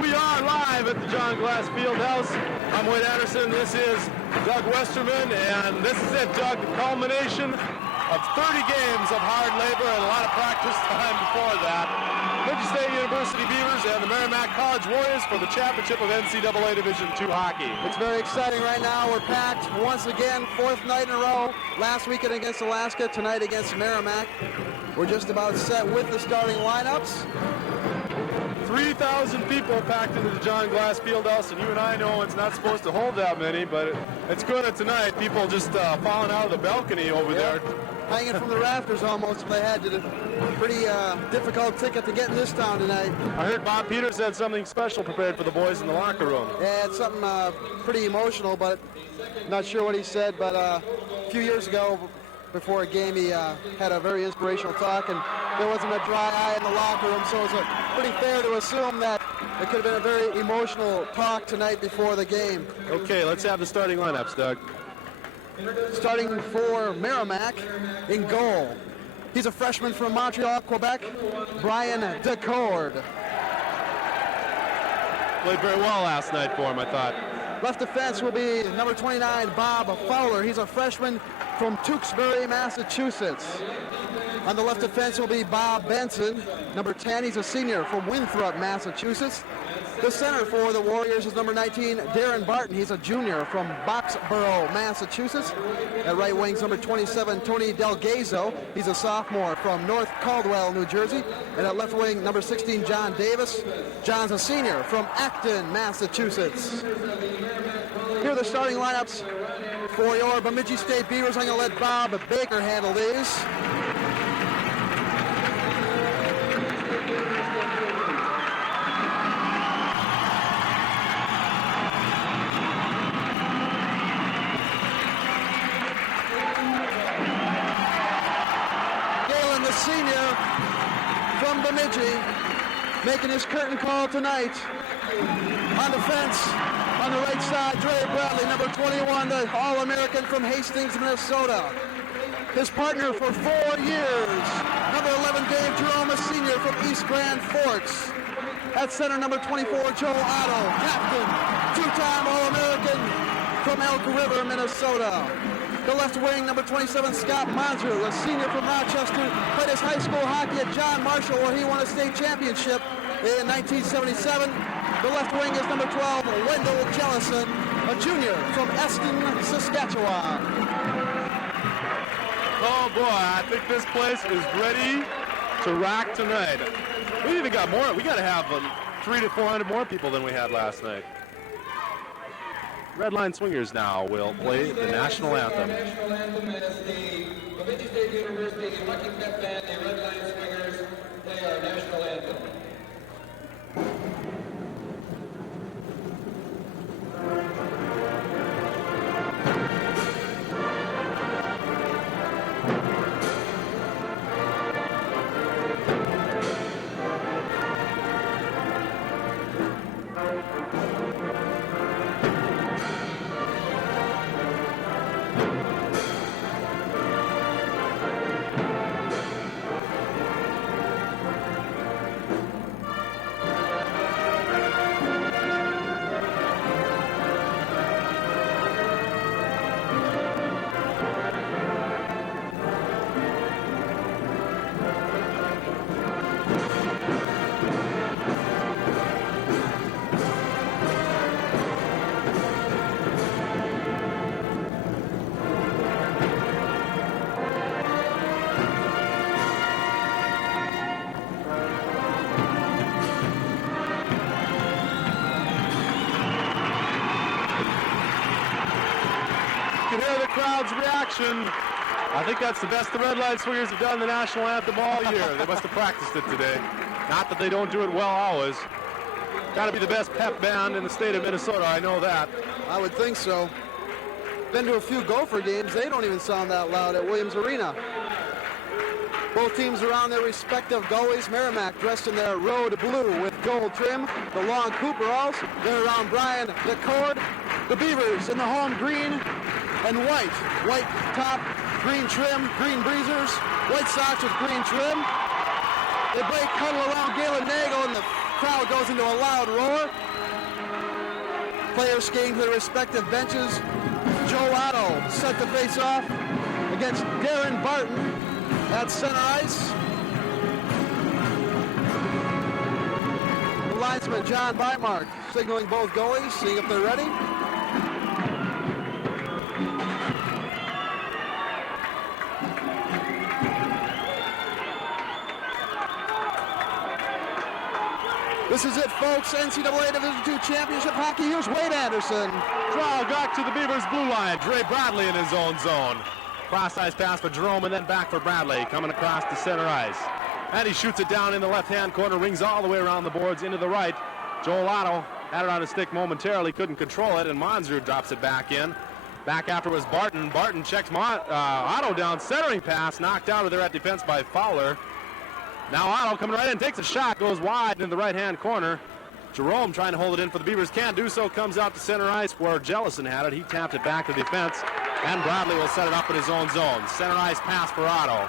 We are live at the John Glas Fieldhouse. I'm Wade Anderson. This is Doug Westerman, and this is it, Doug, the culmination of 30 games of hard labor and a lot of practice time before that. Bemidji State University Beavers and the Merrimack College Warriors for the championship of NCAA Division II hockey. It's very exciting right now. We're packed once again, fourth night in a row. Last weekend against Alaska, tonight against Merrimack. We're just about set with the starting lineups. 3,000 people packed into the John Glas Fieldhouse, and you and I know it's not supposed to hold that many, but it's good tonight. People just falling out of the balcony over there. Hanging from the rafters almost if they had to. Pretty difficult ticket to get in this town tonight. I heard Bob Peters had something special prepared for the boys in the locker room. Yeah, it's something pretty emotional, but not sure what he said, but a few years ago, before a game, he had a very inspirational talk, and there wasn't a dry eye in the locker room, so it's pretty fair to assume that it could have been a very emotional talk tonight before the game. Okay, let's have the starting lineups, Doug. Starting for Merrimack, in goal, he's a freshman from Montreal, Quebec, Brian Decord. Played very well last night for him, I thought. Left defense will be number 29, Bob Fowler. He's a freshman from Tewksbury, Massachusetts. On the left defense will be Bob Benson, number 10. He's a senior from Winthrop, Massachusetts. The center for the Warriors is number 19, Darren Barton. He's a junior from Boxborough, Massachusetts. At right wing's number 27, Tony Delgazo. He's a sophomore from North Caldwell, New Jersey. And at left wing, number 16, John Davis. John's a senior from Acton, Massachusetts. Here are the starting lineups for your Bemidji State Beavers. I'm going to let Bob Baker handle these. Galen, the senior from Bemidji, making his curtain call tonight. On defense, on the right side, Drey Badley, number 21, the All-American from Hastings, Minnesota. His partner for 4 years, number 11, Dave Jerome, a senior from East Grand Forks. At center, number 24, Joel Otto, captain, two-time All-American from Elk River, Minnesota. The left wing, number 27, Scott Monser, a senior from Rochester, played his high school hockey at John Marshall, where he won a state championship in 1977. The left wing is number 12, Wendell Jellison, a junior from Eston, Saskatchewan. Oh boy, I think this place is ready to rock tonight. We even got more. We got to have 300 to 400 more people than we had last night. Red Line Swingers now will play the national anthem. National anthem as the Bemidji State University Hockey Pep Band, the Red Line Swingers, play our national anthem. Crowd's reaction. I think that's the best the Red Line Swingers have done the national anthem all year. They must have practiced it today. Not that they don't do it well always. Got to be the best pep band in the state of Minnesota, I know that. I would think so. Been to a few Gopher games. They don't even sound that loud at Williams Arena. Both teams around their respective goalies. Merrimack dressed in their road blue with gold trim. The long Cooperalls, they're around Brian Decord. The Beavers in the home green and white. White top, green trim, green breezers, white socks with green trim. They break huddle around Galen Nagel in the crowd goes into a loud roar. Players skating to their respective benches. Joel Otto set the face off against Darren Barton at center ice. The linesman John Bymark signaling both goalies, seeing if they're ready. This is it, folks. NCAA Division II Championship Hockey. Here's Wade Anderson. Draw back to the Beavers' blue line. Drey Badley in his own zone. Cross-ice pass for Jerome and then back for Badley. Coming across to center ice. And he shoots it down in the left-hand corner. Rings all the way around the boards into the right. Joel Otto had it on his stick momentarily. Couldn't control it. And Monzrud drops it back in. Back after was Barton. Barton checks Otto down. Centering pass. Knocked out of there at defense by Fowler. Now Otto coming right in, takes a shot, goes wide in the right-hand corner. Jerome trying to hold it in for the Beavers, can't do so, comes out to center ice where Jellison had it. He tapped it back to defense, and Bradley will set it up in his own zone. Center ice pass for Otto.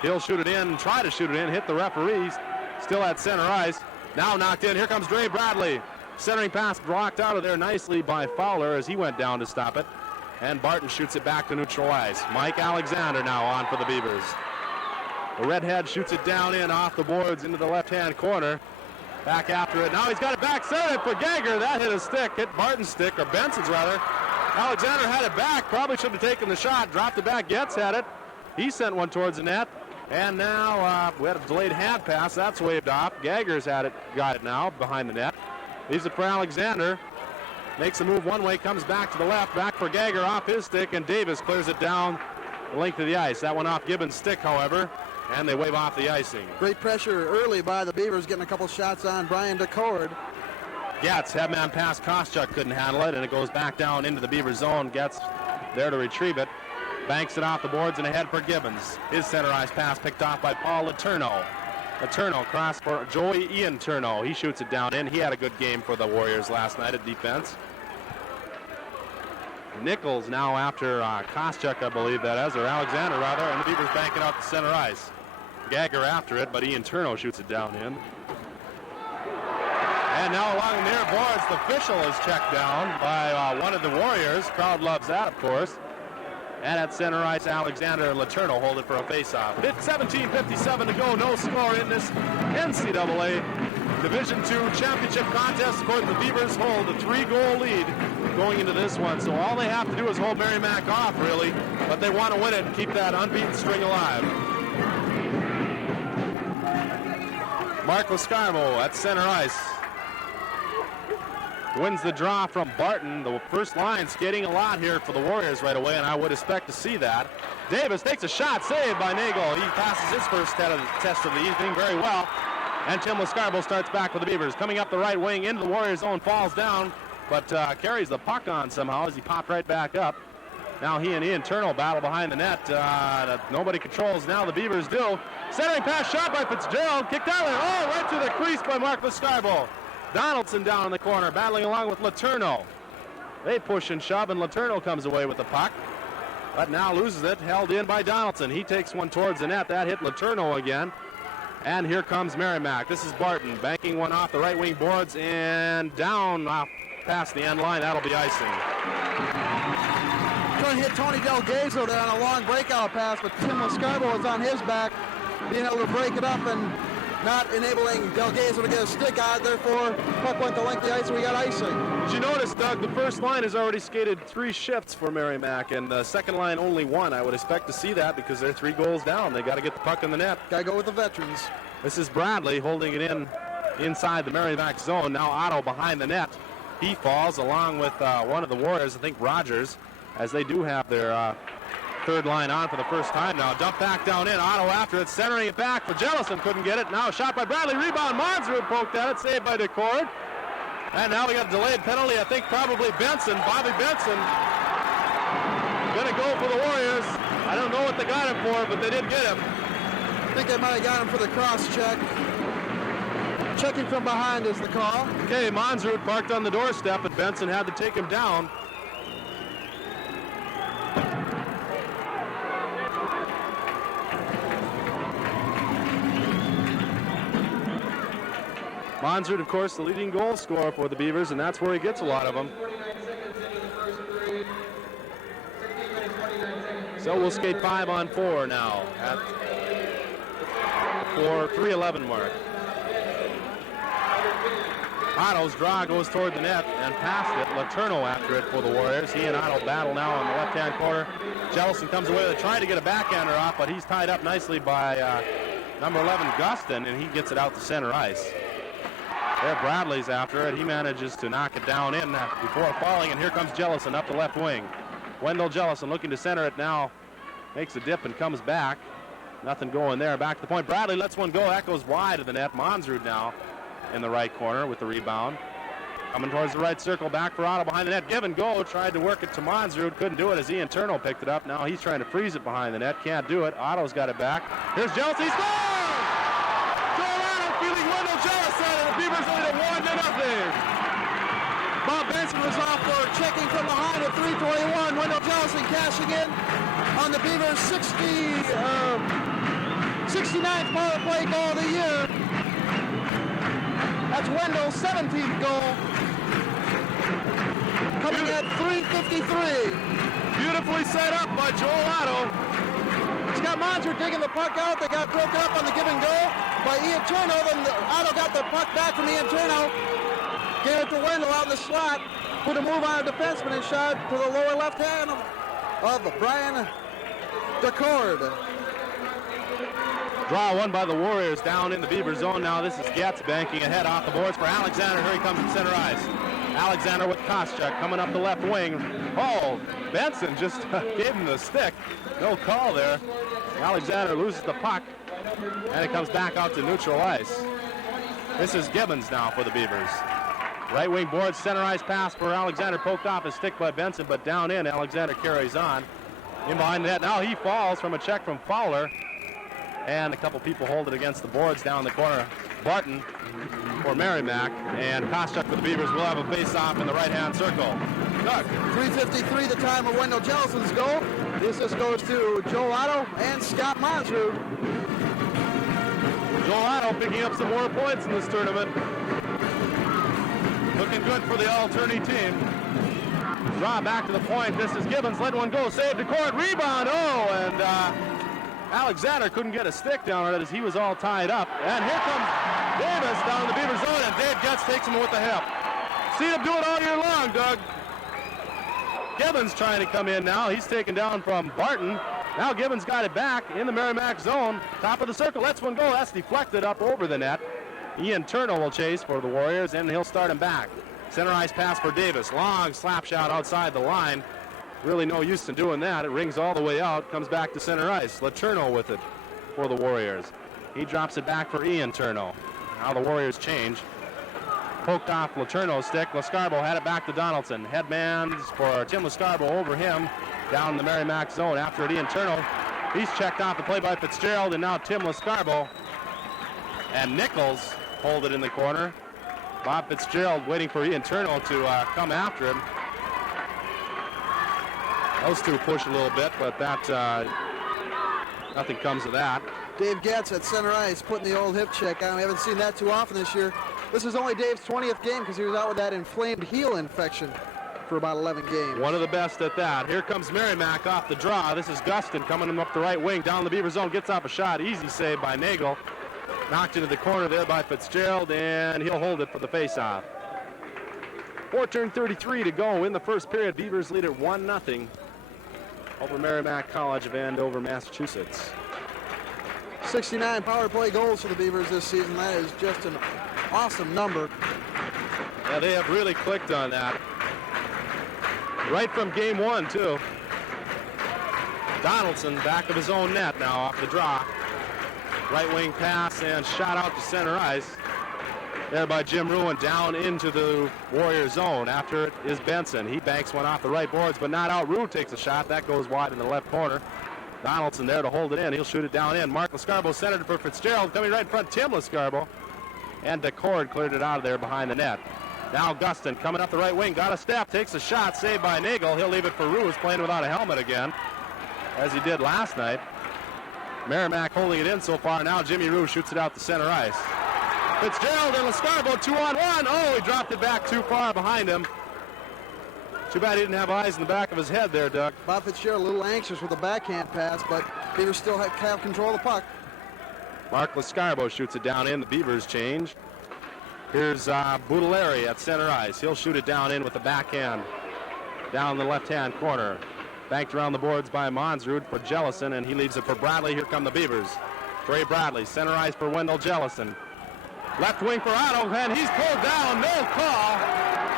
He'll shoot it in, try to shoot it in, hit the referees, still at center ice. Now knocked in, here comes Drey Badley. Centering pass blocked out of there nicely by Fowler as he went down to stop it. And Barton shoots it back to neutral ice. Mike Alexander now on for the Beavers. The redhead shoots it down in off the boards into the left-hand corner. Back after it. Now he's got it back centered for Geiger. That hit a stick, hit Barton's stick, or Benson's rather. Alexander had it back, probably should have taken the shot, dropped it back. Getz had it. He sent one towards the net. And now we had a delayed hand pass. That's waved off. Geiger's got it now behind the net. Leaves it for Alexander. Makes a move one way, comes back to the left. Back for Geiger off his stick, and Davis clears it down the length of the ice. That one off Gibbons' stick, however. And they wave off the icing. Great pressure early by the Beavers, getting a couple shots on Brian DeCord. Getz, headman pass, Koscheck couldn't handle it, and it goes back down into the Beaver zone. Getz there to retrieve it. Banks it off the boards and ahead for Gibbons. His center ice pass picked off by Paul Letourneau. Letourneau cross for Joey Ian Turneau. He shoots it down in. He had a good game for the Warriors last night at defense. Nichols now after Koscheck, I believe that is, or Alexander rather, and the Beavers banking out the center ice. Geiger after it, but Ian Turneau shoots it down in. And now along the near boards, the official is checked down by one of the Warriors. Crowd loves that, of course. And at center ice, Alexander and Letourneau hold it for a face-off. 17:57 to go, no score in this NCAA Division II championship contest. Of course, the Beavers hold a 3-goal lead going into this one. So all they have to do is hold Merrimack off, really. But they want to win it and keep that unbeaten string alive. Mark Lascarmo at center ice. Wins the draw from Barton. The first line skating a lot here for the Warriors right away, and I would expect to see that. Davis takes a shot, saved by Nagel. He passes his first test of the evening very well. And Tim Lascarbo starts back for the Beavers. Coming up the right wing into the Warriors zone, falls down, but carries the puck on somehow as he popped right back up. Now he and Ian Turneau battle behind the net. Nobody controls. Now the Beavers do. Centering pass shot by Fitzgerald. Kicked out there. Oh, right through the crease by Mark Lascarbo. Donaldson down in the corner, battling along with Letourneau. They push and shove, and Letourneau comes away with the puck. But now loses it, held in by Donaldson. He takes one towards the net. That hit Letourneau again. And here comes Merrimack. This is Barton banking one off the right wing boards and down off past the end line. That'll be icing. Trying to hit Tony Delgazo there on a long breakout pass, but Tim Lascarbo was on his back, being able to break it up and not enabling Delgazo to get a stick out. Therefore, puck went the length of the ice and we got icing. Did you notice, Doug, the first line has already skated 3 shifts for Merrimack, and the second line only 1. I would expect to see that because they're 3 goals down. They got to get the puck in the net. Got to go with the veterans. This is Badley holding it in inside the Merrimack zone. Now Otto behind the net. He falls along with one of the Warriors, I think Rogers, as they do have their third line on for the first time now. Dump back down in. Otto after it, centering it back for Jellison. Couldn't get it. Now a shot by Badley. Rebound. Monzrud poked at it. Saved by DeCord. And now we got a delayed penalty. I think probably Benson. Bobby Benson. Going to go for the Warriors. I don't know what they got him for, but they did get him. I think they might have got him for the cross check. Checking from behind is the call. Okay, Monzrud parked on the doorstep, and Benson had to take him down. Monzard, of course, the leading goal scorer for the Beavers, and that's where he gets a lot of them. So we'll skate 5-on-4 now at the 3:11 mark. Otto's draw goes toward the net and past it. Letourneau after it for the Warriors. He and Otto battle now on the left-hand corner. Jellison comes away with it, trying to get a backhander off, but he's tied up nicely by number 11, Gustin, and he gets it out to center ice. There, Bradley's after it. He manages to knock it down in before falling, and here comes Jellison up the left wing. Wendell Jellison looking to center it now. Makes a dip and comes back. Nothing going there. Back to the point. Bradley lets one go. That goes wide of the net. Monzrud now in the right corner with the rebound. Coming towards the right circle. Back for Otto behind the net. Give and go. Tried to work it to Monzrud. Couldn't do it as Ian Turno picked it up. Now he's trying to freeze it behind the net. Can't do it. Otto's got it back. Here's Jellison. He scores! Joel Otto feeling Wendell Jellison, and the Beavers lead at 1-0. Bob Benson was off for checking from behind at 3:21. Wendell Jellison cashing in on the Beavers' 69th power play goal of the year. That's Wendell's 17th goal. Coming at 3:53. Beautifully set up by Joel Otto. He's got Monzer digging the puck out. They got broken up on the give and go by Ian Turno. Then Otto got the puck back from Ian Turno. Gave it to Wendell out in the slot. Put a move on a defenseman and shot to the lower left hand of Brian DeCord. Draw won by the Warriors down in the Beaver zone. Now this is Getz banking ahead off the boards for Alexander. Here he comes at center ice. Alexander with Koscheck coming up the left wing. Oh, Benson just gave him the stick. No call there. Alexander loses the puck, and it comes back out to neutral ice. This is Gibbons now for the Beavers. Right wing board, center ice pass for Alexander, poked off his stick by Benson, but down in, Alexander carries on. In behind the net, now he falls from a check from Fowler, and a couple people hold it against the boards down the corner. Barton for Merrimack, and Koscheck for the Beavers will have a face-off in the right-hand circle. Doug. 3:53, the time of Wendell Jellison's goal. This just goes to Joel Otto and Scott Monzrud. Joel Otto picking up some more points in this tournament. Looking good for the all-tourney team. Draw back to the point. This is Gibbons. Let one go. Save to court. Rebound. Oh, and Alexander couldn't get a stick down on it as he was all tied up. And here comes Davis down the Beaver zone, and Dave Getz takes him with the hip. Seen him do it all year long, Doug. Gibbons trying to come in now. He's taken down from Barton. Now Gibbons got it back in the Merrimack zone. Top of the circle. Lets one go. That's deflected up over the net. Ian Turno will chase for the Warriors, and he'll start him back. Center ice pass for Davis. Long slap shot outside the line. Really no use in doing that. It rings all the way out. Comes back to center ice. Letourneau with it for the Warriors. He drops it back for Ian Turno. Now the Warriors change. Poked off Letourneau's stick. Lascarbo had it back to Donaldson. Headmans for Tim Lascarbo over him down in the Merrimack zone. After it, Ian Turno. He's checked off the play by Fitzgerald, and now Tim Lascarbo and Nichols hold it in the corner. Bob Fitzgerald waiting for Ian Turno to come after him. Those two push a little bit, but that nothing comes of that. Dave Getz at center ice putting the old hip check on. We haven't seen that too often this year. This is only Dave's 20th game because he was out with that inflamed heel infection for about 11 games. One of the best at that. Here comes Merrimack off the draw. This is Gustin coming up the right wing down the Beaver zone. Gets off a shot. Easy save by Nagel. Knocked into the corner there by Fitzgerald, and he'll hold it for the face-off. 4:33 to go in the first period. Beavers lead at 1-0 over Merrimack College of Andover, Massachusetts. 69 power play goals for the Beavers this season. That is just an awesome number. Yeah, they have really clicked on that. Right from game one, too. Donaldson back of his own net now off the draw. Right wing pass and shot out to center ice. There by Jim Ruin down into the Warrior zone. After it is Benson. He banks one off the right boards, but not out. Ruin takes a shot. That goes wide in the left corner. Donaldson there to hold it in. He'll shoot it down in. Mark Lascarbo centered for Fitzgerald. Coming right in front, Tim Lascarbo. And DeCord cleared it out of there behind the net. Now Gustin coming up the right wing. Got a step. Takes a shot. Saved by Nagel. He'll leave it for Ruse, playing without a helmet again, as he did last night. Merrimack holding it in so far. Now Jimmy Rue shoots it out to center ice. Fitzgerald and Lascarbo 2-on-1. Oh, he dropped it back too far behind him. Too bad he didn't have eyes in the back of his head there, Doug. Bob Fitzgerald a little anxious with the backhand pass, but Beavers still have control of the puck. Mark Lascarbo shoots it down in. The Beavers change. Here's Budaleri at center ice. He'll shoot it down in with the backhand. Down the left-hand corner. Banked around the boards by Monsrud for Jellison, and he leaves it for Bradley. Here come the Beavers. Drey Badley, center ice for Wendell Jellison. Left wing for Otto, and he's pulled down. No call.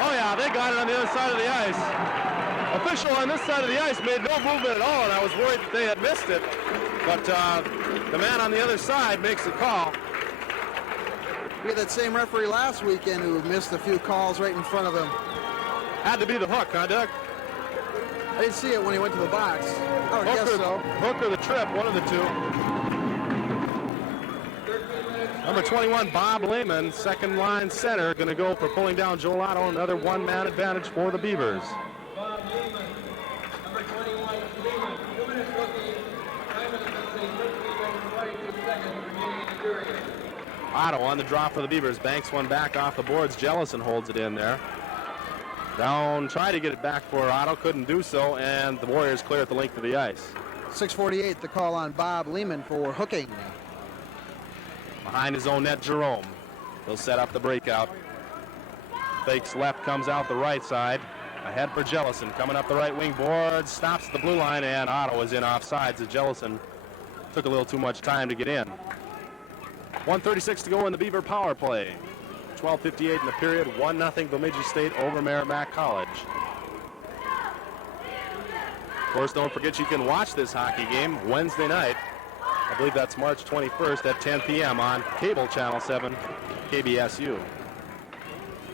Oh, yeah, they got it on the other side of the ice. Official on this side of the ice made no movement at all, and I was worried that they had missed it. But the man on the other side makes the call. We had that same referee last weekend who missed a few calls right in front of him. Had to be the hook, huh, Doug? I didn't see it when he went to the box. I guess so. Hook or the trip, one of the two. Number 21, Bob Lehman, second line center, going to go for pulling down Joel Otto. Another one-man advantage for the Beavers. Bob Lehman, number 21, Lehman, 2 minutes rookie, time of penalty, 13 seconds remaining in the period. Otto on the draw for the Beavers, banks one back off the boards. Jellison holds it in there. Down, tried to get it back for Otto, couldn't do so, and the Warriors clear at the length of the ice. 6:48, the call on Bob Lehman for hooking. Behind his own net, Jerome. He'll set up the breakout. Fakes left, comes out the right side. Ahead for Jellison, coming up the right wing board, stops at the blue line, and Otto is in offsides as Jellison took a little too much time to get in. 1:36 to go in the Beaver power play. 12:58 in the period, 1-0 Bemidji State over Merrimack College. Of course, don't forget you can watch this hockey game Wednesday night. I believe that's March 21st at 10 p.m. on cable channel 7, KBSU.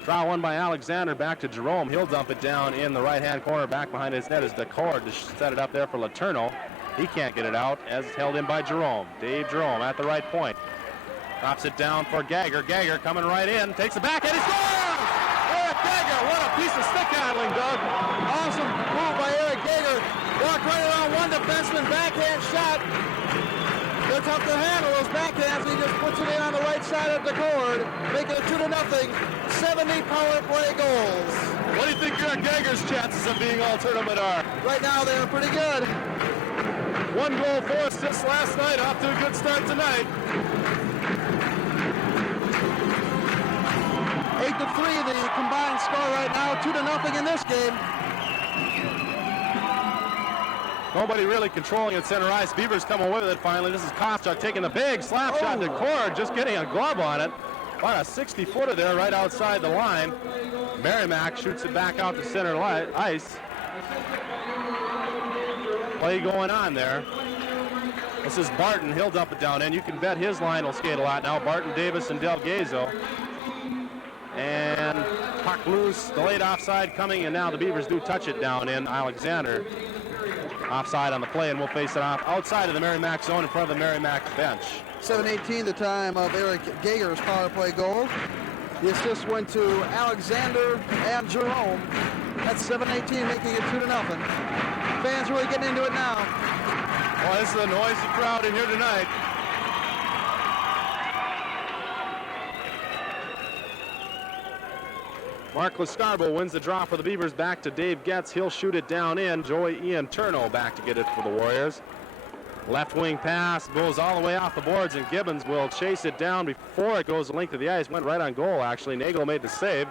Draw one by Alexander, back to Jerome. He'll dump it down in the right-hand corner. Back behind his net is Decord to set it up there for Letourneau. He can't get it out as it's held in by Jerome. Dave Jerome at the right point. Drops it down for Gagger. Gagger coming right in. Takes it back and he scores! Eric Gagger, what a piece of stick handling, Doug. Awesome move by Eric Gagger. Walked right around one defenseman, backhand shot. They're tough to handle those backhands. He just puts it in on the right side of the cord, making it 2-0. 70 power play goals. What do you think Eric Gagger's chances of being all tournament are? Right now they're pretty good. 1 goal, 4 assists last night. Off to a good start tonight. 8-3 the combined score right now. 2-0 in this game. Nobody really controlling at center ice. Beavers come away with it finally. This is Kostyuk taking the big slap shot to Cord, just getting a glove on it. About a 60-footer there right outside the line. Merrimack shoots it back out to center ice. Play going on there. This is Barton. He'll dump it down in. You can bet his line will skate a lot now. Barton, Davis, and Delgazo. And puck loose. Delayed offside coming, and now the Beavers do touch it down in. Alexander offside on the play, and we'll face it off outside of the Merrimack zone in front of the Merrimack bench. 7:18 the time of Eric Gagger's power play goal. The assist went to Alexander and Jerome. That's 7:18, making it 2-0. Fans really getting into it now. Well, this is a noisy crowd in here tonight. Mark Lascarbo wins the draw for the Beavers. Back to Dave Getz. He'll shoot it down in. Ian Turno back to get it for the Warriors. Left wing pass goes all the way off the boards, and Gibbons will chase it down before it goes the length of the ice. Went right on goal, actually. Nagel made the save.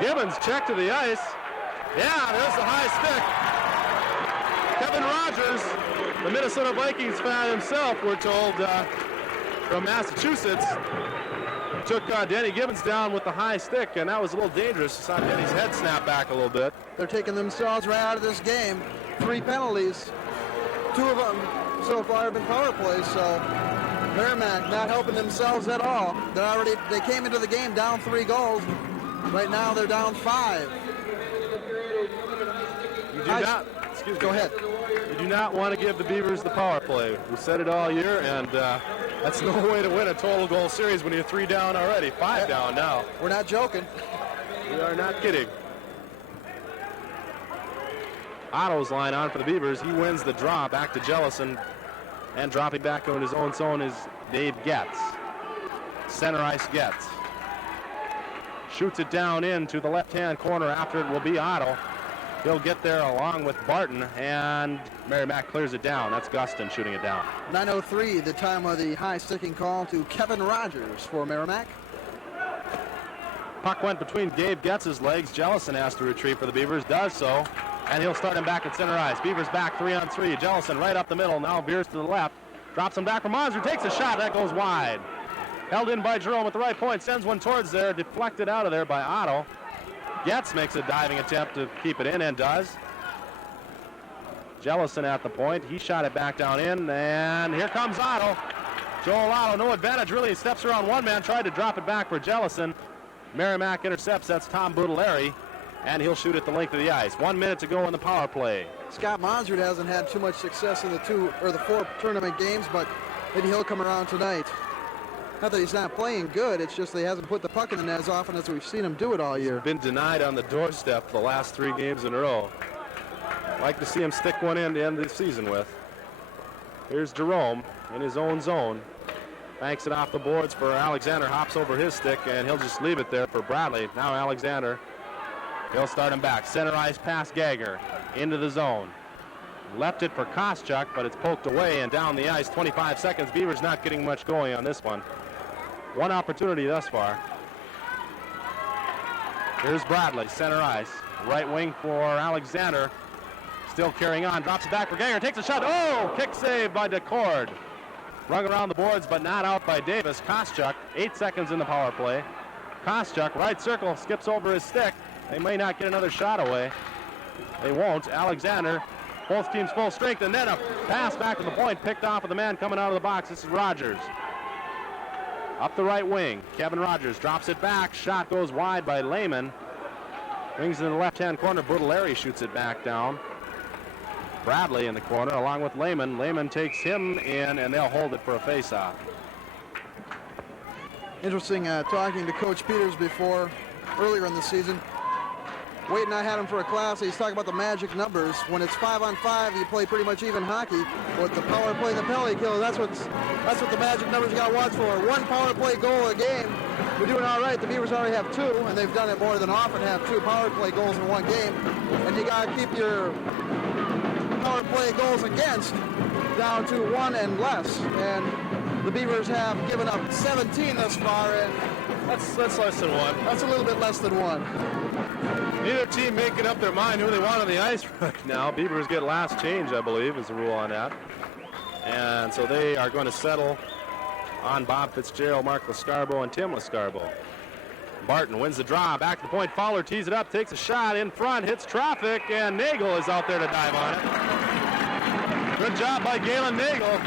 Gibbons checked to the ice. Yeah, there's the high stick. Kevin Rogers, the Minnesota Vikings fan himself, we're told, from Massachusetts, took Danny Gibbons down with the high stick, and that was a little dangerous. Saw Danny's head snap back a little bit. They're taking themselves right out of this game. 3 penalties. 2 of them so far have been power plays, so Merrimack not helping themselves at all. They came into the game down 3 goals. Right now they're down 5. You do not, excuse me, go ahead. You do not want to give the Beavers the power play. We said it all year, and that's no way to win a total goal series when you're 3 down already, 5 down now. We're not joking. We are not kidding. Otto's line on for the Beavers. He wins the draw back to Jellison, and dropping back into his own zone is Dave Getz. Center ice Getz. shoots it down into the left-hand corner. After it will be Otto. He'll get there along with Barton, and Merrimack clears it down. That's Gustin shooting it down. 9:03, the time of the high sticking call to Kevin Rogers for Merrimack. Puck went between Gabe Getz's legs. Jellison has to retrieve for the Beavers, does so, and he'll start him back at center ice. Beavers back 3-on-3. Jellison right up the middle, now veers to the left. Drops him back for Monser, takes a shot, that goes wide. Held in by Jerome at the right point, sends one towards there, deflected out of there by Otto. Getz makes a diving attempt to keep it in, and does. Jellison at the point. He shot it back down in, and here comes Otto. Joel Otto, no advantage really. He steps around one man, tried to drop it back for Jellison. Merrimack intercepts. That's Tom Boudelaire, and he'll shoot at the length of the ice. 1 minute to go in the power play. Scott Monser hasn't had too much success in the 4 tournament games, but maybe he'll come around tonight. Not that he's not playing good, it's just that he hasn't put the puck in the net as often as we've seen him do it all year. He's been denied on the doorstep the last 3 games in a row. Like to see him stick one in to end the season with. Here's Jerome in his own zone. Banks it off the boards for Alexander, hops over his stick, and he'll just leave it there for Badley. Now Alexander, he'll start him back. Center ice pass Gagger into the zone. Left it for Koschuk, but it's poked away and down the ice. 25 seconds. Beavers not getting much going on this one. One opportunity thus far. Here's Badley, center ice. Right wing for Alexander. Still carrying on. Drops it back for Gagger. Takes a shot. Oh! Kick save by DeCord. Rung around the boards, but not out by Davis. Koschuk, 8 seconds in the power play. Koschuk, right circle, skips over his stick. They may not get another shot away. They won't. Alexander, both teams full strength, and then a pass back to the point, picked off of the man coming out of the box. This is Rogers. Up the right wing, Kevin Rogers drops it back. Shot goes wide by Lehman. Wings in the left-hand corner. Boudelaire shoots it back down. Badley in the corner along with Lehman. Lehman takes him in, and they'll hold it for a face-off. Interesting talking to Coach Peters earlier in the season. Wade and I had him for a class. He's talking about the magic numbers. When it's 5-on-5, you play pretty much even hockey. With the power play, the penalty kill, that's what the magic numbers you got to watch for. 1 power play goal a game. We're doing all right. The Beavers already have 2, and they've done it more than often, have 2 power play goals in 1 game. And you got to keep your power play goals against down to 1 and less. And the Beavers have given up 17 thus far, and That's less than 1. that's a little bit less than 1. Neither team making up their mind who they want on the ice right now. Beavers get last change, I believe, is the rule on that. And so they are going to settle on Bob Fitzgerald, Mark Lascarbo, and Tim Lascarbo. Barton wins the draw. Back to the point. Fowler tees it up, takes a shot in front, hits traffic, and Nagel is out there to dive on it. Good job by Galen Nagel.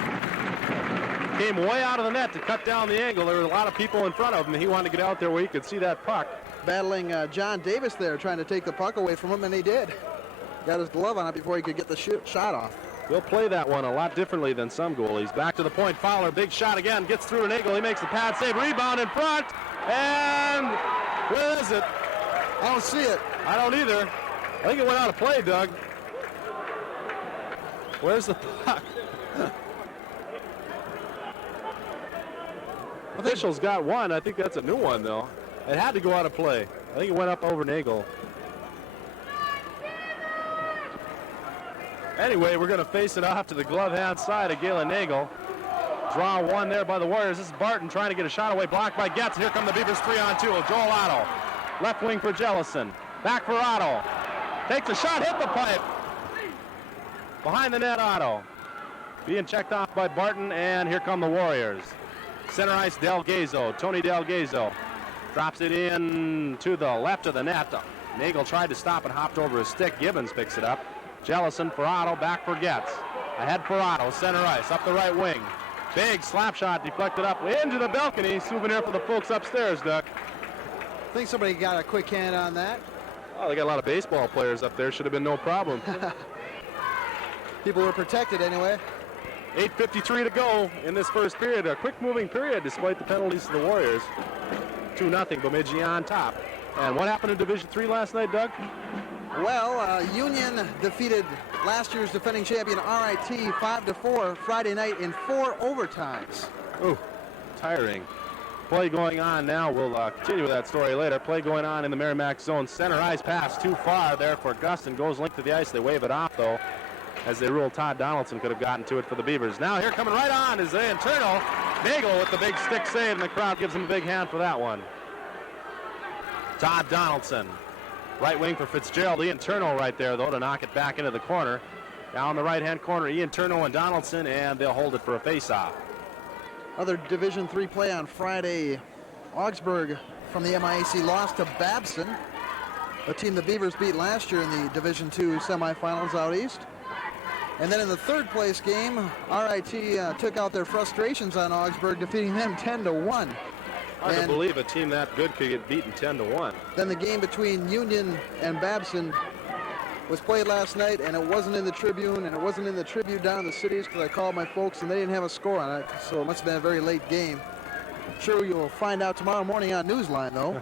Came way out of the net to cut down the angle. There were a lot of people in front of him, and he wanted to get out there where he could see that puck. Battling John Davis there, trying to take the puck away from him, and he did. Got his glove on it before he could get the shot off. They'll play that one a lot differently than some goalies. Back to the point. Fowler, big shot again, gets through to Nagel. He makes the pad save, rebound in front, and where is it? I don't see it. I don't either. I think it went out of play, Doug. Where's the puck? Officials got one. I think that's a new one, though. It had to go out of play. I think it went up over Nagel. Anyway, we're going to face it off to the glove-hand side of Galen Nagel. Draw one there by the Warriors. This is Barton trying to get a shot away, blocked by Getz. Here come the Beavers 3-on-2. Joel Otto, left wing for Jellison. Back for Otto. Takes a shot, hit the pipe. Behind the net, Otto. Being checked off by Barton, and here come the Warriors. Center ice, Delgazo, Tony Delgazo. Drops it in to the left of the net. Nagel tried to stop and hopped over his stick. Gibbons picks it up. Jellison for Otto, back for Getz. Ahead for Otto, center ice, up the right wing. Big slap shot deflected up into the balcony. Souvenir for the folks upstairs, Doug. I think somebody got a quick hand on that. Oh, they got a lot of baseball players up there. Should have been no problem. People were protected anyway. 8:53 to go in this first period. A quick moving period despite the penalties to the Warriors. 2-0 Bemidji on top. And what happened in Division III last night, Doug? Well, Union defeated last year's defending champion RIT 5-4 Friday night in 4 overtimes. Ooh, tiring. play going on now. We'll continue with that story later. Play going on in the Merrimack zone. Center ice pass too far there for Gustin. Goes linked to the ice. They wave it off, though, as they rule Todd Donaldson could have gotten to it for the Beavers. Now here coming right on is the internal. Nagel with the big stick save, and the crowd gives him a big hand for that one. Todd Donaldson, right wing for Fitzgerald. Ian Turno right there, though, to knock it back into the corner. Down the right-hand corner, Ian Turno and Donaldson, and they'll hold it for a face-off. Other Division III play on Friday. Augsburg from the MIAC lost to Babson, a team the Beavers beat last year in the Division II semifinals out east. And then in the third place game, RIT took out their frustrations on Augsburg, defeating them 10-1. Hard to believe a team that good could get beaten 10-1. Then the game between Union and Babson was played last night, and it wasn't in the Tribune, and it wasn't in the Tribune down in the cities because I called my folks and they didn't have a score on it, so it must have been a very late game. I'm sure you'll find out tomorrow morning on Newsline, though.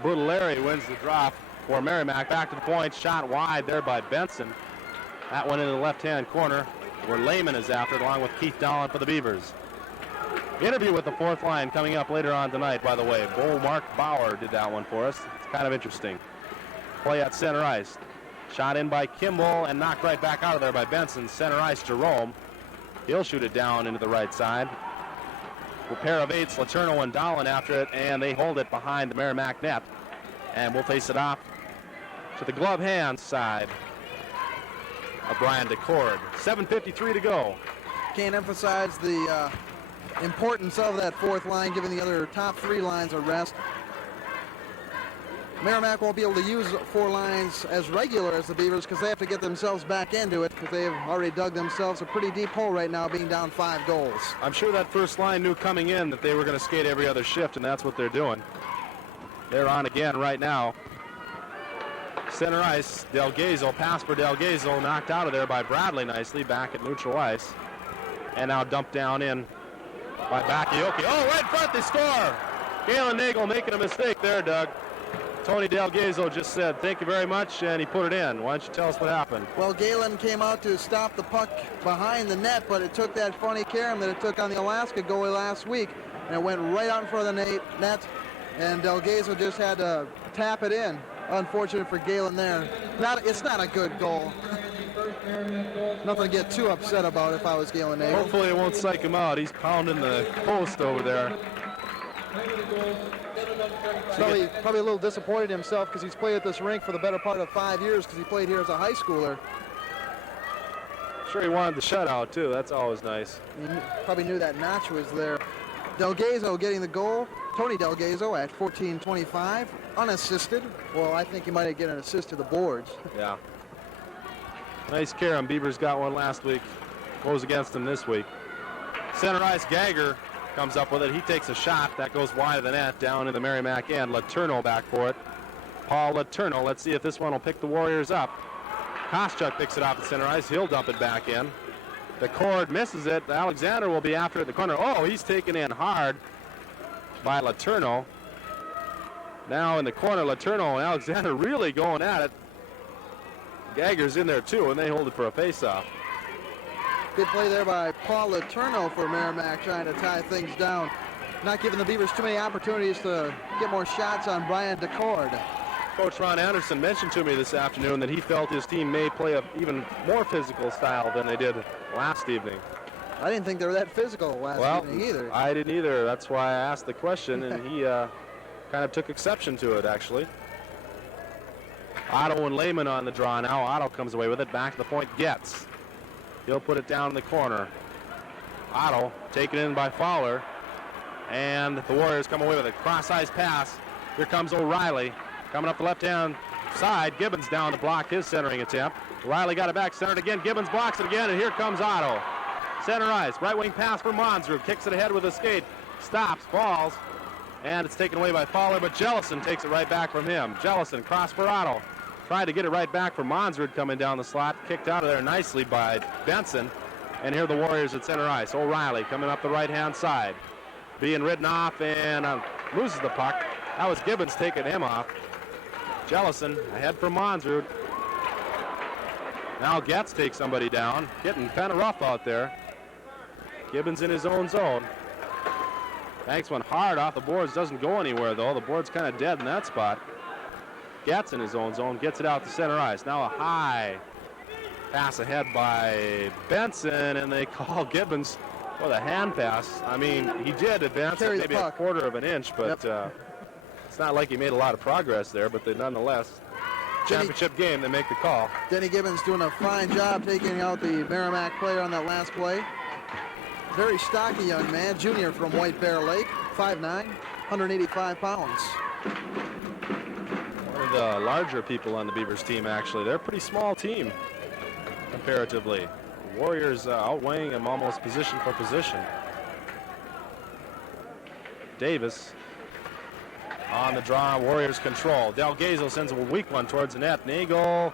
Boudelaire wins the drop for Merrimack. Back to the point, shot wide there by Benson. That one in the left-hand corner where Lehman is after it, along with Keith Dowland for the Beavers. Interview with the fourth line coming up later on tonight, by the way. Mark Bauer did that one for us. It's kind of interesting. Play at center ice. Shot in by Kimball and knocked right back out of there by Benson. Center ice, Jerome. He'll shoot it down into the right side. A pair of eights, Letourneau and Dowland after it, and they hold it behind the Merrimack net. And we'll face it off to the glove hand side of Brian DeCord. 7:53 to go. Can't emphasize the importance of that fourth line, giving the other top three lines a rest. Merrimack won't be able to use four lines as regular as the Beavers because they have to get themselves back into it because they've already dug themselves a pretty deep hole right now, being down 5 goals. I'm sure that first line knew coming in that they were going to skate every other shift, and that's what they're doing. They're on again right now. Center ice, Delgazo, pass for Delgazo, knocked out of there by Bradley nicely, back at neutral ice. And now dumped down in by Bakayoko. Oh, right in front, they score! Galen Nagel making a mistake there, Doug. Tony Delgazo just said, thank you very much, and he put it in. Why don't you tell us what happened? Well, Galen came out to stop the puck behind the net, but it took that funny carom that it took on the Alaska goalie last week, and it went right out in front of the net, and Delgazo just had to tap it in. Unfortunate for Galen there. It's not a good goal. Nothing to get too upset about if I was Galen Nagel. Hopefully it won't psych him out. He's pounding the post over there. Probably a little disappointed in himself because he's played at this rink for the better part of 5 years because he played here as a high schooler. Sure he wanted the shutout too. That's always nice. He probably knew that notch was there. Delgazo getting the goal. Tony Delgazo at 14:25, unassisted. Well, I think he might get an assist to the boards. Yeah. Nice carom. Beavers got one last week. Goes against them this week. Center ice, Gagger comes up with it. He takes a shot. That goes wide of the net down in the Merrimack end. Letourneau back for it. Paul Letourneau. Let's see if this one will pick the Warriors up. Koschuk picks it off at center ice. He'll dump it back in. The cord misses it. Alexander will be after it in the corner. Oh, he's taken in hard by Letourneau. Now in the corner, Letourneau and Alexander really going at it. Gagger's in there too, and they hold it for a face-off. Good play there by Paul Letourneau for Merrimack, trying to tie things down. Not giving the Beavers too many opportunities to get more shots on Brian DeCord. Coach Ron Anderson mentioned to me this afternoon that he felt his team may play an even more physical style than they did last evening. I didn't think they were that physical last evening either. I didn't either. That's why I asked the question, and he kind of took exception to it, actually. Otto and Lehman on the draw now. Otto comes away with it. Back to the point, gets. He'll put it down in the corner. Otto taken in by Fowler. And the Warriors come away with a cross-ice pass. Here comes O'Reilly. Coming up the left-hand side. Gibbons down to block his centering attempt. O'Reilly got it back, centered again. Gibbons blocks it again, and here comes Otto. Center ice. Right wing pass for Monsrud. Kicks it ahead with a skate. Stops, falls. And it's taken away by Fowler, but Jellison takes it right back from him. Jellison, cross for Otto. Tried to get it right back for Monsrud coming down the slot. Kicked out of there nicely by Benson. And here are the Warriors at center ice. O'Reilly coming up the right-hand side. Being ridden off and loses the puck. That was Gibbons taking him off. Jellison ahead for Monsrud. Now Getz takes somebody down. Getting kind of rough out there. Gibbons in his own zone. Banks went hard off the boards, doesn't go anywhere though. The board's kind of dead in that spot. Gets in his own zone, gets it out to center ice. Now a high pass ahead by Benson, and they call Gibbons for the hand pass. I mean, he did advance it maybe a quarter of an inch, but it's not like he made a lot of progress there, but they nonetheless, championship game, they make the call. Denny Gibbons doing a fine job taking out the Merrimack player on that last play. Very stocky young man, junior from White Bear Lake, 5'9", 185 pounds. One of the larger people on the Beavers team, actually. They're a pretty small team, comparatively. The Warriors outweighing him almost position for position. Davis on the draw, Warriors control. Delgazo sends a weak one towards the net. Nagel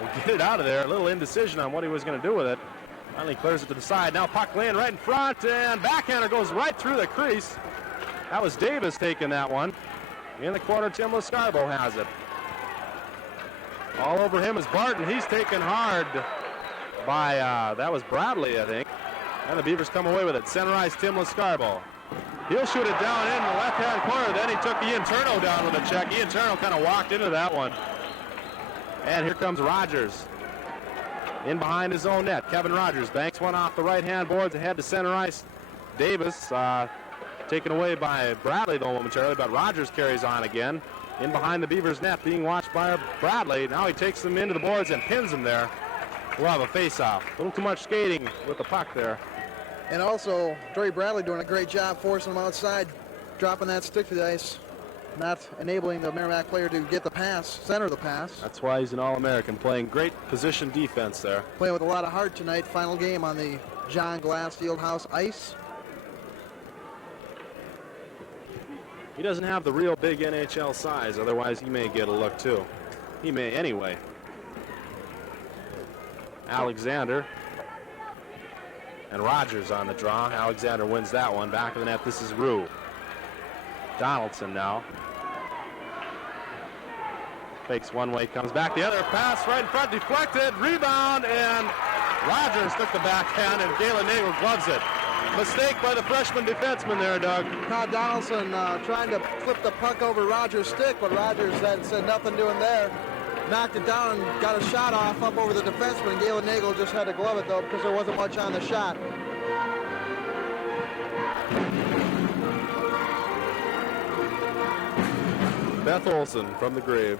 will get it out of there. A little indecision on what he was going to do with it. Finally clears it to the side. Now puck laying right in front, and backhander goes right through the crease. That was Davis taking that one. In the corner, Tim Lascarbo has it. All over him is Barton. He's taken hard by, that was Badley, I think. And the Beavers come away with it. Center ice, Tim Lascarbo. He'll shoot it down in the left-hand corner. Then he took Ian Turno down with a check. Ian Turno kind of walked into that one. And here comes Rogers. In behind his own net, Kevin Rogers banks one off the right-hand boards ahead to center ice. Davis taken away by Badley though momentarily, but Rogers carries on again. In behind the Beavers net, being watched by Badley. Now he takes them into the boards and pins them there. We'll have a face-off. A little too much skating with the puck there. And also, Drey Badley doing a great job forcing him outside, dropping that stick to the ice, not enabling the Merrimack player to get the pass, center the pass. That's why he's an All-American, playing great position defense there. Playing with a lot of heart tonight. Final game on the John Glas Fieldhouse ice. He doesn't have the real big NHL size, otherwise he may get a look too. He may anyway. Alexander and Rogers on the draw. Alexander wins that one. Back of the net, this is Rue. Donaldson now. Fakes one way, comes back the other. Pass right in front, deflected, rebound, and Rogers took the backhand, and Galen Nagel gloves it. Mistake by the freshman defenseman there, Doug. Todd Donaldson trying to flip the puck over Rogers' stick, but Rogers said nothing doing there. Knocked it down and got a shot off up over the defenseman. Galen Nagel just had to glove it, though, because there wasn't much on the shot. Beth Olson from the grave.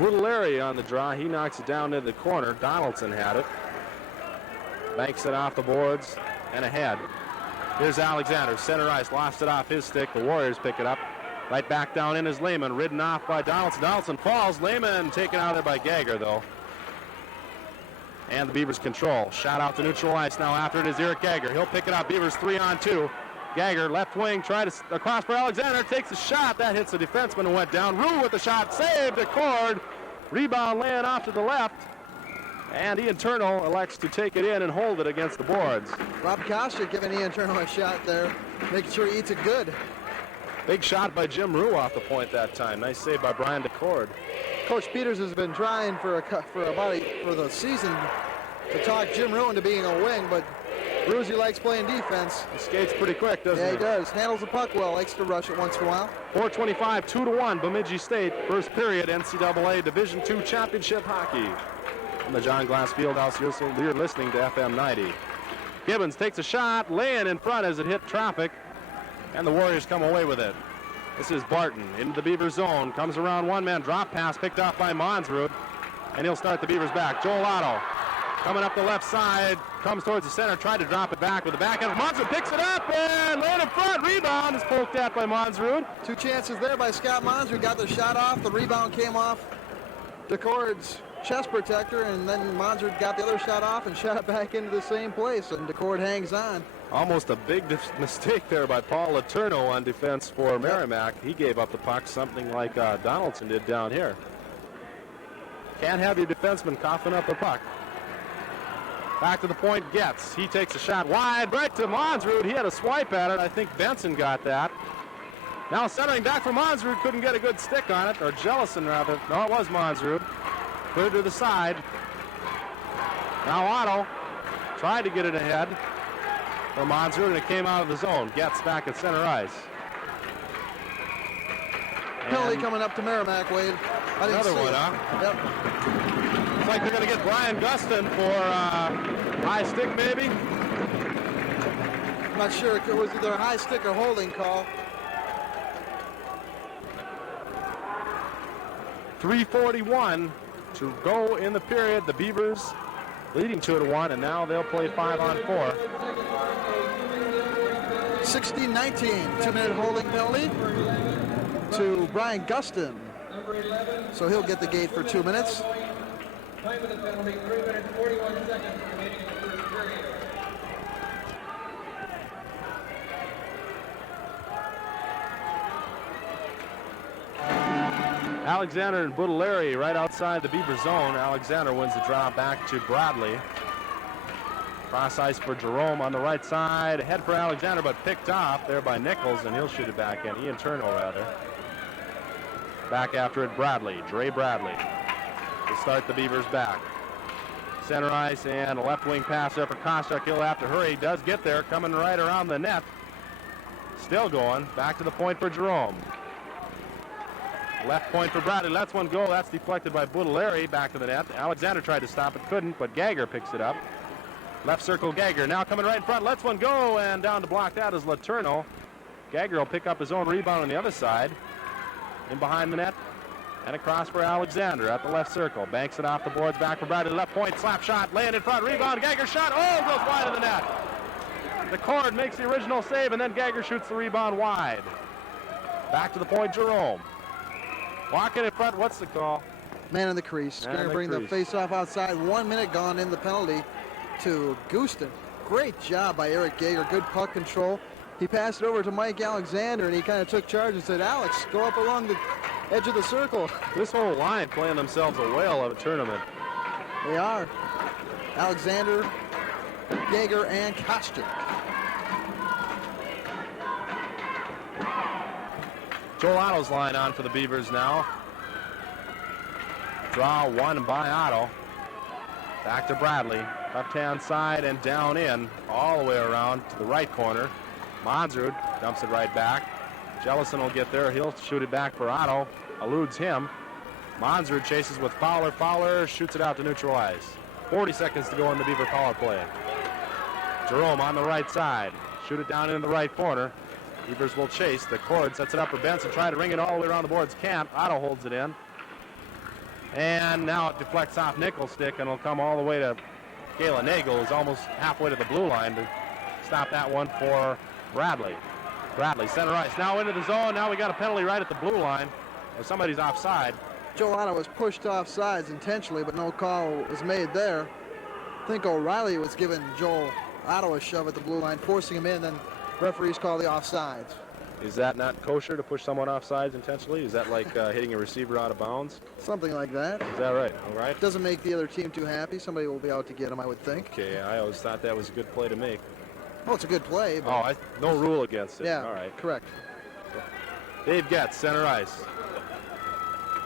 Little Larry on the draw. He knocks it down into the corner. Donaldson had it. Banks it off the boards and ahead. Here's Alexander. Center ice. Lost it off his stick. The Warriors pick it up. Right back down in is Lehman. Ridden off by Donaldson. Donaldson falls. Lehman taken out there by Gagger, though. And the Beavers control. Shot out to neutral ice. Now after it is Eric Gagger. He'll pick it up. Beavers 3-on-2. Gagger, left wing, tried to across for Alexander. Takes a shot. That hits the defenseman and went down. Rue with the shot. Saved. Accord. Rebound laying off to the left. And Ian Turno elects to take it in and hold it against the boards. Rob Kostick giving Ian Turno a shot there, making sure he eats it good. Big shot by Jim Rue off the point that time. Nice save by Brian DeCord. Coach Peters has been trying for the season to talk Jim Rue into being a wing, but Ruzy likes playing defense. He skates pretty quick, doesn't he? Yeah, he does. Handles the puck well. Likes to rush it once in a while. 4:25, 2-1, Bemidji State. First period, NCAA Division II Championship Hockey. From the John Glas Fieldhouse, you're listening to FM 90. Gibbons takes a shot, laying in front as it hit traffic, and the Warriors come away with it. This is Barton into the Beaver zone. Comes around one-man drop pass picked off by Monsrud, and he'll start the Beavers back. Joel Otto coming up the left side, comes towards the center, tried to drop it back with the backhand. Monsrud picks it up and laid in front. Rebound is poked at by Monsrud. Two chances there by Scott Monsrud. Got the shot off. The rebound came off DeCord's chest protector, and then Monsrud got the other shot off and shot it back into the same place, and DeCord hangs on. Almost a big mistake there by Paul Letourneau on defense for Merrimack. He gave up the puck something like Donaldson did down here. Can't have your defenseman coughing up the puck. Back to the point, Getz. He takes a shot wide, right to Monsrud. He had a swipe at it. I think Benson got that. Now centering back for Monsrud. Couldn't get a good stick on it, or Jellison rather. No, it was Monsrud. Cleared to the side. Now Otto tried to get it ahead. for Monster, and it came out of the zone. Gets back at center ice. Penalty coming up to Merrimack, Wade. I didn't Another see one, it. huh? Yep. Looks like they're going to get Brian Gustin for high stick, maybe. I'm not sure if it was either a high stick or holding call. 3:41 to go in the period. The Beavers leading 2-1, and now they'll play 5-on-4. 16-19, 2-minute holding penalty to Brian Gustin. So he'll get the gate for 2 minutes. Time of the penalty, 3 minutes, 41 seconds remaining in the first period. Alexander and Budaleri right outside the Beaver zone. Alexander wins the draw back to Badley. Cross ice for Jerome on the right side. Head for Alexander, but picked off there by Nichols, and he'll shoot it back in. Ian Turno, rather. Back after it, Badley. Drey Badley to start the Beavers back. Center ice and a left wing pass there for Kostek. He'll have to hurry. He does get there, coming right around the net. Still going. Back to the point for Jerome. Left point for Badley. Lets one go. That's deflected by Budaleri. Back to the net. Alexander tried to stop it, couldn't, but Gagger picks it up. Left circle Gagger. Now coming right in front. Lets one go, and down to block that is Letourneau. Gagger will pick up his own rebound on the other side. In behind the net. And across for Alexander at the left circle. Banks it off the boards. Back for Badley. Left point. Slap shot. Laying in front. Rebound. Gagger shot. Oh, goes wide of the net. The cord makes the original save, and then Gagger shoots the rebound wide. Back to the point, Jerome. Walking in front, what's the call? Man in the crease. Going to bring the face-off outside. 1 minute gone in the penalty to Gustin. Great job by Eric Gagger. Good puck control. He passed it over to Mike Alexander, and he kind of took charge and said, Alex, go up along the edge of the circle. This whole line playing themselves a whale of a tournament. They are. Alexander, Gagger, and Kostek. Joel Otto's line on for the Beavers now. Draw one by Otto. Back to Badley. Left-hand side and down in. All the way around to the right corner. Monzrud dumps it right back. Jellison will get there. He'll shoot it back for Otto. Eludes him. Monzrud chases with Fowler. Fowler shoots it out to neutral ice. 40 seconds to go in the Beaver power play. Jerome on the right side. Shoot it down in the right corner. Beavers will chase. The cord sets it up for Benson. Try to ring it all the way around the boards. Can't. Otto holds it in. And now it deflects off Nichols' stick and will come all the way to Galen Nagel, who's almost halfway to the blue line to stop that one for Badley. Badley, center ice. Now into the zone. Now we got a penalty right at the blue line. Somebody's offside. Joel Otto was pushed off sides intentionally, but no call was made there. I think O'Reilly was giving Joel Otto a shove at the blue line, forcing him in, then referees call the offsides. Is that not kosher to push someone offsides intentionally? Is that like hitting a receiver out of bounds? Something like that. Is that right? All right. Doesn't make the other team too happy. Somebody will be out to get him, I would think. Okay, I always thought that was a good play to make. Well, it's a good play. But no rule against it. Yeah, all right. Correct. Dave Getz, center ice.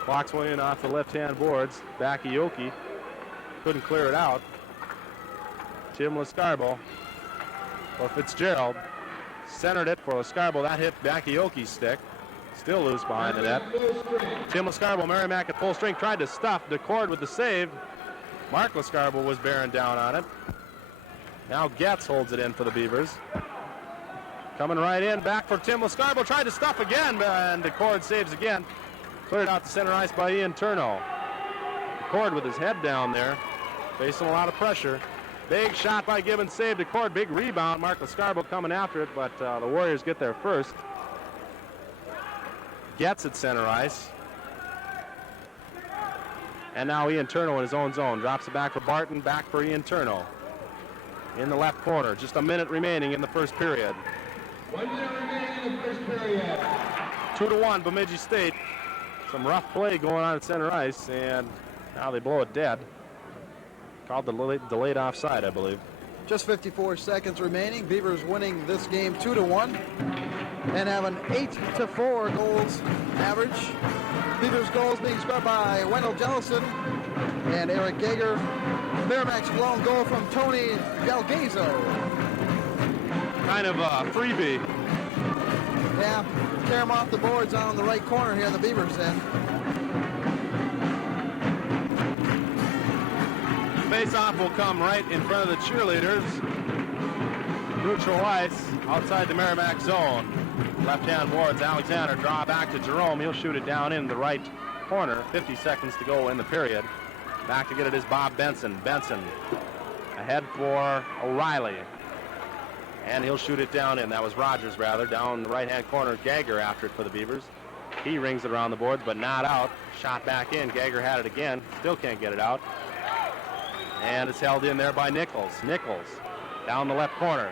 Clocks one in off the left-hand boards. Bakayoko couldn't clear it out. Tim Lascarbo for Fitzgerald. Centered it for Lascarbo. That hit Bakayoki's stick. Still loose behind the net. Tim Lascarbo, Merrimack at full strength, tried to stuff DeCord with the save. Mark Lascarbo was bearing down on it. Now Getz holds it in for the Beavers. Coming right in, back for Tim Lascarbo. Tried to stuff again, and DeCord saves again. Cleared out to center ice by Ian Turno. DeCord with his head down there, facing a lot of pressure. Big shot by Gibbons, saved DeCord. Big rebound. Mark Lascarbo coming after it, but the Warriors get there first. Getz at center ice. And now Ian Turno in his own zone. Drops it back for Barton, back for Ian Turno. In the left corner. Just a minute remaining in the first period. 1 minute remaining in the first period. 2-1, Bemidji State. Some rough play going on at center ice, and now they blow it dead. Called the delayed offside, I believe. Just 54 seconds remaining. Beavers winning this game 2-1 and have an 8-4 goals average. Beavers goals being scored by Wendell Jellison and Eric Gagger. Merrimack's lone goal from Tony Delgazo. kind of a freebie. Yeah, tear him off the boards on the right corner here in the Beavers end. Face-off will come right in front of the cheerleaders. Neutral ice outside the Merrimack zone. Left-hand boards, Alexander draw back to Jerome. He'll shoot it down in the right corner. 50 seconds to go in the period. Back to get it is Bob Benson. Benson ahead for O'Reilly. And he'll shoot it down in. That was Rogers, rather. Down the right-hand corner, Geiger after it for the Beavers. He rings it around the boards, but not out. Shot back in. Geiger had it again. Still can't get it out. And it's held in there by Nichols. Nichols down the left corner.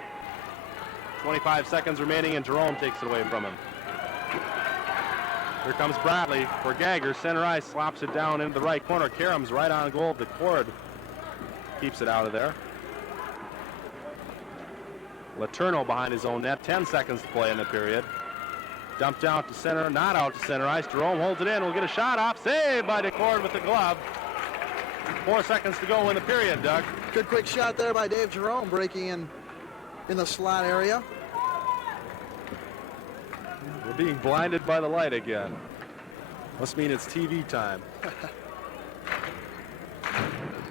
25 seconds remaining, and Jerome takes it away from him. Here comes Bradley for Geiger. Center ice, slops it down into the right corner. Karam's right on goal. The cord keeps it out of there. Letourneau behind his own net. 10 seconds to play in the period. Dumped out to center, not out to center ice. Jerome holds it in. Will get a shot off. Saved by DeCord with the glove. 4 seconds to go in the period, Doug. Good quick shot there by Dave Jerome, breaking in the slot area. We're being blinded by the light again. Must mean it's TV time.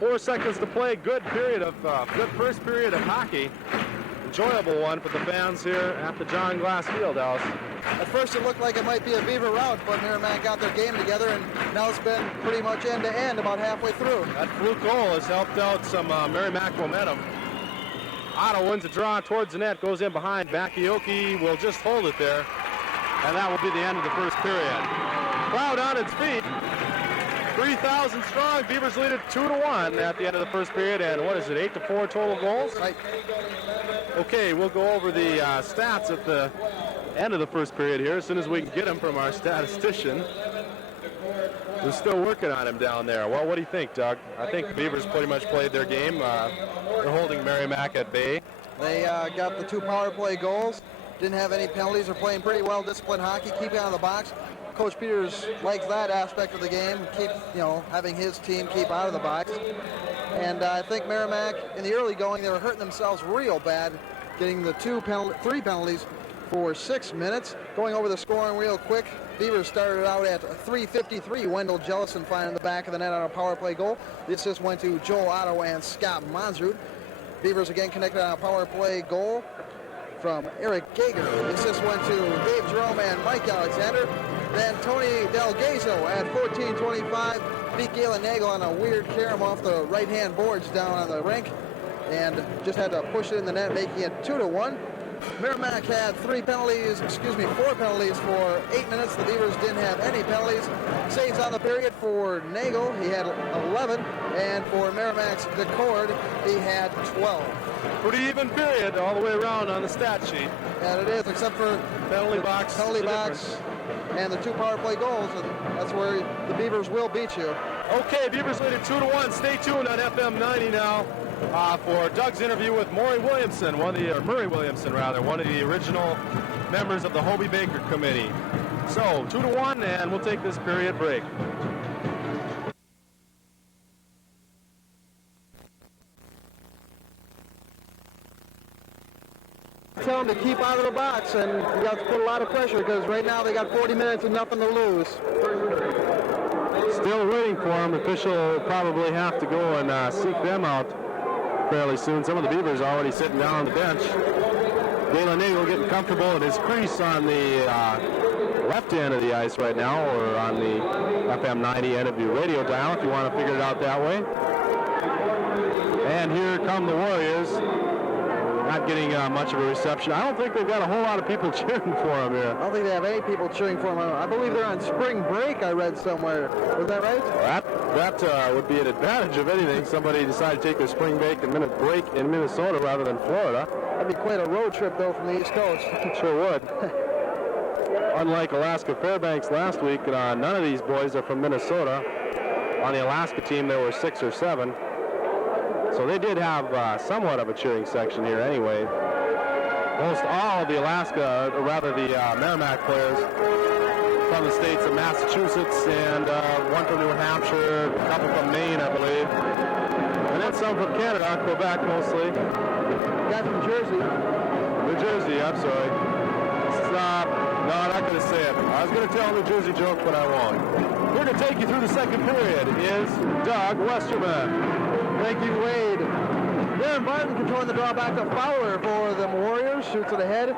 4 seconds to play. Good first period of hockey. Enjoyable one for the fans here at the John Glas Fieldhouse. At first it looked like it might be a Beaver rout, but Merrimack got their game together, and now it's been pretty much end-to-end about halfway through. That fluke goal has helped out some Merrimack momentum. Otto wins a draw towards the net, goes in behind. Bakayuki will just hold it there, and that will be the end of the first period. Crowd on its feet. 3,000 strong. Beavers lead it 2-1 at the end of the first period, and what is it, 8-4 total goals? Right. Okay, we'll go over the stats at the end of the first period here as soon as we can get them from our statistician. We're still working on him down there. Well, what do you think, Doug? I think the Beavers pretty much played their game. They're holding Merrimack at bay. They got the 2 power play goals. Didn't have any penalties. They're playing pretty well disciplined hockey, keeping out of the box. Coach Peters likes that aspect of the game, having his team keep out of the box. And I think Merrimack, in the early going, they were hurting themselves real bad, getting the 3 penalties for 6 minutes. Going over the scoring real quick, Beavers started out at 3:53. Wendell Jellison finding the back of the net on a power play goal. The assist went to Joel Otto and Scott Monsrud. Beavers again connected on a power play goal from Eric Geiger. The assist went to Dave Jerome and Mike Alexander. Then Tony Delgazo at 14:25 beat Galen Nagel on a weird carom off the right-hand boards down on the rink, and just had to push it in the net, making it 2-1. Merrimack had 4 penalties for 8 minutes. The Beavers didn't have any penalties. Saves on the period for Nagel, he had 11, and for Merrimack's DeCord, he had 12. Pretty even period all the way around on the stat sheet. And it is, except for penalty box, and the 2 power play goals, and that's where the Beavers will beat you. Okay, Beavers lead it 2-1. Stay tuned on FM 90 now for Doug's interview with Murray Williamson, one of the original members of the Hobey Baker Committee. So 2-1, and we'll take this period break. Tell them to keep out of the box, and you got to put a lot of pressure, because right now they got 40 minutes and nothing to lose. Still waiting for them. The official will probably have to go and seek them out fairly soon. Some of the Beavers are already sitting down on the bench. Galen Nagel getting comfortable at his crease on the left end of the ice right now, or on the FM 90 end of your radio dial if you want to figure it out that way. And here come the Warriors. Not getting much of a reception. I don't think they've got a whole lot of people cheering for them here. I don't think they have any people cheering for them. I believe they're on spring break, I read somewhere. Was that right? That would be an advantage, if anything. Somebody decided to take their spring break in Minnesota rather than Florida. That'd be quite a road trip, though, from the East Coast. It sure would. Unlike Alaska Fairbanks last week, none of these boys are from Minnesota. On the Alaska team, there were 6 or 7. So they did have somewhat of a cheering section here anyway. Most all of the Merrimack players from the states of Massachusetts and one from New Hampshire, a couple from Maine, I believe. And then some from Canada, Quebec mostly. Guy from Jersey. New Jersey, I'm sorry. Stop. No, I'm not going to say it. I was going to tell a New Jersey joke, but I won't. Here to take you through the second period is Doug Westerman. Thank you, Wade. Darren Barton controlling the draw back to Fowler for the Warriors. Shoots it ahead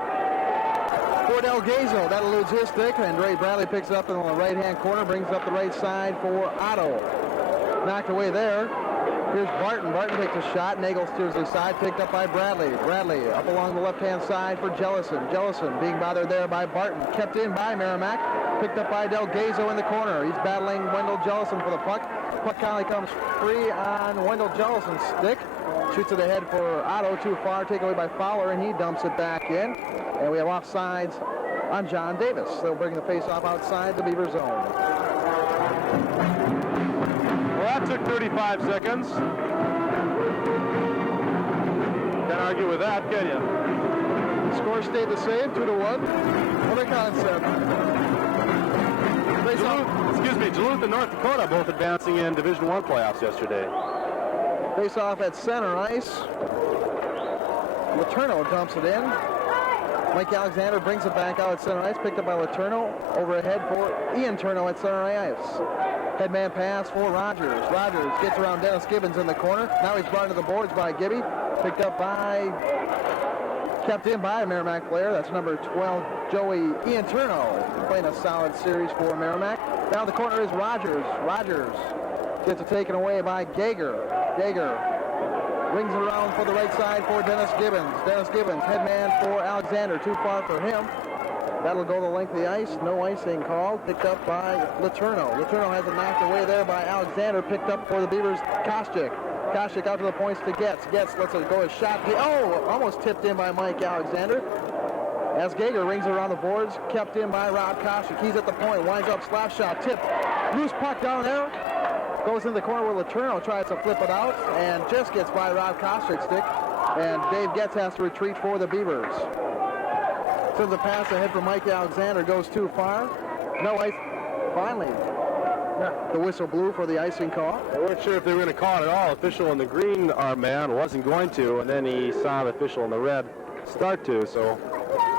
for Del Gazo. That eludes his stick, and Drey Badley picks it up in the right-hand corner, brings it up the right side for Otto. Knocked away there. Here's Barton. Barton takes a shot. Nagel steers the side, picked up by Bradley. Bradley up along the left-hand side for Jellison. Jellison being bothered there by Barton. Kept in by Merrimack. Picked up by Del Gazo in the corner. He's battling Wendell Jellison for the puck. Puck finally comes free on Wendell Jellison's stick. Shoots it ahead for Otto, too far, taken away by Fowler, and he dumps it back in. And we have offsides on John Davis. They'll bring the face-off outside the Beaver zone. Well, that took 35 seconds. Can't argue with that, can you? Score stayed the same, 2-1. What a concept. Duluth and North Dakota both advancing in Division I playoffs yesterday. Face off at center ice. Letourneau dumps it in. Mike Alexander brings it back out at center ice. Picked up by Letourneau. Overhead for Ian Turneau at center ice. Headman pass for Rogers. Rogers gets around Dennis Gibbons in the corner. Now he's brought to the boards by Gibby. Picked up by, kept in by a Merrimack player. That's number 12, Joey Ian Turneau. Playing a solid series for Merrimack. Down the corner is Rogers. Rogers gets it taken away by Gager. Gager rings it around for the right side for Dennis Gibbons. Dennis Gibbons, headman for Alexander. Too far for him. That'll go the length of the ice. No icing called. Picked up by Letourneau. Letourneau has it knocked away there by Alexander. Picked up for the Beavers, Kostick. Kostick out to the points to Getz. Getz lets it go a shot. Oh, almost tipped in by Mike Alexander. As Gager rings it around the boards, kept in by Rob Kostick. He's at the point, winds up, slap shot, tipped. Loose puck down there. Goes in the corner where Letourneau tries to flip it out and just gets by Rob Kostick's stick. And Dave Getz has to retreat for the Beavers. Sends a pass ahead for Mike Alexander, goes too far. No ice. Finally, the whistle blew for the icing call. They weren't sure if they were going to call it at all. Official in the green arm man wasn't going to, and then he saw the official in the red start to, so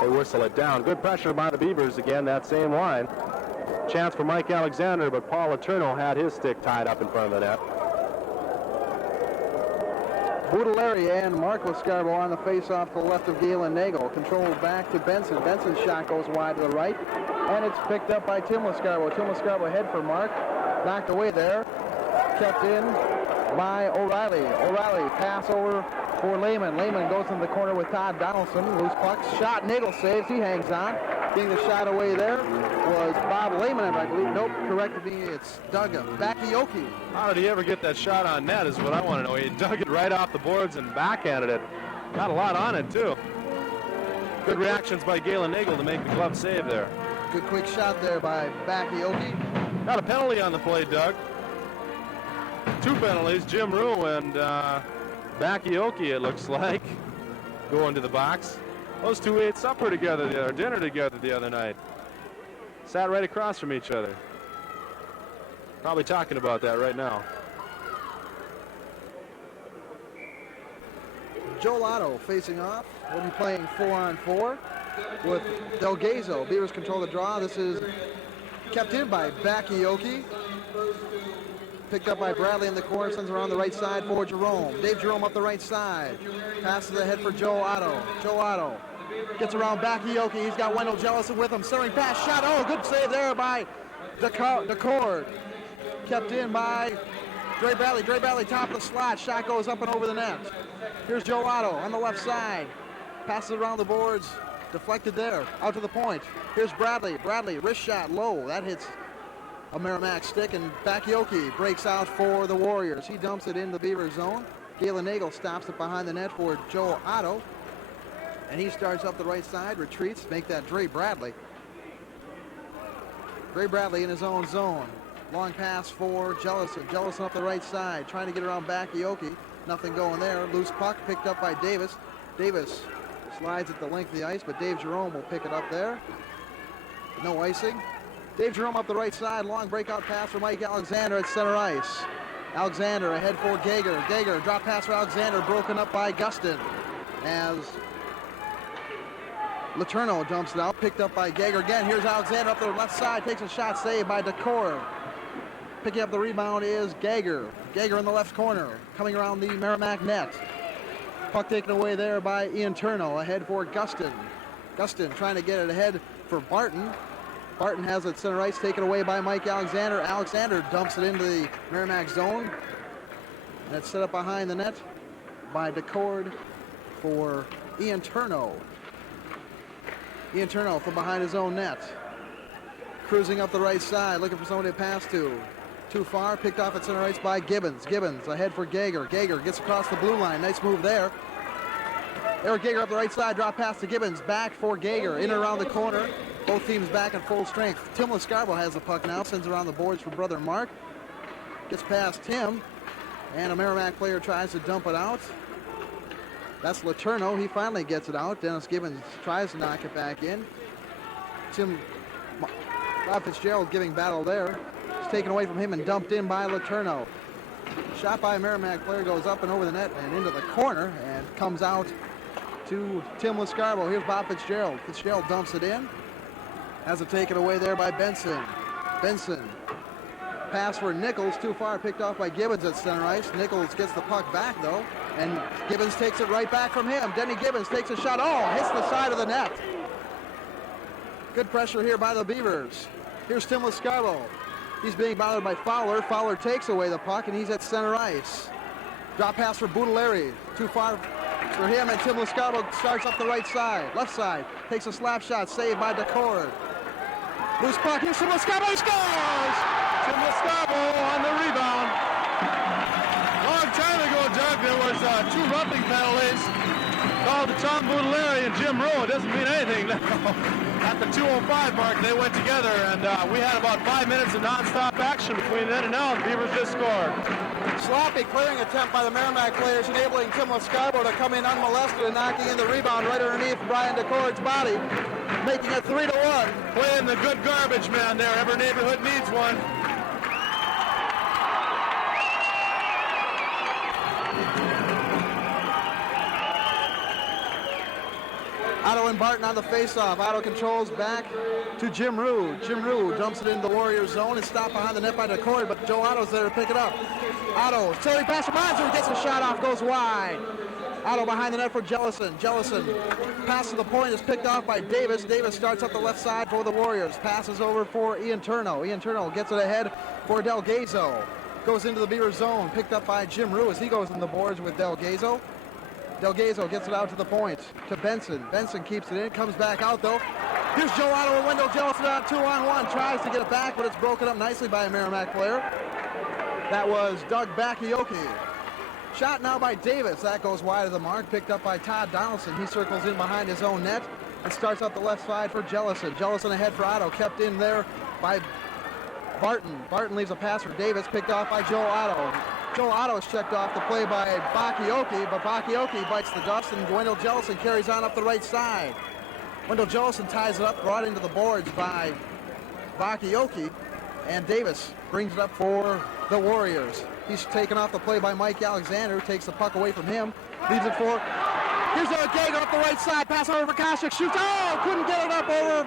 they whistle it down. Good pressure by the Beavers again, that same line. Chance for Mike Alexander, but Paul Letourneau had his stick tied up in front of the net. Boudeleri and Mark Lascarbo on the face-off to the left of Galen Nagel. Controlled back to Benson. Benson's shot goes wide to the right, and it's picked up by Tim Lascarbo. Tim Lascarbo ahead for Mark. Knocked away there. Kept in by O'Reilly. O'Reilly pass over for Lehman. Lehman goes in the corner with Todd Donaldson. Loose puck. Shot. Nagel saves. He hangs on. Getting the shot away there was Bob Lehman, I believe. Nope, corrected me. It's Doug Bakioki. How did he ever get that shot on net is what I want to know. He dug it right off the boards and backhanded it. Got a lot on it, too. Good reactions by Galen Nagel to make the glove save there. Good quick shot there by Bakioki. Got a penalty on the play, Doug. 2 penalties, Jim Rue and Bakioki, it looks like, going to the box. Those two ate supper together, or dinner together the other night. Sat right across from each other. Probably talking about that right now. Joel Otto facing off. We'll be playing 4-on-4 with Del Gazo. Beavers control the draw. This is kept in by Bakioki. Picked up by Bradley in the corner, sends around the right side for Jerome. Dave Jerome up the right side. Passes ahead for Joe Otto. Joe Otto gets around Bakioki. He's got Wendell Jellison with him. Centering pass, shot. Oh, good save there by DeCord. Kept in by Drey Badley. Drey Badley top of the slot. Shot goes up and over the net. Here's Joe Otto on the left side. Passes around the boards. Deflected there. Out to the point. Here's Bradley. Bradley, wrist shot low. That hits a Merrimack stick, and Bakioki breaks out for the Warriors. He dumps it in the Beaver zone. Galen Nagel stops it behind the net for Joel Otto. And he starts up the right side, retreats, make that Drey Badley. Drey Badley in his own zone. Long pass for Jellison. Jellison up the right side, trying to get around Bakioki. Nothing going there. Loose puck picked up by Davis. Davis slides at the length of the ice, but Dave Jerome will pick it up there. No icing. Dave Jerome up the right side. Long breakout pass for Mike Alexander at center ice. Alexander ahead for Gager. Gager, drop pass for Alexander, broken up by Gustin. As Letourneau dumps it out, picked up by Gager again. Here's Alexander up the left side, takes a shot, saved by Decord. Picking up the rebound is Gager. Gager in the left corner, coming around the Merrimack net. Puck taken away there by Ian Turno, ahead for Gustin. Gustin trying to get it ahead for Barton. Barton has it center ice, taken away by Mike Alexander. Alexander dumps it into the Merrimack zone. And it's set up behind the net by Decord for Ian Turno. Ian Turno from behind his own net. Cruising up the right side, looking for somebody to pass to. Too far, picked off at center ice by Gibbons. Gibbons ahead for Gager. Gager gets across the blue line. Nice move there. Eric Gager up the right side, drop pass to Gibbons. Back for Gager, in and around the corner. Both teams back in full strength. Tim Lascarbo has the puck now, sends around the boards for brother Mark. Gets past Tim, and a Merrimack player tries to dump it out. That's Letourneau. He finally gets it out. Dennis Gibbons tries to knock it back in. Bob Fitzgerald giving battle there. It's taken away from him and dumped in by Letourneau. Shot by a Merrimack player goes up and over the net and into the corner and comes out to Tim Lascarbo. Here's Bob Fitzgerald. Fitzgerald dumps it in. Has it taken away there by Benson. Benson. Pass for Nichols, too far, picked off by Gibbons at center ice. Nichols gets the puck back though, and Gibbons takes it right back from him. Denny Gibbons takes a shot. Oh, hits the side of the net. Good pressure here by the Beavers. Here's Tim Lascarbo. He's being bothered by Fowler. Fowler takes away the puck, and he's at center ice. Drop pass for Boutilleri. Too far for him, and Tim Lascarbo starts up the right side. Left side. Takes a slap shot, saved by Decord. Loose puck. Here's Tim Lascarbo. He scores! Tim Lascarbo on the rebound. Long time ago, Doug, there was 2 roughing penalties called to Tom Boutilleri and Jim Rowe. It doesn't mean anything now. At the 2:05 mark, they went together, and we had about 5 minutes of nonstop action between then and now. The Beavers just scored. Sloppy clearing attempt by the Merrimack players, enabling Tim Lascarbo to come in unmolested and knocking in the rebound right underneath Brian Decord's body, making it 3-1. Playing the good garbage man there. Every neighborhood needs one. Otto and Barton on the face-off. Otto controls back to Jim Rue. Jim Rue dumps it into the Warriors zone and stopped behind the net by Decord, but Joe Otto's there to pick it up. Otto, silly pass for Monzer, gets a shot off, goes wide. Otto behind the net for Jellison. Jellison, pass to the point is picked off by Davis. Davis starts up the left side for the Warriors. Passes over for Ian Turno. Ian Turno gets it ahead for Del Gazo. Goes into the Beaver zone, picked up by Jim Rue as he goes in the boards with Del Gazo. Del Gazo gets it out to the point to Benson. Benson keeps it in, comes back out though. Here's Joe Otto and Wendell Jellison on 2-on-1. Tries to get it back, but it's broken up nicely by a Merrimack player. That was Doug Bakioki. Shot now by Davis. That goes wide of the mark. Picked up by Todd Donaldson. He circles in behind his own net and starts up the left side for Jellison. Jellison ahead for Otto. Kept in there by Barton. Barton leaves a pass for Davis. Picked off by Joe Otto. Joe Otto is checked off the play by Bakioki, but Bakioki bites the dust, and Wendell Jellison carries on up the right side. Wendell Jellison ties it up, brought into the boards by Bakioki, and Davis brings it up for the Warriors. He's taken off the play by Mike Alexander, takes the puck away from him, leaves it for... Here's Eric Gager up the right side, pass over for Koshik, shoots, oh, couldn't get it up over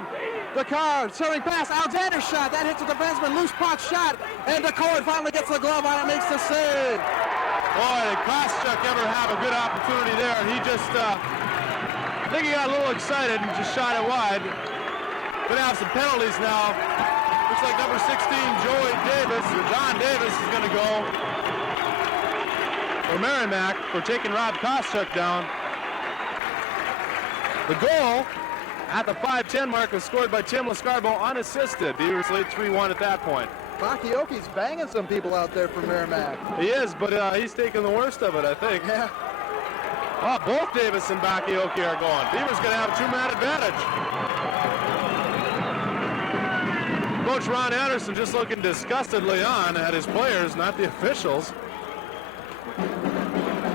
the card. Serving pass, Alexander's shot, that hits the defenseman, loose puck shot, and Decord finally gets the glove on it, makes the save. Boy, did Koshik ever have a good opportunity there, and he just, I think he got a little excited and just shot it wide. Gonna have some penalties now. Looks like number 16, Joey Davis, or John Davis, is gonna go for Merrimack for taking Rob Koshik down. The goal at the 5:10 mark was scored by Tim Lascarbo unassisted. Beavers lead 3-1 at that point. Bakioki's banging some people out there for Merrimack. He is, but he's taking the worst of it, I think. Yeah. Oh, both Davis and Bakioki are going. Beavers going to have a 2-man advantage. Coach Ron Anderson just looking disgustedly on at his players, not the officials.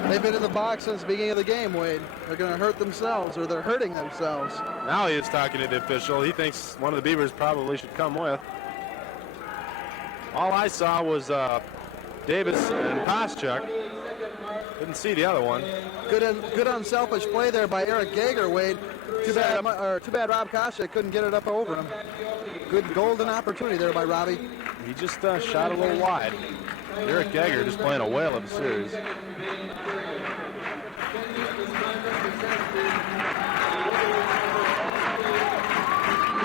They've been in the box since the beginning of the game, Wade. They're going to hurt themselves, or they're hurting themselves. Now he is talking to the official. He thinks one of the Beavers probably should come with. All I saw was Davis and Koshik. Didn't see the other one. Good unselfish play there by Eric Gager, Wade. Too bad Rob Kosha couldn't get it up over him. Good golden opportunity there by Robbie. He just shot a little wide. Eric Gager just playing a whale of a series.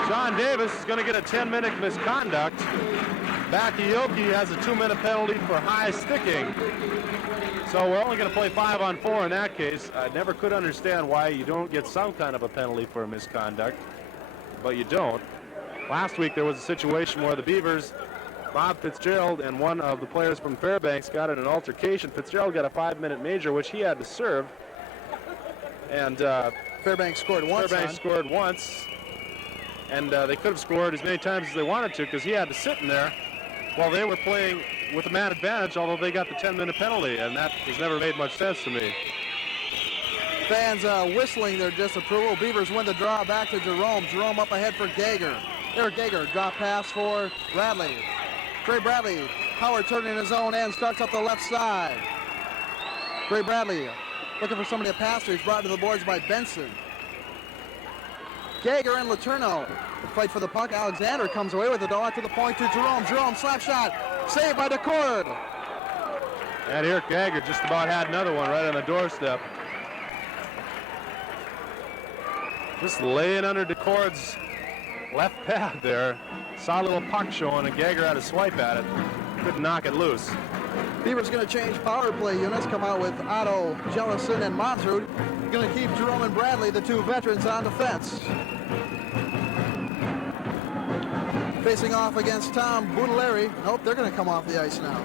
John Davis is going to get a 10-minute misconduct. Bakayoko has a 2-minute penalty for high sticking. So we're only going to play 5-on-4 in that case. I never could understand why you don't get some kind of a penalty for misconduct, but you don't. Last week there was a situation where the Beavers, Bob Fitzgerald and one of the players from Fairbanks got in an altercation. Fitzgerald got a 5-minute major, which he had to serve. And Fairbanks scored once. And they could have scored as many times as they wanted to because he had to sit in there while they were playing with a man advantage, although they got the 10-minute penalty, and that has never made much sense to me. Fans whistling their disapproval. Beavers win the draw back to Jerome. Jerome up ahead for Gager. Eric Gager, drop pass for Badley. Drey Badley, Howard turning his own end, starts up the left side. Drey Badley looking for somebody to pass to. He's brought to the boards by Benson. Gager and Letourneau fight for the puck. Alexander comes away with it all to the point to Jerome. Jerome slap shot, saved by DeCord. And Eric Gager just about had another one right on the doorstep. Just laying under DeCord's left pad there. Saw a little puck showing and Gager had a swipe at it. Couldn't knock it loose. Beavers going to change power play units, come out with Otto, Jellison, and Montrud. Going to keep Jerome and Badley, the two veterans, on defense. Facing off against Tom Boutilleri. Nope, they're going to come off the ice now.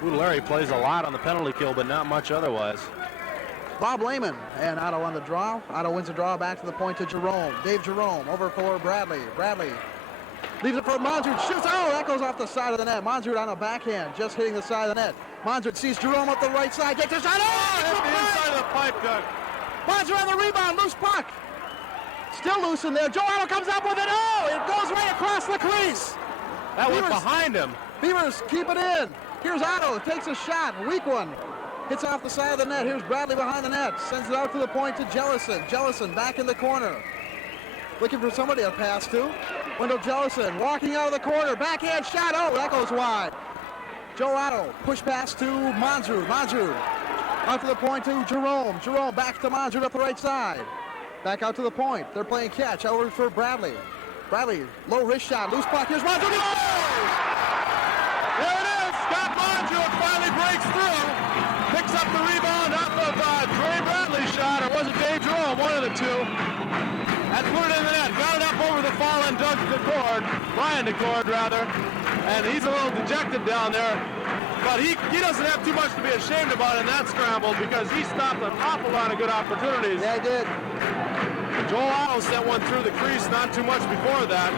Boutilleri plays a lot on the penalty kill, but not much otherwise. Bob Lehman and Otto on the draw. Otto wins the draw back to the point to Jerome. Dave Jerome over for Badley. Badley leaves it for Montrud. Shoots. Oh, that goes off the side of the net. Montrud on a backhand, just hitting the side of the net. Montrud sees Jerome up the right side. Takes a shot. Oh, hit the inside of the pipe, Doug. Montrud on the rebound. Loose puck. Still loose in there. Joel Otto comes up with it. Oh, it goes right across the crease. That went behind him. Beavers keep it in. Here's Otto. Takes a shot. Weak one. Hits off the side of the net. Here's Badley behind the net. Sends it out to the point to Jellison. Jellison back in the corner. Looking for somebody to pass to. Wendell Jellison walking out of the corner. Backhand shot. Oh, that goes wide. Joel Otto. Push pass to Montrud. Montrud. Out to the point to Jerome. Jerome back to Montrud up the right side. Back out to the point. They're playing catch. Over for Badley. Badley. Low wrist shot. Loose puck. Here's Montrud. There it is. Scott Montrud finally breaks through. Picks up the rebound off of Drey Badley's shot, or was it Dave Jerome, one of the two. And put it in the net. Got it up over the fallen Doug DeCord, Brian DeCord rather. And he's a little dejected down there. But he doesn't have too much to be ashamed about in that scramble because he stopped an awful lot of good opportunities. Yeah, he did. Joel Otto sent one through the crease not too much before that.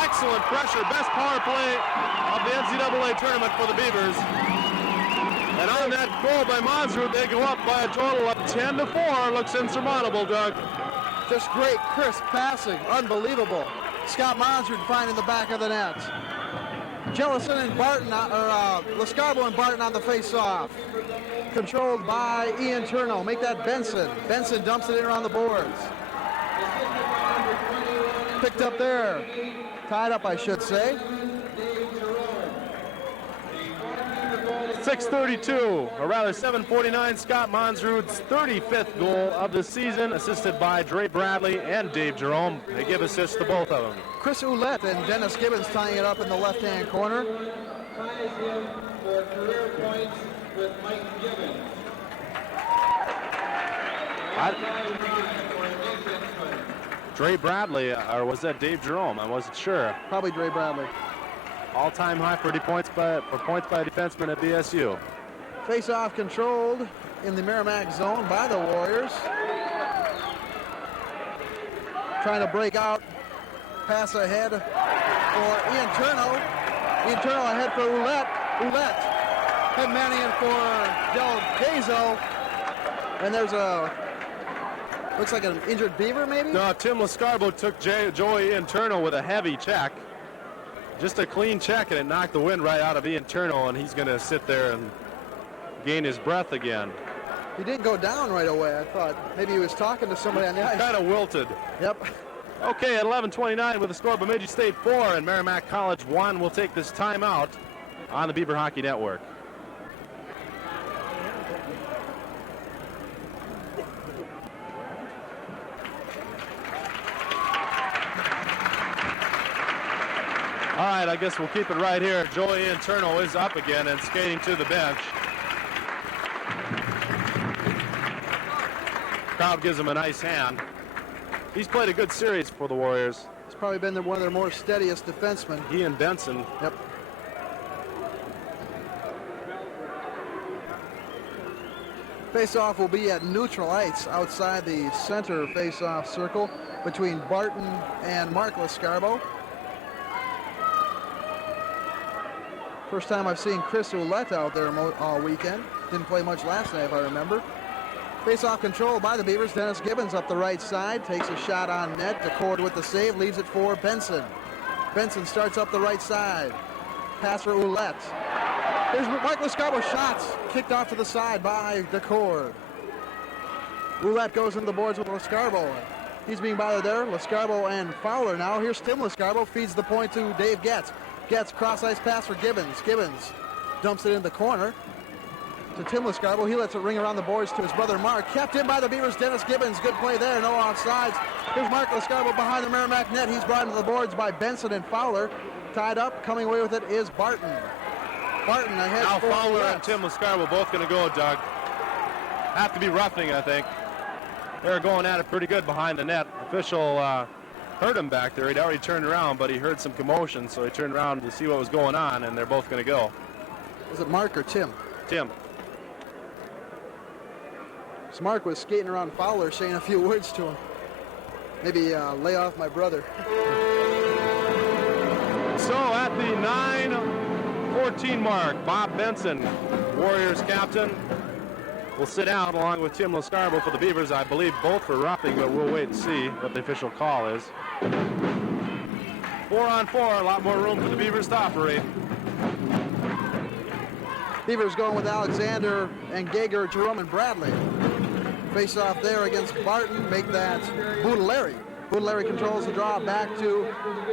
Excellent pressure. Best power play of the NCAA tournament for the Beavers. And on that goal by Montrud, they go up by a total of 10-4. Looks insurmountable, Doug. Just great, crisp passing. Unbelievable. Scott Montrud finding the back of the net. Jellison and Barton, Lascarbo and Barton on the face-off. Controlled by Ian Turno. Make that Benson. Benson dumps it in around the boards. Picked up there. Tied up, I should say. 6:32, or rather 7:49, Scott Montrud's 35th goal of the season, assisted by Drey Badley and Dave Jerome. They give assists to both of them. Chris Ouellette and Dennis Gibbons tying it up in the left-hand corner. Ties him for career points with Mike Gibbons. Drey Badley, or was that Dave Jerome? I wasn't sure. Probably Drey Badley. All-time high for points by a defenseman at BSU. Face-off controlled in the Merrimack zone by the Warriors. Trying to break out. Pass ahead for Ian Turno. Ian Turno ahead for Ouellette. Ouellette head manning in for Del Gazo. And there's looks like an injured Beaver maybe? No, Tim Lascarbo took Joey Ian Turno with a heavy check. Just a clean check, and it knocked the wind right out of Ian Turno, and he's going to sit there and gain his breath again. He didn't go down right away. I thought maybe he was talking to somebody on the ice. Kind of wilted. Yep. Okay, at 11:29 with the score Bemidji State 4 and Merrimack College 1, we'll take this timeout on the Beaver Hockey Network. All right, I guess we'll keep it right here. Joel Turno is up again and skating to the bench. Crowd gives him a nice hand. He's played a good series for the Warriors. He's probably been one of their more steadiest defensemen. He and Benson. Yep. Face-off will be at neutral ice outside the center face-off circle between Barton and Mark Lascarbo. First time I've seen Chris Ouellette out there all weekend. Didn't play much last night, if I remember. Face-off control by the Beavers. Dennis Gibbons up the right side. Takes a shot on net. DeCord with the save. Leaves it for Benson. Benson starts up the right side. Pass for Ouellette. Here's Mark Lascarbo's shots. Kicked off to the side by DeCord. Ouellette goes into the boards with Lascarbo. He's being bothered there. Lascarbo and Fowler now. Here's Tim Lascarbo. Feeds the point to Dave Getz. Getz cross-ice pass for Gibbons. Gibbons dumps it in the corner to Tim Lascarbo. He lets it ring around the boards to his brother Mark. Kept in by the Beavers, Dennis Gibbons. Good play there, no offsides. Here's Mark Lascarbo behind the Merrimack net. He's brought into the boards by Benson and Fowler. Tied up, coming away with it is Barton. Barton ahead. Now Fowler and Tim Lascarbo both going to go, Doug. Have to be roughing, I think. They're going at it pretty good behind the net. Official heard him back there. He'd already turned around, but he heard some commotion, so he turned around to see what was going on, and they're both going to go. Was it Mark or Tim? Tim. So Mark was skating around Fowler, saying a few words to him. Maybe lay off my brother. So at the 9:14 mark, Bob Benson, Warriors captain, will sit out along with Tim Lascarbo for the Beavers. I believe both for roughing, but we'll wait and see what the official call is. 4-on-4, a lot more room for the Beavers to operate. Beavers going with Alexander and Gager, Jerome and Bradley. Face off there against Barton, make that Boutilleri. Boutilleri controls the draw back to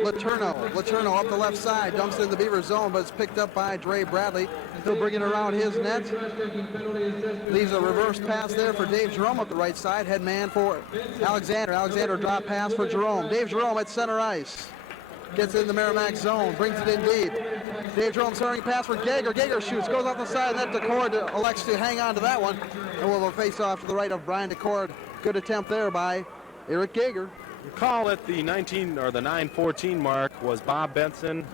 Letourneau. Letourneau up the left side, dumps it in the Beaver zone, but it's picked up by Drey Badley. He'll bring it around his net. Leaves a reverse pass there for Dave Jerome up the right side. Head man for Alexander. Alexander drop pass for Jerome. Dave Jerome at center ice. Gets in the Merrimack zone, brings it in deep. Dave Jerome centering pass for Gager. Gager shoots, goes off the side, and that DeCord elects to hang on to that one. And we'll face off to the right of Brian DeCord. Good attempt there by Eric Gager. The call at the 9:14 mark was Bob Benson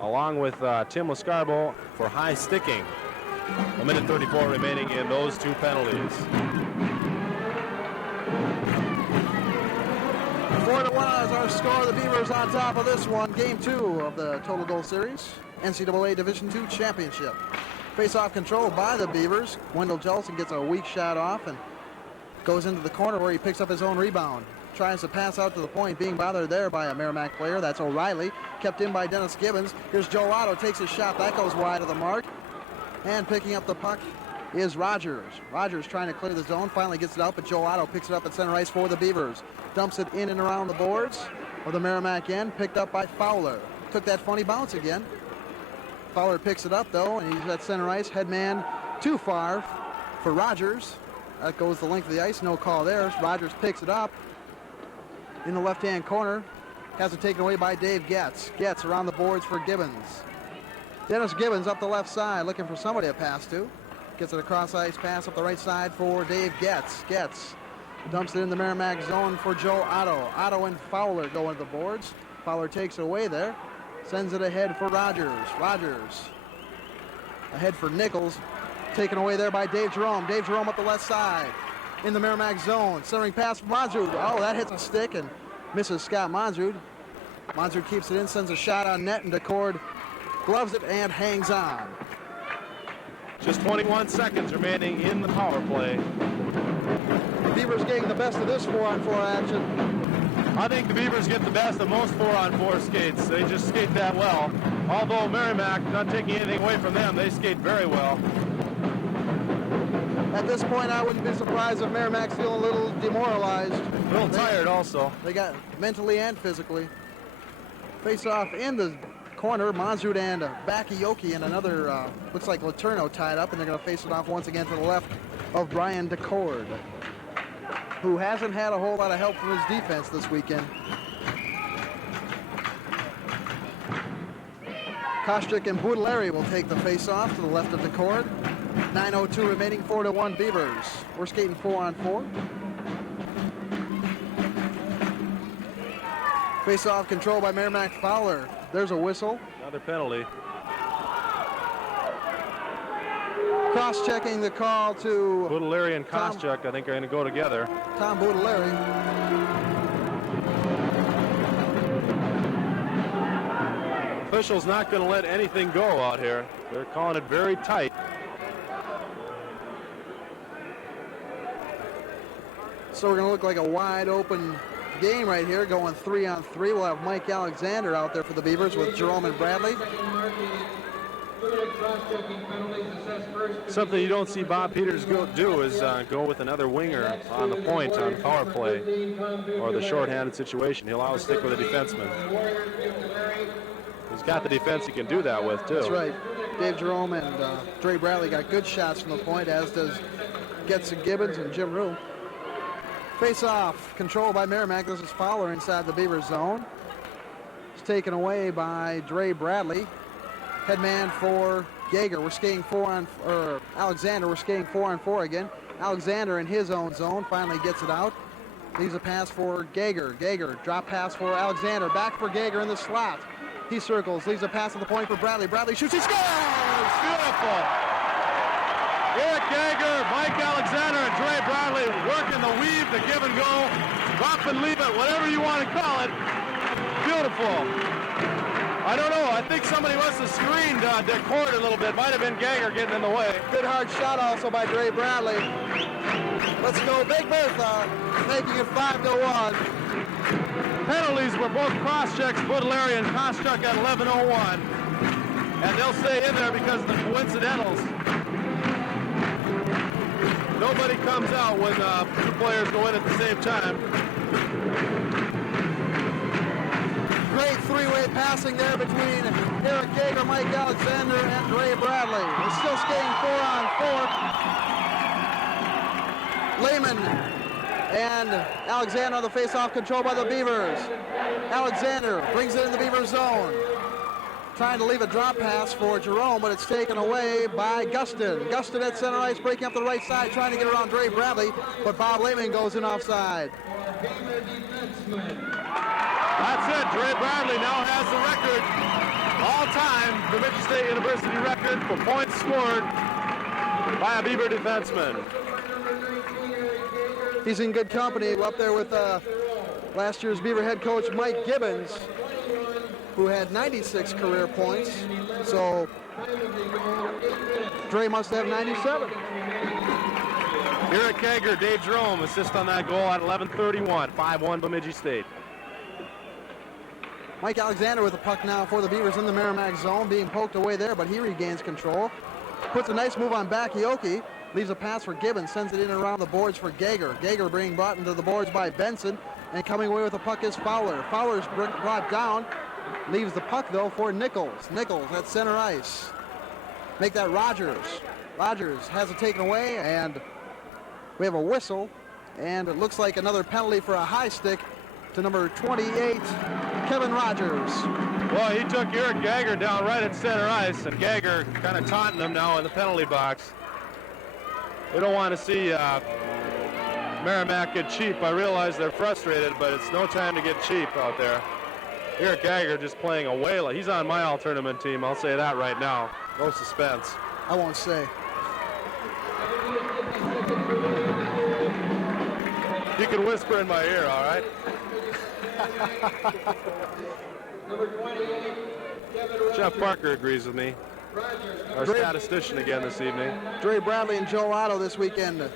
along with Tim Lascarbo for high sticking. 1:34 remaining in those two penalties. 4-1 is our score. The Beavers on top of this one. Game 2 of the Total Goal Series. NCAA Division II Championship. Face-off control by the Beavers. Wendell Jellison gets a weak shot off and goes into the corner where he picks up his own rebound. Tries to pass out to the point, being bothered there by a Merrimack player. That's O'Reilly. Kept in by Dennis Gibbons. Here's Joel Otto, takes his shot. That goes wide of the mark. And picking up the puck is Rogers. Rogers trying to clear the zone. Finally gets it out, but Joel Otto picks it up at center ice for the Beavers. Dumps it in and around the boards of the Merrimack end. Picked up by Fowler. Took that funny bounce again. Fowler picks it up, though, and he's at center ice. Headman too far for Rogers. That goes the length of the ice. No call there. Rogers picks it up in the left-hand corner. Has it taken away by Dave Getz. Getz around the boards for Gibbons. Dennis Gibbons up the left side looking for somebody to pass to. Gets it across ice pass up the right side for Dave Getz. Getz dumps it in the Merrimack zone for Joe Otto. Otto and Fowler go into the boards. Fowler takes it away there. Sends it ahead for Rogers. Rogers ahead for Nichols. Taken away there by Dave Jerome. Dave Jerome up the left side in the Merrimack zone. Centering pass for Monzrud. Oh, that hits a stick and misses Scott Monzrud. Monzrud keeps it in, sends a shot on net, and DeCord gloves it and hangs on. Just 21 seconds remaining in the power play. Beavers getting the best of this 4-on-4 action. I think the Beavers get the best of most 4-on-4 skates. They just skate that well. Although Merrimack, not taking anything away from them, they skate very well. At this point, I wouldn't be surprised if Merrimack's feeling a little demoralized. A little tired also. They got mentally and physically. Face off in the corner, Mazud and Bakayoko, and another, looks like Letourneau tied up, and they're going to face it off once again to the left of Brian DeCord, who hasn't had a whole lot of help from his defense this weekend. Kostyuk and Boudelaire will take the face-off to the left of DeCord. 9:02 remaining, 4-1 Beavers. We're skating 4-on-4. Face-off controlled by Merrimack Fowler. There's a whistle. Another penalty. Cross-checking the call to Boudelaire and Kostyuk, I think, are going to go together. Tom Boudelaire. Officials not going to let anything go out here. They're calling it very tight. So we're going to look like a wide open game right here, going 3-on-3. We'll have Mike Alexander out there for the Beavers with Jerome and Bradley. Something you don't see Bob Peters do is go with another winger on the point on power play or the shorthanded situation. He'll always stick with a defenseman. He's got the defense he can do that with, too. That's right. Dave Jerome and Drey Badley got good shots from the point, as does Getson Gibbons and Jim Rue. Face-off, controlled by Merrimack. This is Fowler inside the Beavers zone. It's taken away by Drey Badley. Headman for Gager. We're skating Alexander. We're skating 4-on-4 again. Alexander in his own zone finally gets it out. Leaves a pass for Gager. Gager, drop pass for Alexander. Back for Gager in the slot. He circles, leaves a pass at the point for Bradley. Bradley shoots, he scores! Beautiful. Eric Gager, Mike Alexander, and Drey Badley working the weave, the give and go, drop and leave it, whatever you want to call it. Beautiful. I don't know. I think somebody must have screened DeCord a little bit. Might have been Gager getting in the way. Good hard shot also by Drey Badley. Let's go Big Bertha, making it 5-1. Penalties were both cross-checks, Boudelaire and Kostyuk at 11:01. And they'll stay in there because of the coincidentals. Nobody comes out when two players go in at the same time. Great three-way passing there between Eric Gager, Mike Alexander, and Drey Badley. We're still skating 4-on-4. Lehman and Alexander on the face-off, controlled by the Beavers. Alexander brings it in the Beavers zone. Trying to leave a drop pass for Jerome, but it's taken away by Gustin. Gustin at center ice, breaking up the right side, trying to get around Drey Badley, but Bob Lehman goes in offside. That's it. Drey Badley now has the record, all-time Bemidji State University record for points scored by a Beaver defenseman. He's in good company up there with last year's Beaver head coach Mike Gibbons, who had 96 career points. So Drey must have 97. Eric Gager, Dave Jerome assist on that goal at 11:31, 5-1 Bemidji State. Mike Alexander with the puck now for the Beavers in the Merrimack zone, being poked away there, but he regains control. Puts a nice move on Bakayoko, leaves a pass for Gibbons, sends it in and around the boards for Gager. Gager being brought into the boards by Benson, and coming away with the puck is Fowler. Fowler's brought down, leaves the puck though for Nichols. Nichols at center ice. Make that Rogers. Rogers has it taken away, and we have a whistle, and it looks like another penalty for a high stick to number 28, Kevin Rogers. Well, he took Eric Gager down right at center ice, and Gager kind of taunting him now in the penalty box. We don't want to see Merrimack get cheap. I realize they're frustrated, but it's no time to get cheap out there. Eric Gager just playing a whale. He's on my all-tournament team, I'll say that right now. No suspense. I won't say. You can whisper in my ear, all right? Jeff Parker agrees with me. Our statistician again this evening. Drey Badley and Joel Otto this weekend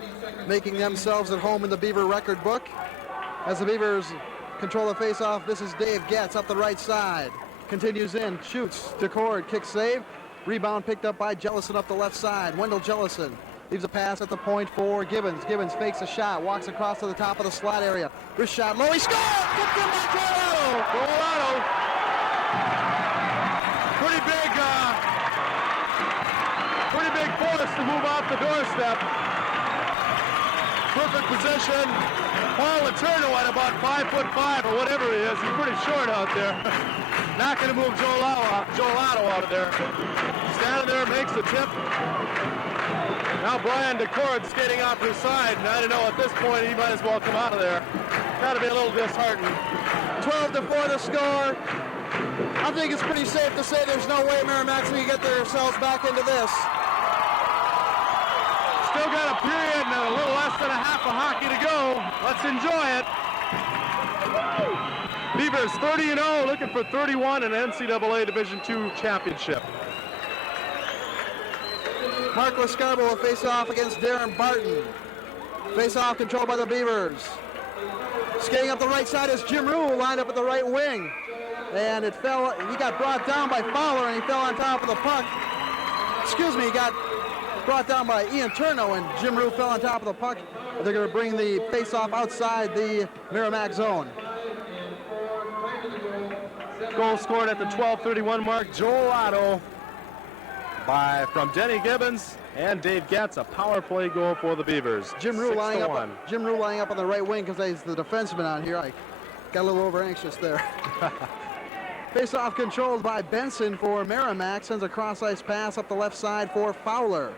making themselves at home in the Beaver record book, as the Beavers control the face-off. This is Dave Getz up the right side. Continues in, shoots, Decord, kick save. Rebound picked up by Jellison up the left side. Wendell Jellison leaves a pass at the point for Gibbons. Gibbons fakes a shot, walks across to the top of the slot area. Wrist shot, low, he scores! Kicked in by Joel Otto! Joel Otto. Pretty big force to move off the doorstep. Perfect position. Paul Letourneau at about 5'5" or whatever he is. He's pretty short out there. Not going to move Joel Otto out of there. Standing there, makes the tip. Now Brian Decord skating off his side, and I don't know, at this point he might as well come out of there. Got to be a little disheartened. 12-4 to score. I think it's pretty safe to say there's no way Merrimack's going to get themselves back into this. Still got a period and a little less than a half of hockey to go. Let's enjoy it. Beavers 30-0, looking for 31 in NCAA Division II championship. Mark Lascarbo will face off against Darren Barton. Face off controlled by the Beavers. Skating up the right side is Jim Rue, lined up at the right wing. And it fell, he got brought down by Fowler and he fell on top of the puck. Excuse me, he got brought down by Ian Turno and Jim Rue fell on top of the puck. They're going to bring the face-off outside the Merrimack zone. Goal scored at the 12:31 mark. Joel Otto from Denny Gibbons and Dave Getz, a power play goal for the Beavers. Jim Rue lining up on the right wing because he's the defenseman on here. I got a little over anxious there. Face-off controlled by Benson for Merrimack. Sends a cross-ice pass up the left side for Fowler.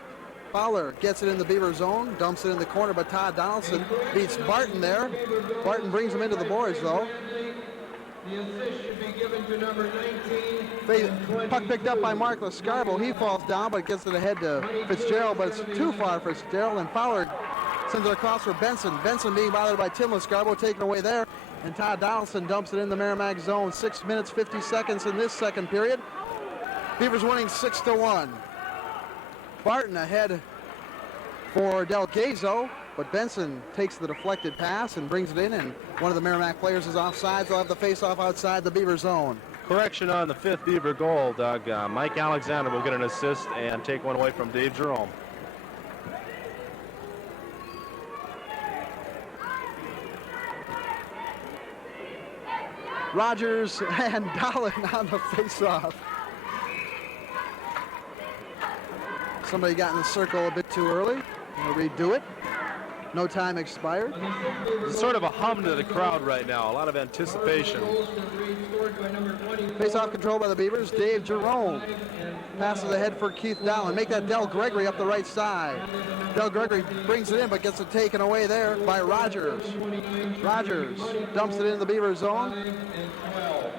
Fowler gets it in the Beaver zone, dumps it in the corner, but Todd Donaldson beats Barton there. Barton brings him into the boards, though. The assist should be given to number 19. Puck picked up by Mark Lascarbo. He falls down, but gets it ahead to Fitzgerald, but it's too far for Fitzgerald, and Fowler sends it across for Benson. Benson being bothered by Tim Lascarbo, taken away there, and Todd Donaldson dumps it in the Merrimack zone. 6 minutes, 50 seconds in this second period. Beavers winning 6-1. Barton ahead for Del Gazo, but Benson takes the deflected pass and brings it in, and one of the Merrimack players is offside. They'll have the face-off outside the Beaver zone. Correction on the fifth Beaver goal, Doug. Mike Alexander will get an assist and take one away from Dave Jerome. Rogers and Dolan on the face-off. Somebody got in the circle a bit too early. We'll redo it. No time expired. There's sort of a hum to the crowd right now. A lot of anticipation. Face-off control by the Beavers. Dave Jerome passes ahead for Keith Dallin. Make that Del Gregory up the right side. Del Gregory brings it in, but gets it taken away there by Rogers. Rogers dumps it in the Beaver zone.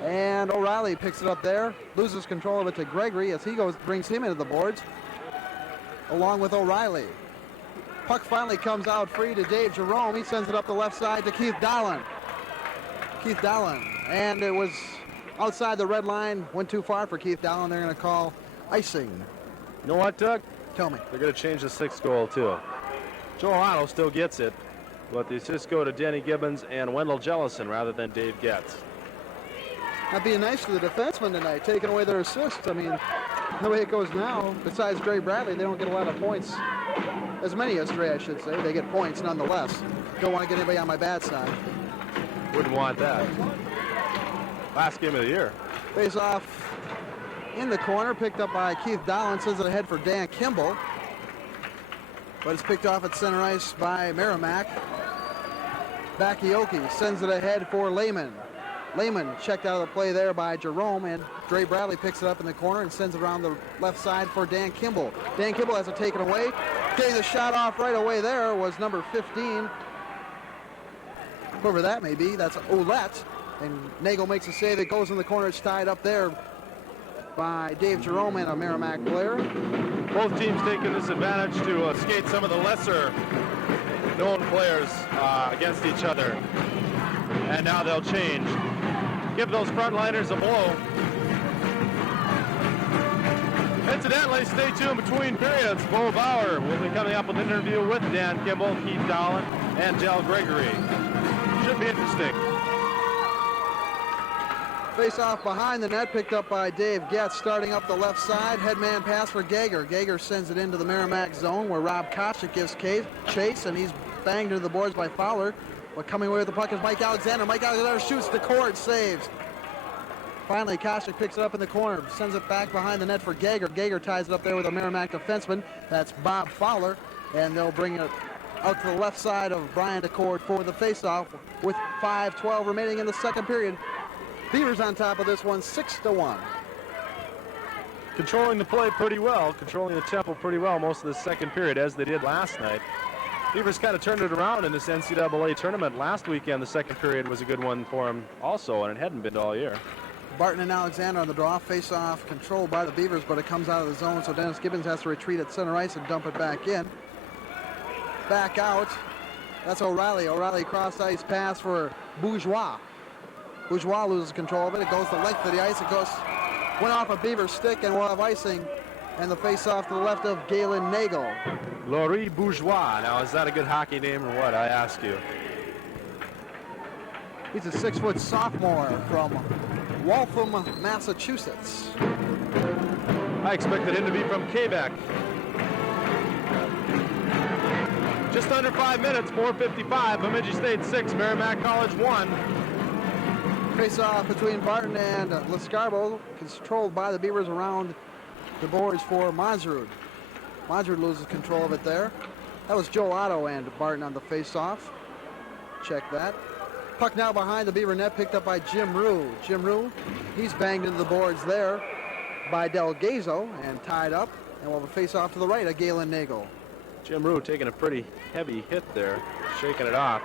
And O'Reilly picks it up there. Loses control of it to Gregory as he brings him into the boards, along with O'Reilly. Puck finally comes out free to Dave Jerome. He sends it up the left side to Keith Dallin. Keith Dallin. And it was outside the red line. Went too far for Keith Dallin. They're going to call icing. You know what, Doug? Tell me. They're going to change the sixth goal, too. Joel Otto still gets it, but the assists go to Denny Gibbons and Wendell Jellison rather than Dave Getz. Not being nice to the defensemen tonight, taking away their assists. I mean, the way it goes now, besides Drey Badley, they don't get a lot of points. As many as Drey, I should say. They get points nonetheless. Don't want to get anybody on my bad side. Wouldn't want that. Last game of the year. Face off in the corner, picked up by Keith Dallin, sends it ahead for Dan Kimball. But it's picked off at center ice by Merrimack. Bakioki sends it ahead for Lehman. Lehman checked out of the play there by Jerome, and Drey Badley picks it up in the corner and sends it around the left side for Dan Kimball. Dan Kimball has it taken away. Getting the shot off right away there was number 15. Whoever that may be, that's Ouellette. And Nagel makes a save. It goes in the corner. It's tied up there by Dave Jerome and a Merrimack player. Both teams taking this advantage to skate some of the lesser known players against each other. And now they'll change. Give those frontliners a blow. Incidentally, stay tuned between periods. Bo Bauer will be coming up with an interview with Dan Kimball, Keith Dallin, and Del Gregory. Should be interesting. Face off behind the net, picked up by Dave Getz, starting up the left side. Headman pass for Gager. Gager sends it into the Merrimack zone where Rob Koshik gives chase, and he's banged into the boards by Fowler. But coming away with the puck is Mike Alexander. Mike Alexander shoots the cord, saves. Finally, Koshik picks it up in the corner, sends it back behind the net for Gager. Gager ties it up there with a Merrimack defenseman. That's Bob Fowler, and they'll bring it out to the left side of Brian DeCord for the faceoff with 5:12 remaining in the second period. Beavers on top of this one, 6-1. Controlling the play pretty well, controlling the tempo pretty well most of the second period, as they did last night. Beavers kind of turned it around in this NCAA tournament. Last weekend, the second period was a good one for them also, and it hadn't been all year. Barton and Alexander on the draw, face-off controlled by the Beavers, but it comes out of the zone, so Dennis Gibbons has to retreat at center ice and dump it back in. Back out, that's O'Reilly. O'Reilly cross-ice pass for Bourgeois. Bourgeois loses control of it. It goes the length of the ice. Went off a Beaver stick, and we'll have icing. And the face-off to the left of Galen Nagel. Laurie Bourgeois. Now, is that a good hockey name or what, I ask you? He's a 6-foot sophomore from Waltham, Massachusetts. I expected him to be from Quebec. Just under 5 minutes, 4:55. Bemidji State 6, Merrimack College 1. Face-off between Barton and Lescarbo, controlled by the Beavers around the boards for Monsrud. Monsrud loses control of it there. That was Joel Otto and Barton on the face-off. Check that. Puck now behind the Beaver net, picked up by Jim Rue. Jim Rue, he's banged into the boards there by Del Gazo and tied up. And we'll have a face-off to the right of Galen Nagel. Jim Rue taking a pretty heavy hit there, shaking it off.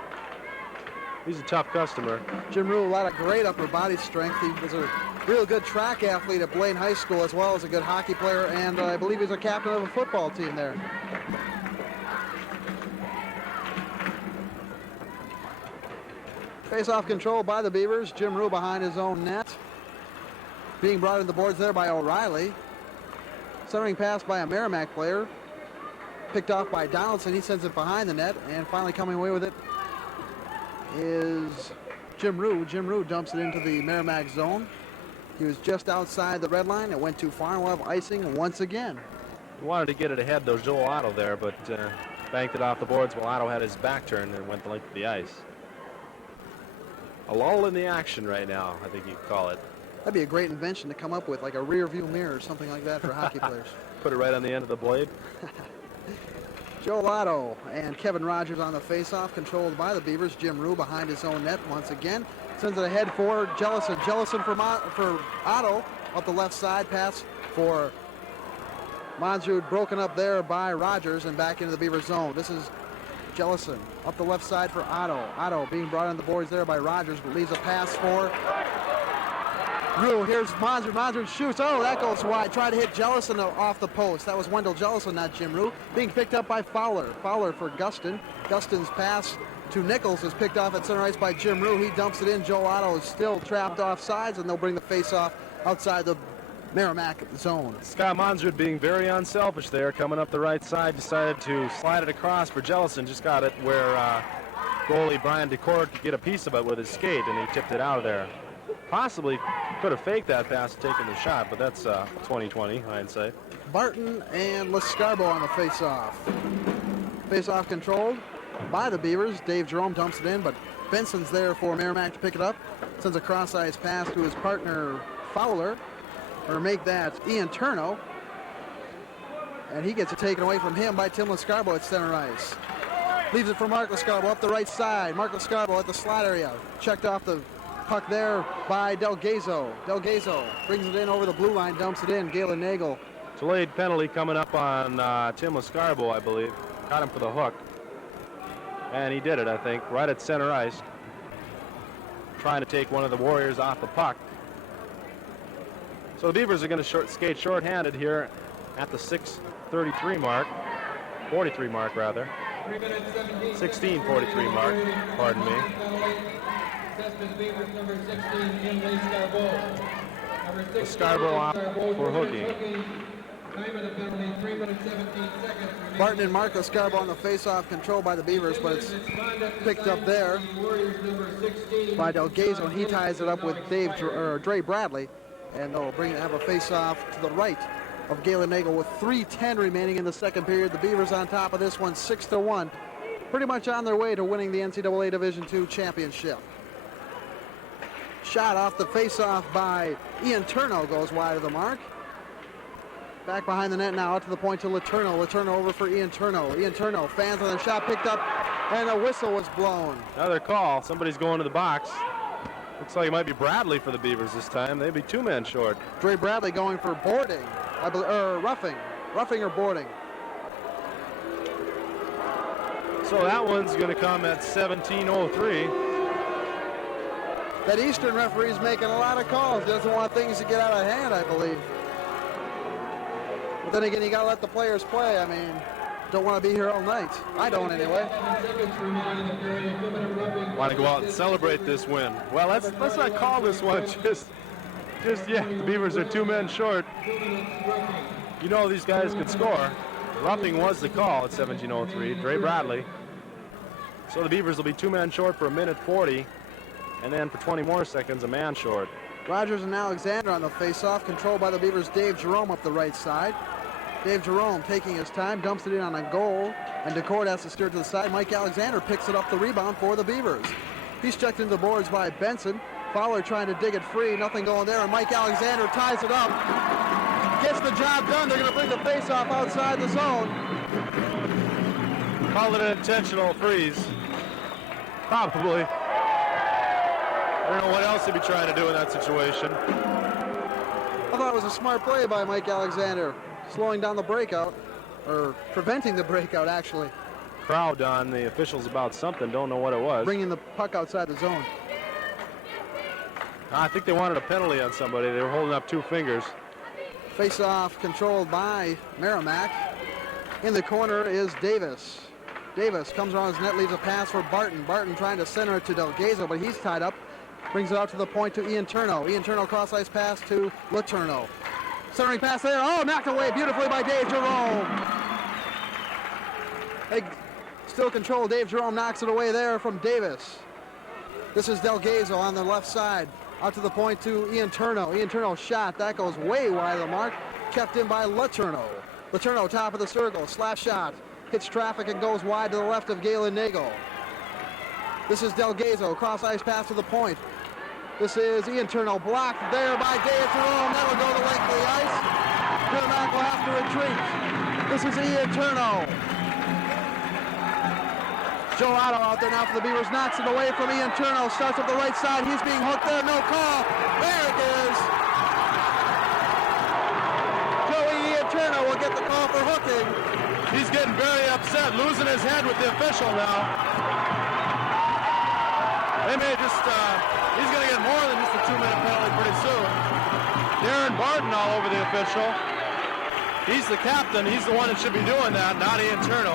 He's a tough customer. Jim Rue, a lot of great upper body strength. He was a real good track athlete at Blaine High School, as well as a good hockey player, and I believe he's a captain of a football team there. Face-off control by the Beavers. Jim Rue behind his own net. Being brought in the boards there by O'Reilly. Centering pass by a Merrimack player. Picked off by Donaldson. He sends it behind the net, and finally coming away with it is Jim Rue. Jim Rue dumps it into the Merrimack zone. He was just outside the red line. It went too far, and we'll have icing once again. He wanted to get it ahead, though, Joel Otto there, but banked it off the boards while Otto had his back turned and went the length of the ice. A lull in the action right now, I think you could call it. That'd be a great invention to come up with, like a rear view mirror or something like that for hockey players. Put it right on the end of the blade. Joel Otto and Kevin Rogers on the face-off, controlled by the Beavers. Jim Rue behind his own net once again. Sends it ahead for Jellison. Jellison for Otto up the left side. Pass for Monsrud, broken up there by Rogers and back into the Beaver zone. This is Jellison up the left side for Otto. Otto being brought on the boards there by Rogers, but leaves a pass for Rue. Here's Monsrud. Monsrud shoots. Oh, that goes wide. Tried to hit Jellison off the post. That was Wendell Jellison, not Jim Rue. Being picked up by Fowler. Fowler for Gustin. Gustin's pass to Nichols is picked off at center ice by Jim Rue. He dumps it in. Joel Otto is still trapped off sides, and they'll bring the face-off outside the Merrimack zone. Scott Monsrud being very unselfish there, coming up the right side, decided to slide it across for Jellison. Just got it where goalie Brian DeCord could get a piece of it with his skate, and he tipped it out of there. Possibly could have faked that pass and taken the shot, but that's 20/20 hindsight. Barton and Lescarbo on the face-off. Face-off controlled by the Beavers. Dave Jerome dumps it in, but Benson's there for Merrimack to pick it up. Sends a cross-ice pass to his partner Fowler, or make that Ian Turno. And he gets it taken away from him by Tim Lescarbo at center ice. Leaves it for Mark Lescarbo up the right side. Mark Lescarbo at the slot area. Checked off the puck there by Del Gazo. Del Gazo brings it in over the blue line, dumps it in. Galen Nagel. Delayed penalty coming up on Tim Lescarbo, I believe. Caught him for the hook. And he did it, I think, right at center ice. Trying to take one of the Warriors off the puck. So the Beavers are going to skate shorthanded here at the 6:33 mark. 43 mark, rather. 16:43 mark, pardon me. Lescarbo off for hooking. Time of the penalty, 3 minutes 17 seconds. Barton and Marcus Garbo on the face-off, controlled by the Beavers, but it's picked up there by Delgazo, and he ties it up with Drey Badley, and they'll have a face-off to the right of Galen Nagel with 3:10 remaining in the second period. The Beavers on top of this one, 6-1, pretty much on their way to winning the NCAA Division II championship. Shot off the face-off by Ian Turno goes wide of the mark. Back behind the net now, out to the point to Letourneau. Letourneau over for Ian Turno. Ian Turno fans on the shot, picked up, and a whistle was blown. Another call. Somebody's going to the box. Looks like it might be Bradley for the Beavers this time. They'd be 2 men short. Drey Badley going for boarding, I believe, or roughing or boarding. So that one's going to come at 17:03. That Eastern referee's making a lot of calls. Doesn't want things to get out of hand, I believe. But then again, you got to let the players play. I mean, don't want to be here all night. I don't anyway. Want to go out and celebrate this win. Well, let's not call this one just yet. The Beavers are 2 men short. You know these guys could score. Roughing was the call at 17:03. Drey Badley. So the Beavers will be 2 men short for 1:40, and then for 20 more seconds, a man short. Rogers and Alexander on the face-off, controlled by the Beavers' Dave Jerome up the right side. Dave Jerome taking his time, dumps it in on a goal, and DeCord has to steer it to the side. Mike Alexander picks it up the rebound for the Beavers. He's checked into the boards by Benson. Fowler trying to dig it free, nothing going there, and Mike Alexander ties it up. Gets the job done. They're going to bring the face-off outside the zone. Call it an intentional freeze. Probably. I don't know what else he'd be trying to do in that situation. I thought it was a smart play by Mike Alexander, slowing down the breakout, or preventing the breakout, actually. Crowd on the officials about something, don't know what it was. Bringing the puck outside the zone. I think they wanted a penalty on somebody. They were holding up 2 fingers. Face-off controlled by Merrimack. In the corner is Davis. Davis comes around his net, leaves a pass for Barton. Barton trying to center it to Delgazo, but he's tied up. Brings it out to the point to Ian Turno. Ian Turno cross-ice pass to Letourneau. Centering pass there. Oh, knocked away beautifully by Dave Jerome. Still control. Dave Jerome knocks it away there from Davis. This is Delgazo on the left side. Out to the point to Ian Turno. Ian Turno shot. That goes way wide of the mark. Kept in by Letourneau. Letourneau top of the circle. Slap shot. Hits traffic and goes wide to the left of Galen Nagel. This is Delgazo. Cross-ice pass to the point. This is Ian Turno, blocked there by Dave Jerome. That'll go the length of the ice. Merrimack will have to retreat. This is Ian Turno. Joel Otto out there now for the Beavers. Knocks it away from Ian Turno. Starts up the right side. He's being hooked there. No call. There it is. Ian Turno will get the call for hooking. He's getting very upset, losing his head with the official now. They may just, he's going to get more than just a 2-minute penalty pretty soon. Darren Barton all over the official. He's the captain. He's the one that should be doing that, not Ian Turno.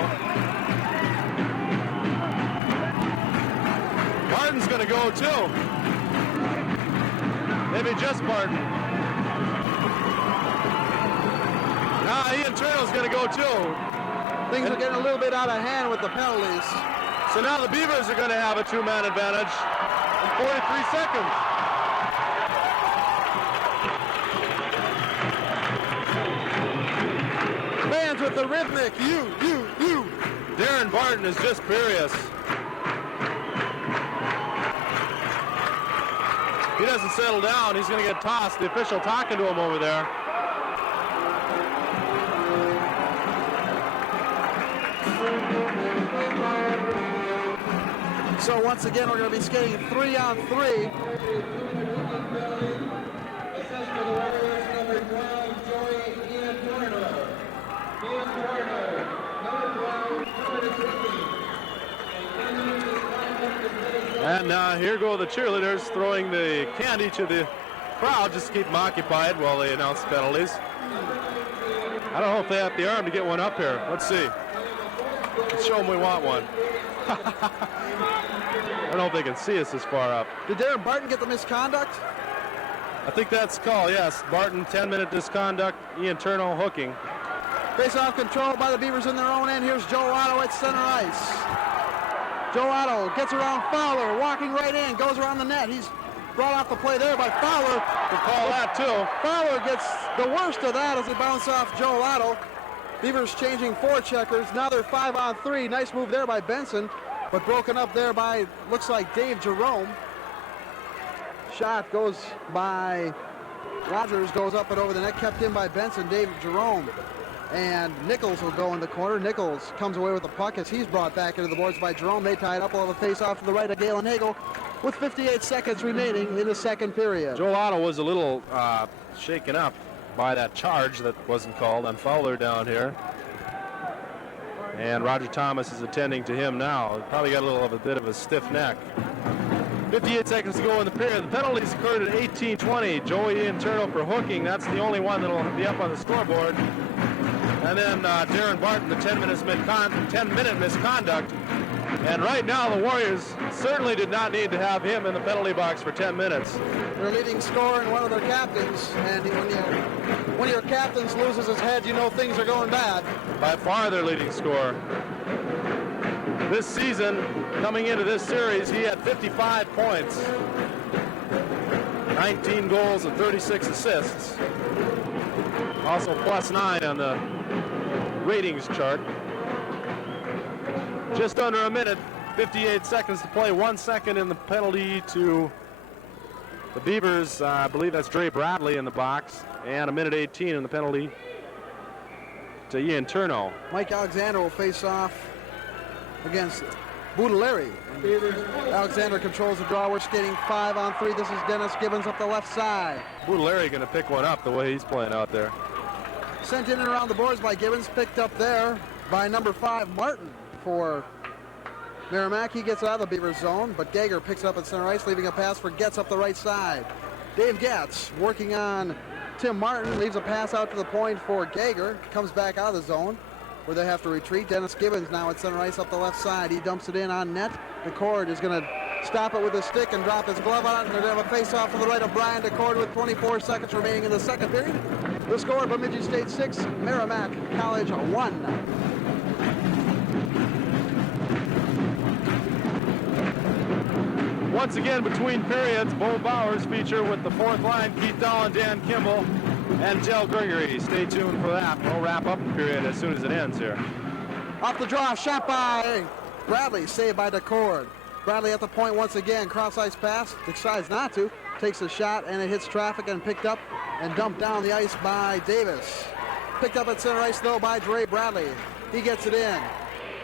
Barton's going to go too. Maybe just Barton. Nah, Ian Turno's going to go too. Things are getting a little bit out of hand with the penalties. So now the Beavers are going to have a 2-man advantage in 43 seconds. Fans with the rhythmic, you. Darren Barton is just furious. He doesn't settle down. He's going to get tossed. The official talking to him over there. So once again, we're going to be skating 3-on-3. And here go the cheerleaders throwing the candy to the crowd just to keep them occupied while they announce the penalties. I don't know if they have the arm to get one up here. Let's see. Let's show them we want one. I don't know if they can see us this far up. Did Darren Barton get the misconduct? I think that's the call, yes. Barton, 10-minute misconduct. Ian Turno hooking. Face-off controlled by the Beavers in their own end. Here's Joel Otto at center ice. Joel Otto gets around Fowler, walking right in, goes around the net. He's brought off the play there by Fowler. Good call that too. Fowler gets the worst of that as it bounced off Joel Otto. Beavers changing forecheckers. Now they're 5-on-3. Nice move there by Benson, but broken up there by, looks like, Dave Jerome. Shot goes by Rogers, goes up and over the net, kept in by Benson. Dave Jerome and Nichols will go in the corner. Nichols comes away with the puck as he's brought back into the boards by Jerome. They tie it up. We'll have a face-off to the right of Galen Hagel with 58 seconds remaining in the second period. Joel Otto was a little shaken up by that charge that wasn't called on Fowler down here. And Roger Thomas is attending to him now. Probably got a little of a bit of a stiff neck. 58 seconds to go in the period. The penalties occurred at 18:20. Joey Interno for hooking. That's the only one that'll be up on the scoreboard. And then Darren Barton, the 10-minute misconduct. And right now, the Warriors certainly did not need to have him in the penalty box for 10 minutes. Their leading scorer and one of their captains. And when one of your captains loses his head, you know things are going bad. By far their leading scorer. This season, coming into this series, he had 55 points, 19 goals and 36 assists. Also +9 on the ratings chart. Just under a minute, 58 seconds to play, 1 second in the penalty to the Beavers. I believe that's Drey Badley in the box, and 1:18 in the penalty to Ian Turno. Mike Alexander will face off against Boudeleri. Alexander controls the draw. We're skating 5-on-3. This is Dennis Gibbons up the left side. Boudeleri going to pick one up the way he's playing out there. Sent in and around the boards by Gibbons, picked up there by number 5, Martin, for Merrimack. He gets out of the Beavers zone, but Gager picks it up at center ice, leaving a pass for Getz up the right side. Dave Getz working on Tim Martin, leaves a pass out to the point for Gager, comes back out of the zone where they have to retreat. Dennis Gibbons now at center ice up the left side. He dumps it in on net. DeCord is going to stop it with a stick and drop his glove on it, and they're going to have a face-off to the right of Brian DeCord with 24 seconds remaining in the second period. The score, Bemidji State 6, Merrimack College 1. Once again, between periods, Bo Bowers feature with the fourth line, Keith Dahl and Dan Kimball and Del Gregory. Stay tuned for that. We'll wrap up the period as soon as it ends here. Off the draw, shot by Bradley, saved by DeCord. Bradley at the point once again, cross-ice pass, decides not to, takes a shot, and it hits traffic and picked up and dumped down the ice by Davis. Picked up at center ice, though, by Drey Badley. He gets it in.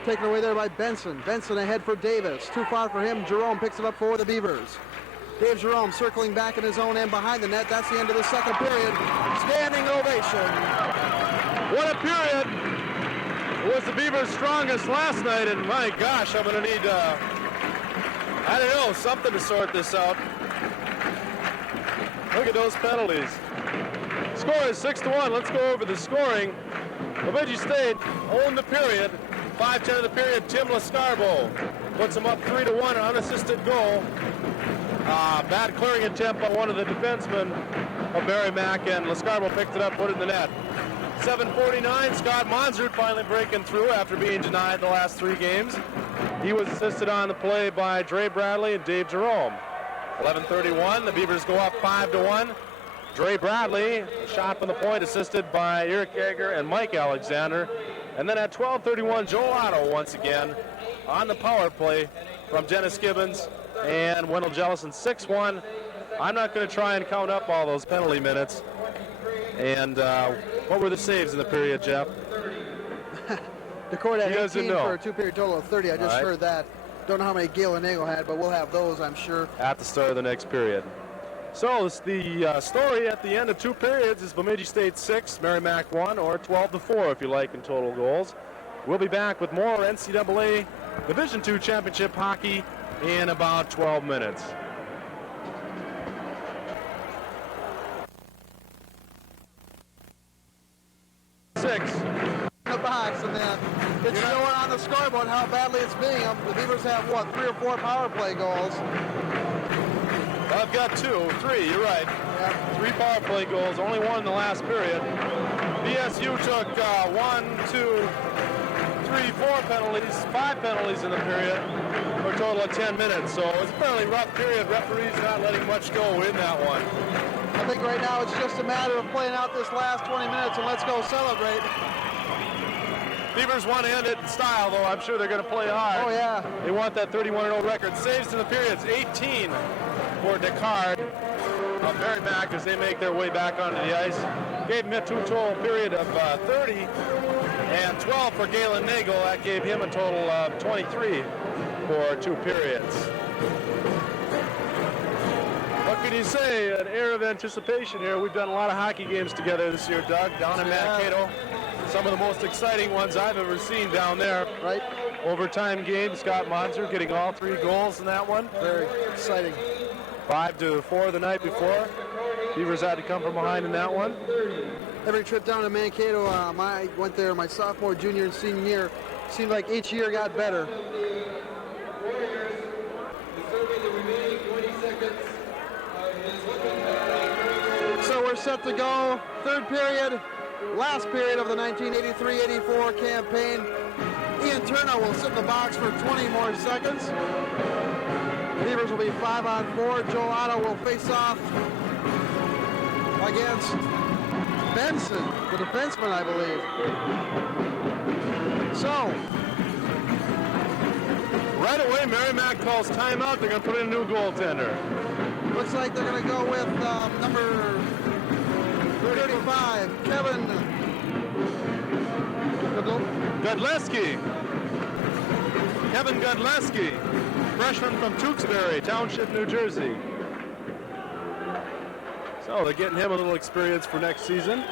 Taken away there by Benson. Benson ahead for Davis. Too far for him. Jerome picks it up for the Beavers. Dave Jerome circling back in his own end behind the net. That's the end of the second period. Standing ovation. What a period. It was the Beavers' strongest last night, and my gosh, I'm going to need, I don't know, something to sort this out. Look at those penalties. Score is 6-1. Let's go over the scoring. Bemidji State owned the period. 5:10 of the period, Tim Lascarbo puts him up 3-1, an unassisted goal. Bad clearing attempt by one of the defensemen of Merrimack, and Lascarbo picked it up, put it in the net. 7:49, Scott Monsard finally breaking through after being denied the last 3 games. He was assisted on the play by Drey Badley and Dave Jerome. 11:31, the Beavers go up 5-1. Drey Badley, shot from the point, assisted by Eric Gager and Mike Alexander. And then at 12:31, Joel Otto once again on the power play from Dennis Gibbons and Wendell Jellison. 6-1. I'm not going to try and count up all those penalty minutes. And what were the saves in the period, Jeff? DeCord had 18 for a 2-period total of 30. I just heard that. Don't know how many Galen Nagel had, but we'll have those, I'm sure. At the start of the next period. So the story at the end of 2 periods is Bemidji State 6, Merrimack 1, or 12-4 if you like in total goals. We'll be back with more NCAA Division II Championship hockey in about 12 minutes. The box, and then it's showing on the scoreboard how badly it's being. The Beavers have, 3 or 4 power play goals. I've got three, you're right. Yeah. 3 power play goals, only one in the last period. BSU took 4 penalties, 5 penalties in the period, for a total of 10 minutes. So it's a fairly rough period. Referees not letting much go in that one. I think right now it's just a matter of playing out this last 20 minutes and let's go celebrate. Beavers want to end it in style, though. I'm sure they're going to play hard. Oh, yeah. They want that 31-0 record. Saves in the periods, 18 for Descartes of Merrimack as they make their way back onto the ice. Gave him a total period of 30 and 12 for Galen Nagel. That gave him a total of 23 for 2 periods. What can you say? An air of anticipation here. We've done a lot of hockey games together this year, Doug, down in Mankato. Some of the most exciting ones I've ever seen down there. Right. Overtime game, Scott Monser getting all 3 goals in that one. Very exciting. 5-4 the night before. Beavers had to come from behind in that one. Every trip down to Mankato, I went there my sophomore, junior, and senior year. Seemed like each year got better. So we're set to go. 3rd period, last period of the 1983-84 campaign. Ian Turner will sit in the box for 20 more seconds. Beavers will be 5-on-4. Joel Otto will face off against Benson, the defenseman, I believe. So, right away, Merrimack calls timeout. They're going to put in a new goaltender. looks like they're going to go with number 35, Kevin Godleski. Kevin Godleski, freshman from Tewksbury Township, New Jersey. So they're getting him a little experience for next season.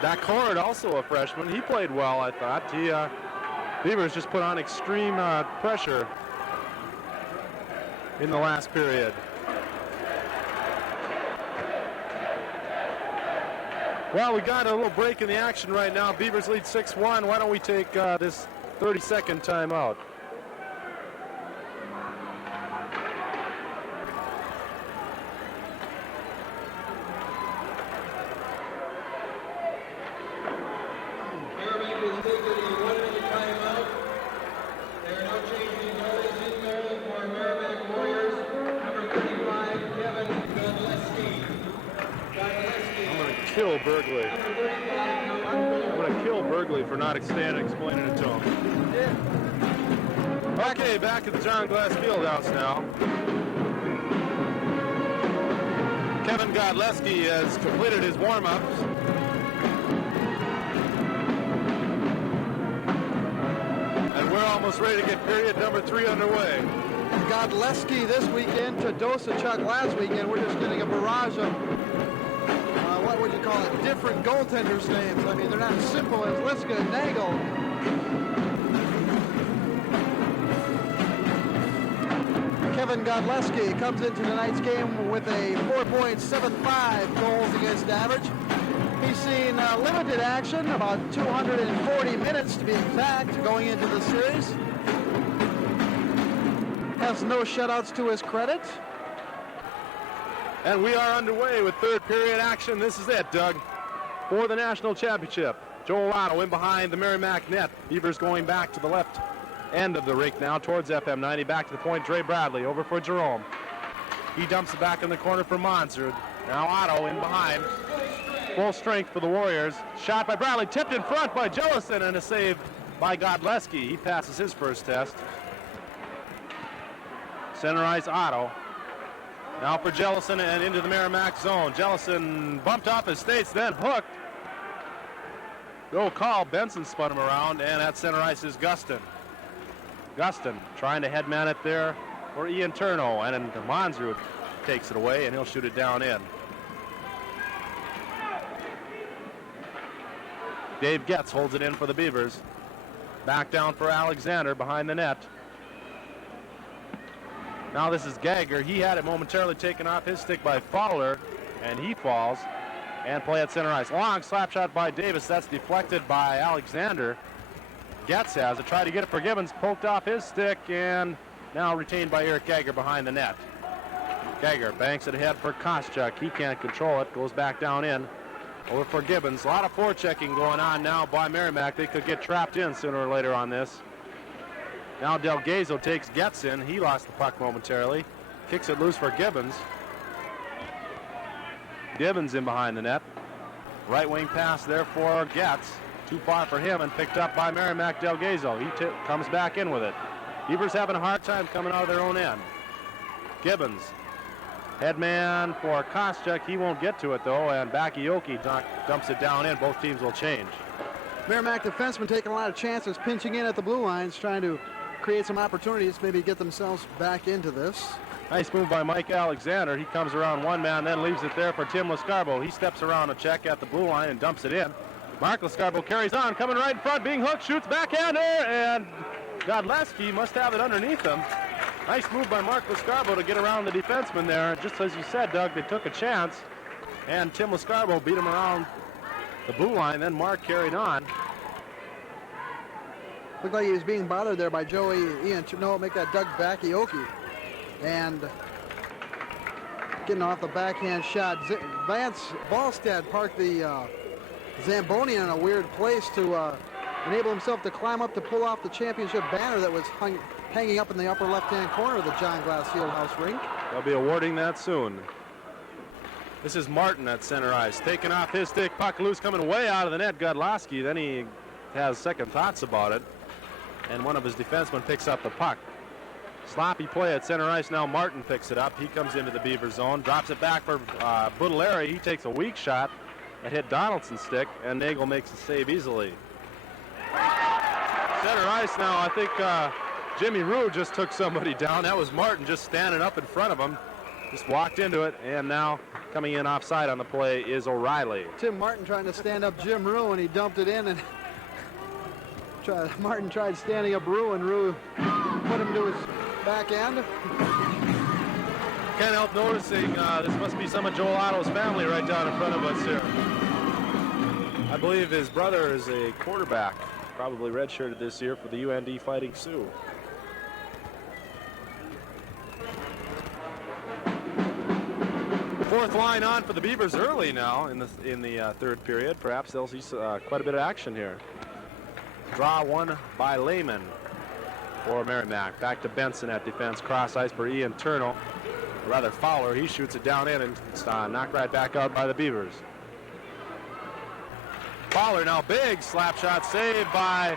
Dak Horn, also a freshman. He played well, I thought. Beavers just put on extreme pressure in the last period. Well, we got a little break in the action right now. Beavers lead 6-1. Why don't we take this 30-second timeout? Merrimack has taken a 1-minute timeout. They are now changing goalies in goal for Merrimack Warriors. Number 35, Kevin Godleski. I'm going to kill Bergley. I'm going to kill Bergley for not explaining it to him. Okay, back at the John Glas Fieldhouse now. Kevin Godleski has completed his warm-ups. And we're almost ready to get period number 3 underway. Godleski this weekend to Dosachuk last weekend. We're just getting a barrage of, what would you call it, different goaltenders' names. I mean, they're not as simple as Liska and Nagel. Kevin Godleski comes into tonight's game with a 4.75 goals against average. He's seen limited action, about 240 minutes to be exact, going into the series. Has no shutouts to his credit. And we are underway with third period action. This is it, Doug, for the national championship. Joel Otto in behind the Merrimack net. Beavers going back to the left end of the rink now towards FM 90. Back to the point, Drey Badley over for Jerome. He dumps it back in the corner for Monser. Now Otto in behind. Full strength for the Warriors. Shot by Bradley, tipped in front by Jellison, and a save by Godleski. He passes his first test. Center ice Otto. Now for Jellison and into the Merrimack zone. Jellison bumped off his skates, then hooked. Go call. Benson spun him around, and at center ice is Gustin. Gustin trying to headman it there for Ian Turno, and Monser takes it away, and he'll shoot it down in. Dave Getz holds it in for the Beavers. Back down for Alexander behind the net. Now this is Gagger. He had it momentarily taken off his stick by Fowler, and he falls. And play at center ice. Long slap shot by Davis. That's deflected by Alexander. Getz has it. Tried to get it for Gibbons. Poked off his stick, and now retained by Eric Gagger behind the net. Geiger banks it ahead for Koscheck. He can't control it. Goes back down in. Over for Gibbons. A lot of forechecking going on now by Merrimack. They could get trapped in sooner or later on this. Now Delgazo gets in. He lost the puck momentarily. Kicks it loose for Gibbons. Gibbons in behind the net. Right wing pass there for Getz. Too far for him and picked up by Merrimack Delgazo. He comes back in with it. Beavers having a hard time coming out of their own end. Gibbons. Headman for Koscheck. He won't get to it though, and Bakayuki dumps it down in. Both teams will change. Merrimack defensemen taking a lot of chances, pinching in at the blue lines, trying to create some opportunities, maybe get themselves back into this. Nice move by Mike Alexander. He comes around one man, then leaves it there for Tim Lascarbo. He steps around a check at the blue line and dumps it in. Mark Lascarbo carries on, coming right in front, being hooked, shoots backhander, and Godleski must have it underneath him. Nice move by Mark Lascarbo to get around the defenseman there. Just as you said, Doug, they took a chance, and Tim Lascarbo beat him around the blue line. Then Mark carried on. Looked like he was being bothered there by Joey Ian. No, make that Doug Bakayuki. And getting off the backhand shot. Vance Ballstead parked the Zamboni in a weird place to enable himself to climb up to pull off the championship banner that was hanging up in the upper left-hand corner of the John Glas Fieldhouse rink. They'll be awarding that soon. This is Martin at center ice, taking off his stick, puck loose, coming way out of the net. Godleski, then he has second thoughts about it, and one of his defensemen picks up the puck. Sloppy play at center ice. Now Martin picks it up. He comes into the Beaver zone, drops it back for Budelari. He takes a weak shot that hit Donaldson's stick, and Nagel makes the save easily. Center ice now. I think Jimmy Rue just took somebody down. That was Martin just standing up in front of him. Just walked into it, and now coming in offside on the play is O'Reilly. Tim Martin trying to stand up Jim Rue, and he dumped it in, and Martin tried standing up Rue, and Rue put him to his back end. Can't help noticing this must be some of Joel Otto's family right down in front of us here. I believe his brother is a quarterback, probably redshirted this year for the UND Fighting Sioux. Fourth line on for the Beavers early now in the third period. Perhaps they'll see quite a bit of action here. Draw one by Lehman for Merrimack. Back to Benson at defense. Cross ice for Ian Turno. Rather Fowler. He shoots it down in and it's knocked right back out by the Beavers. Fowler now big slap shot saved by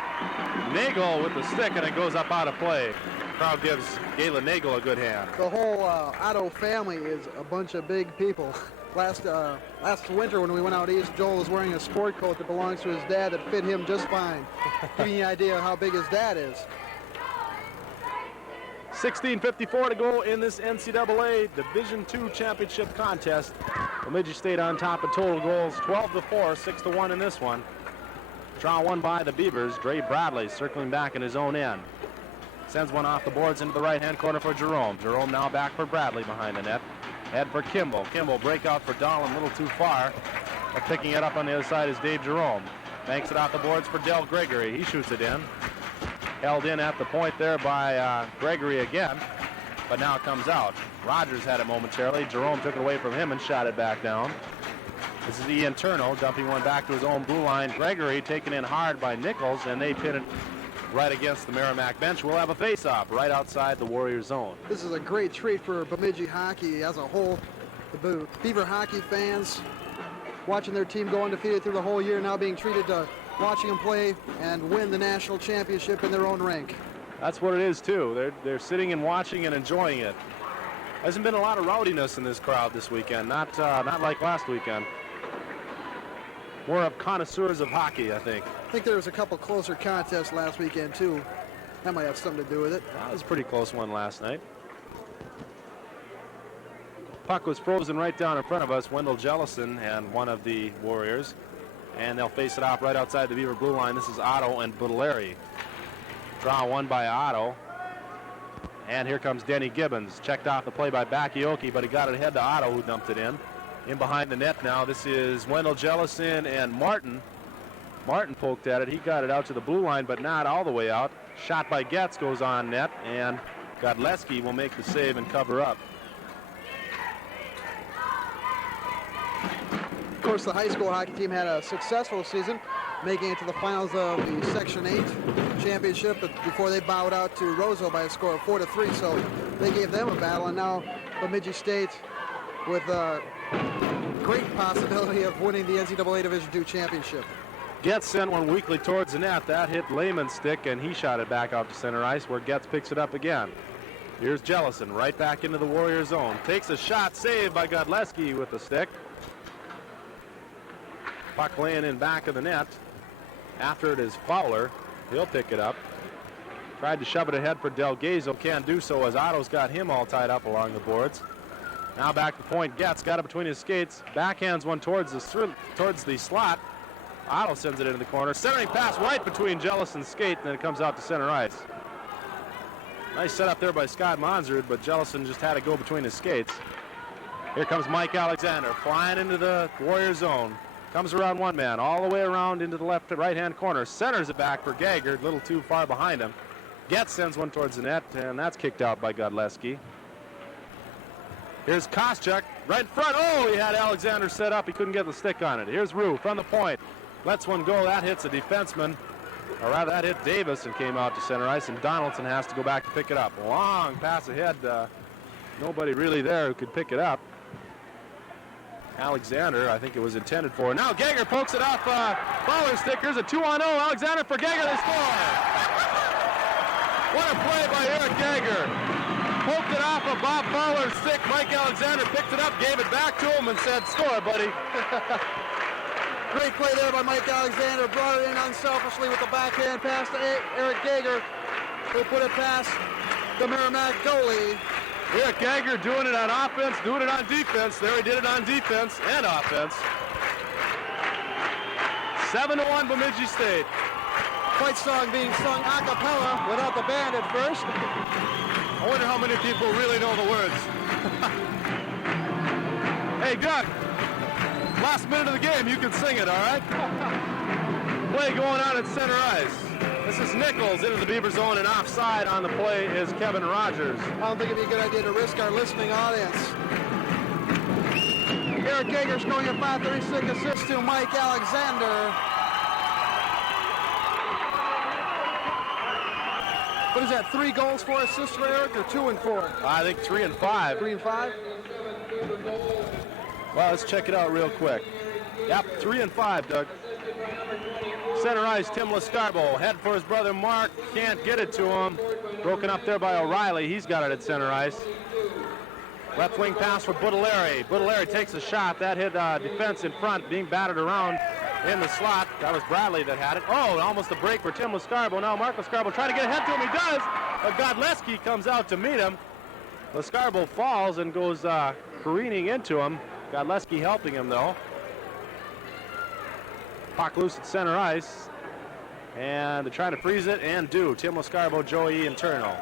Nagel with the stick, and it goes up out of play. Crowd gives Galen Nagel a good hand. The whole Otto family is a bunch of big people. Last winter when we went out east, Joel was wearing a sport coat that belongs to his dad that fit him just fine. Giving you an idea of how big his dad is. 16:54 to go in this NCAA Division II championship contest. Bemidji State on top of total goals, 12-4, 6-1 in this one. Draw one by the Beavers. Drey Badley circling back in his own end. Sends one off the boards into the right-hand corner for Jerome. Jerome now back for Bradley behind the net. Head for Kimball. Kimball breakout for Dahlem, a little too far. But picking it up on the other side is Dave Jerome. Banks it off the boards for Del Gregory. He shoots it in. Held in at the point there by Gregory again, but now it comes out. Rogers had it momentarily. Jerome took it away from him and shot it back down. This is Ian Turno dumping one back to his own blue line. Gregory taken in hard by Nichols, and they pin it right against the Merrimack bench. We'll have a face-off right outside the Warrior zone. This is a great treat for Bemidji hockey as a whole. The Beaver hockey fans watching their team go undefeated through the whole year, now being treated to watching them play and win the national championship in their own rink. That's what it is too. They're sitting and watching and enjoying it. Hasn't been a lot of rowdiness in this crowd this weekend. Not like last weekend. More of connoisseurs of hockey, I think. I think there was a couple closer contests last weekend too. That might have something to do with it. That was a pretty close one last night. Puck was frozen right down in front of us. Wendell Jellison and one of the Warriors. And they'll face it off right outside the Beaver blue line. This is Otto and Budelari. Draw one by Otto. And here comes Denny Gibbons. Checked off the play by Bakayuki, but he got it ahead to Otto, who dumped it in. In behind the net now, this is Wendell Jellison and Martin. Martin poked at it. He got it out to the blue line, but not all the way out. Shot by Getz goes on net, and Godleski will make the save and cover up. course, the high school hockey team had a successful season, making it to the finals of the Section 8 championship before they bowed out to Roseville by a score of 4-3. So they gave them a battle, and now Bemidji State with a great possibility of winning the NCAA Division II championship. Getz sent one weakly towards the net. That hit Lehman's stick, and he shot it back out to center ice, where Getz picks it up again. Here's Jellison right back into the Warrior zone. Takes a shot, saved by Godleski with the stick. Puck laying in back of the net. After it is Fowler. He'll pick it up. Tried to shove it ahead for Delgazo. Can't do so as Otto's got him all tied up along the boards. Now back to point. Getz got it between his skates. Backhands one towards the slot. Otto sends it into the corner. Centering pass right between Jellison's skate, and then it comes out to center ice. Nice setup there by Scott Monsrud, but Jellison just had to go between his skates. Here comes Mike Alexander flying into the Warrior zone. Comes around one man, all the way around into the left to right-hand corner. Centers it back for Gagger, a little too far behind him. Getz sends one towards the net, and that's kicked out by Godleski. Here's Koscheck right in front. Oh, he had Alexander set up. He couldn't get the stick on it. Here's Rue from the point. Lets one go. That hits a defenseman. Or rather, that hit Davis and came out to center ice, and Donaldson has to go back to pick it up. Long pass ahead. Nobody really there who could pick it up. Alexander, I think it was intended for. Now Gagger pokes it off Fowler's stick. Here's a 2-on-0. Alexander for Gagger. They score. What a play by Eric Gagger. Poked it off of Bob Fowler's stick. Mike Alexander picked it up, gave it back to him, and said, "Score, buddy." Great play there by Mike Alexander. Brought it in unselfishly with the backhand pass to Eric Gagger, who put it past the Merrimack goalie. Eric Gagger doing it on offense, doing it on defense. There he did it on defense and offense. 7-1 Bemidji State. Fight song being sung a cappella without the band at first. I wonder how many people really know the words. Hey, Doug. Last minute of the game, you can sing it, all right? Play going on at center ice. This is Nichols into the Beaver zone, and offside on the play is Kevin Rogers. I don't think it'd be a good idea to risk our listening audience. Eric Gagger scoring a 536 assist to Mike Alexander. What is that, 3 goals, 4 assists for Eric, or 2 and 4? I think 3 and 5. 3 and 5? Well, let's check it out real quick. Yep, 3 and 5, Doug. Center ice, Tim Lascarbo. Head for his brother Mark. Can't get it to him. Broken up there by O'Reilly. He's got it at center ice. Left wing pass for Budaleri. Budaleri takes a shot. That hit defense in front, being battered around in the slot. That was Bradley that had it. Oh, almost a break for Tim Lascarbo. Now Mark Lascarbo trying to get ahead to him. He does, but Godleski comes out to meet him. Lascarbo falls and goes careening into him. Godleski helping him, though. Puck loose at center ice. And they're trying to freeze it, and do. Tim Lascarbo, Joey internal.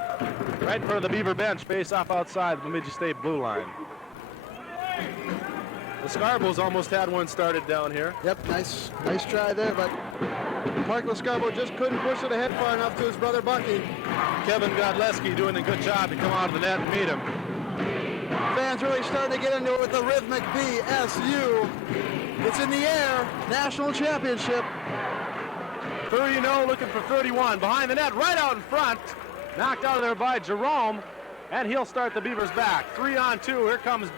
Right in front of the Beaver bench, face off outside the Bemidji State blue line. Lascarbo's almost had one started down here. Yep, nice try there, but Mark Lascarbo just couldn't push it ahead far enough to his brother Bucky. Kevin Godleski doing a good job to come out of the net and meet him. Fans really starting to get into it with the rhythmic BSU. It's in the air, national championship. 30-0, looking for 31. Behind the net, right out in front. Knocked out of there by Jerome, and he'll start the Beavers back. 3-on-2, here comes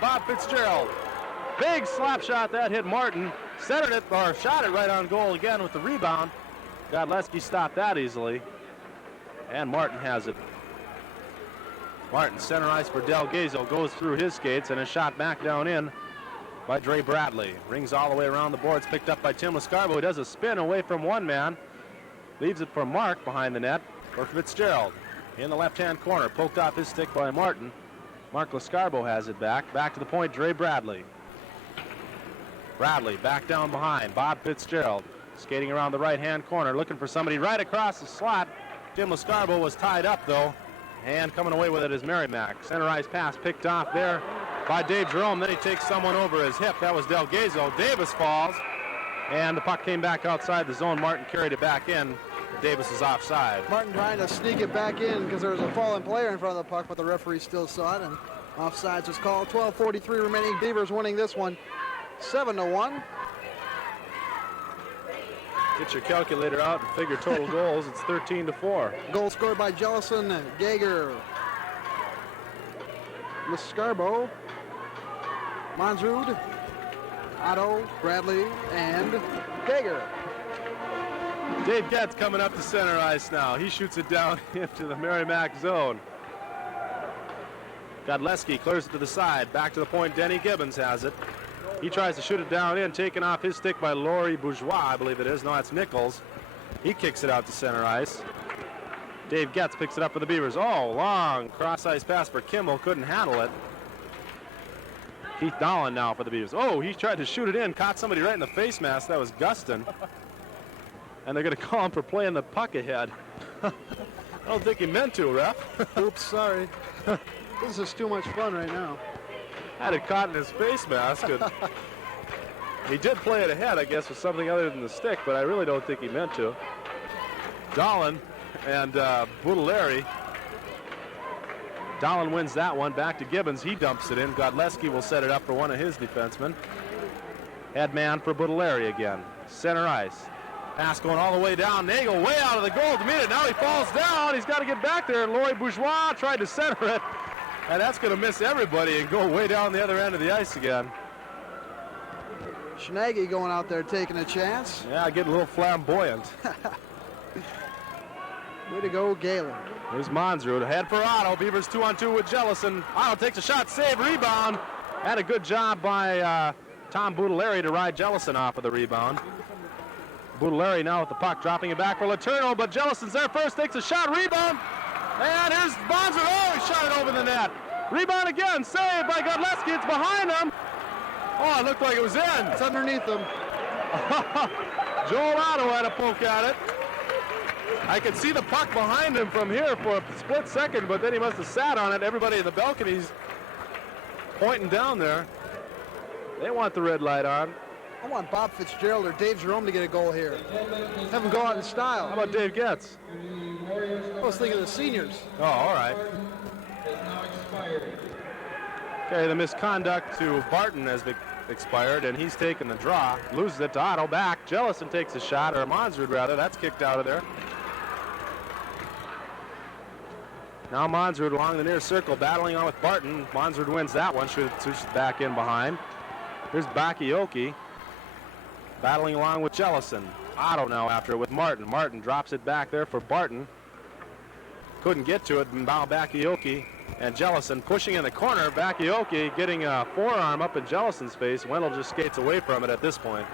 Bob Fitzgerald. Big slap shot that hit Martin. Centered it, or shot it right on goal again with the rebound. Godleski stopped that easily. And Martin has it. Martin, center ice for Delgazo, goes through his skates, and a shot back down in by Drey Badley. Rings all the way around the boards, picked up by Tim Lascarbo, who does a spin away from one man. Leaves it for Mark behind the net for Fitzgerald. In the left-hand corner, poked off his stick by Martin. Mark Lascarbo has it back. Back to the point, Drey Badley. Badley back down behind. Bob Fitzgerald skating around the right-hand corner, looking for somebody right across the slot. Tim Lascarbo was tied up, though, and coming away with it is Merrimack. Center ice pass picked off there by Dave Jerome. Then he takes someone over his hip. That was Delgazo. Davis falls, and the puck came back outside the zone. Martin carried it back in. Davis is offside. Martin trying to sneak it back in because there was a fallen player in front of the puck, but the referee still saw it, and offsides was called. 12:43 remaining. Beavers winning this one 7-1. Get your calculator out and figure total goals. It's 13-4. Goal scored by Jellison, Gager, Scarborough, Monsrud, Otto, Badley, and Gager. Dave Getz coming up to center ice now. He shoots it down into the Merrimack zone. Godleski clears it to the side. Back to the point. Denny Gibbons has it. He tries to shoot it down in, taken off his stick by Laurie Bourgeois, I believe it is. No, it's Nichols. He kicks it out to center ice. Dave Getz picks it up for the Beavers. Oh, long cross-ice pass for Kimmel. Couldn't handle it. Keith Dolan now for the Beavers. Oh, he tried to shoot it in. Caught somebody right in the face mask. That was Gustin. And they're going to call him for playing the puck ahead. I don't think he meant to, ref. Oops, sorry. This is too much fun right now. Had it caught in his face mask. And he did play it ahead, I guess, with something other than the stick, but I really don't think he meant to. Dolan and Budaleri. Dolan wins that one. Back to Gibbons. He dumps it in. Godleski will set it up for one of his defensemen. Head man for Budaleri again. Center ice. Pass going all the way down. Nagel way out of the goal to meet it. Now he falls down. He's got to get back there. Laurie Bourgeois tried to center it. And that's going to miss everybody and go way down the other end of the ice again. Schnaggy going out there taking a chance. Yeah, getting a little flamboyant. Way to go, Galen. There's Monsrud. Ahead for Otto. Beavers 2-on-2 with Jellison. Otto takes a shot, save, rebound. And a good job by Tom Budaleri to ride Jellison off of the rebound. Budaleri now with the puck, dropping it back for Letourneau, but Jellison's there first, takes a shot, rebound. And here's Monsrud. Oh, he shot it over the net. Rebound again, saved by Godleski. It's behind him. Oh, it looked like it was in. It's underneath him. Joel Otto had a poke at it. I could see the puck behind him from here for a split second, but then he must have sat on it. Everybody in the balconies pointing down there. They want the red light on. I want Bob Fitzgerald or Dave Jerome to get a goal here. Have them go out in style. How about Dave Getz? I was thinking of the seniors. Oh, all right. Okay, the misconduct to Barton has expired, and he's taken the draw. Loses it to Otto. Back. Jellison takes a shot, or Monsrud rather. That's kicked out of there. Now Monsrud along the near circle, battling on with Barton. Monsrud wins that one. Shoots back in behind. Here's Bakayoko battling along with Jellison. Otto now after it with Martin. Martin drops it back there for Barton. Couldn't get to it, and now Bakayoko and Jellison pushing in the corner. Bakayoko getting a forearm up in Jellison's face. Wendell just skates away from it at this point.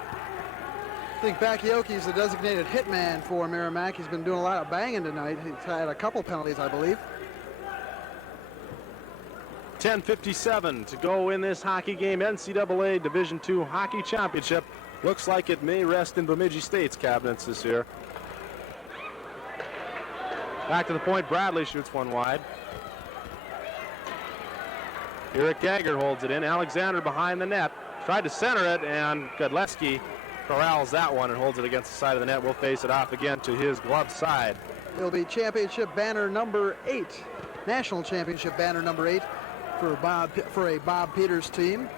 I think Bakayoko is the designated hitman for Merrimack. He's been doing a lot of banging tonight. He's had a couple penalties, I believe. 10:57 to go in this hockey game. NCAA Division II Hockey Championship. Looks like it may rest in Bemidji State's cabinets this year. Back to the point. Badley shoots one wide. Eric Gagger holds it in. Alexander behind the net. Tried to center it, and Godleski corrals that one and holds it against the side of the net. We'll face it off again to his glove side. It'll be championship banner number 8. National championship banner number 8 for a Bob Peters team.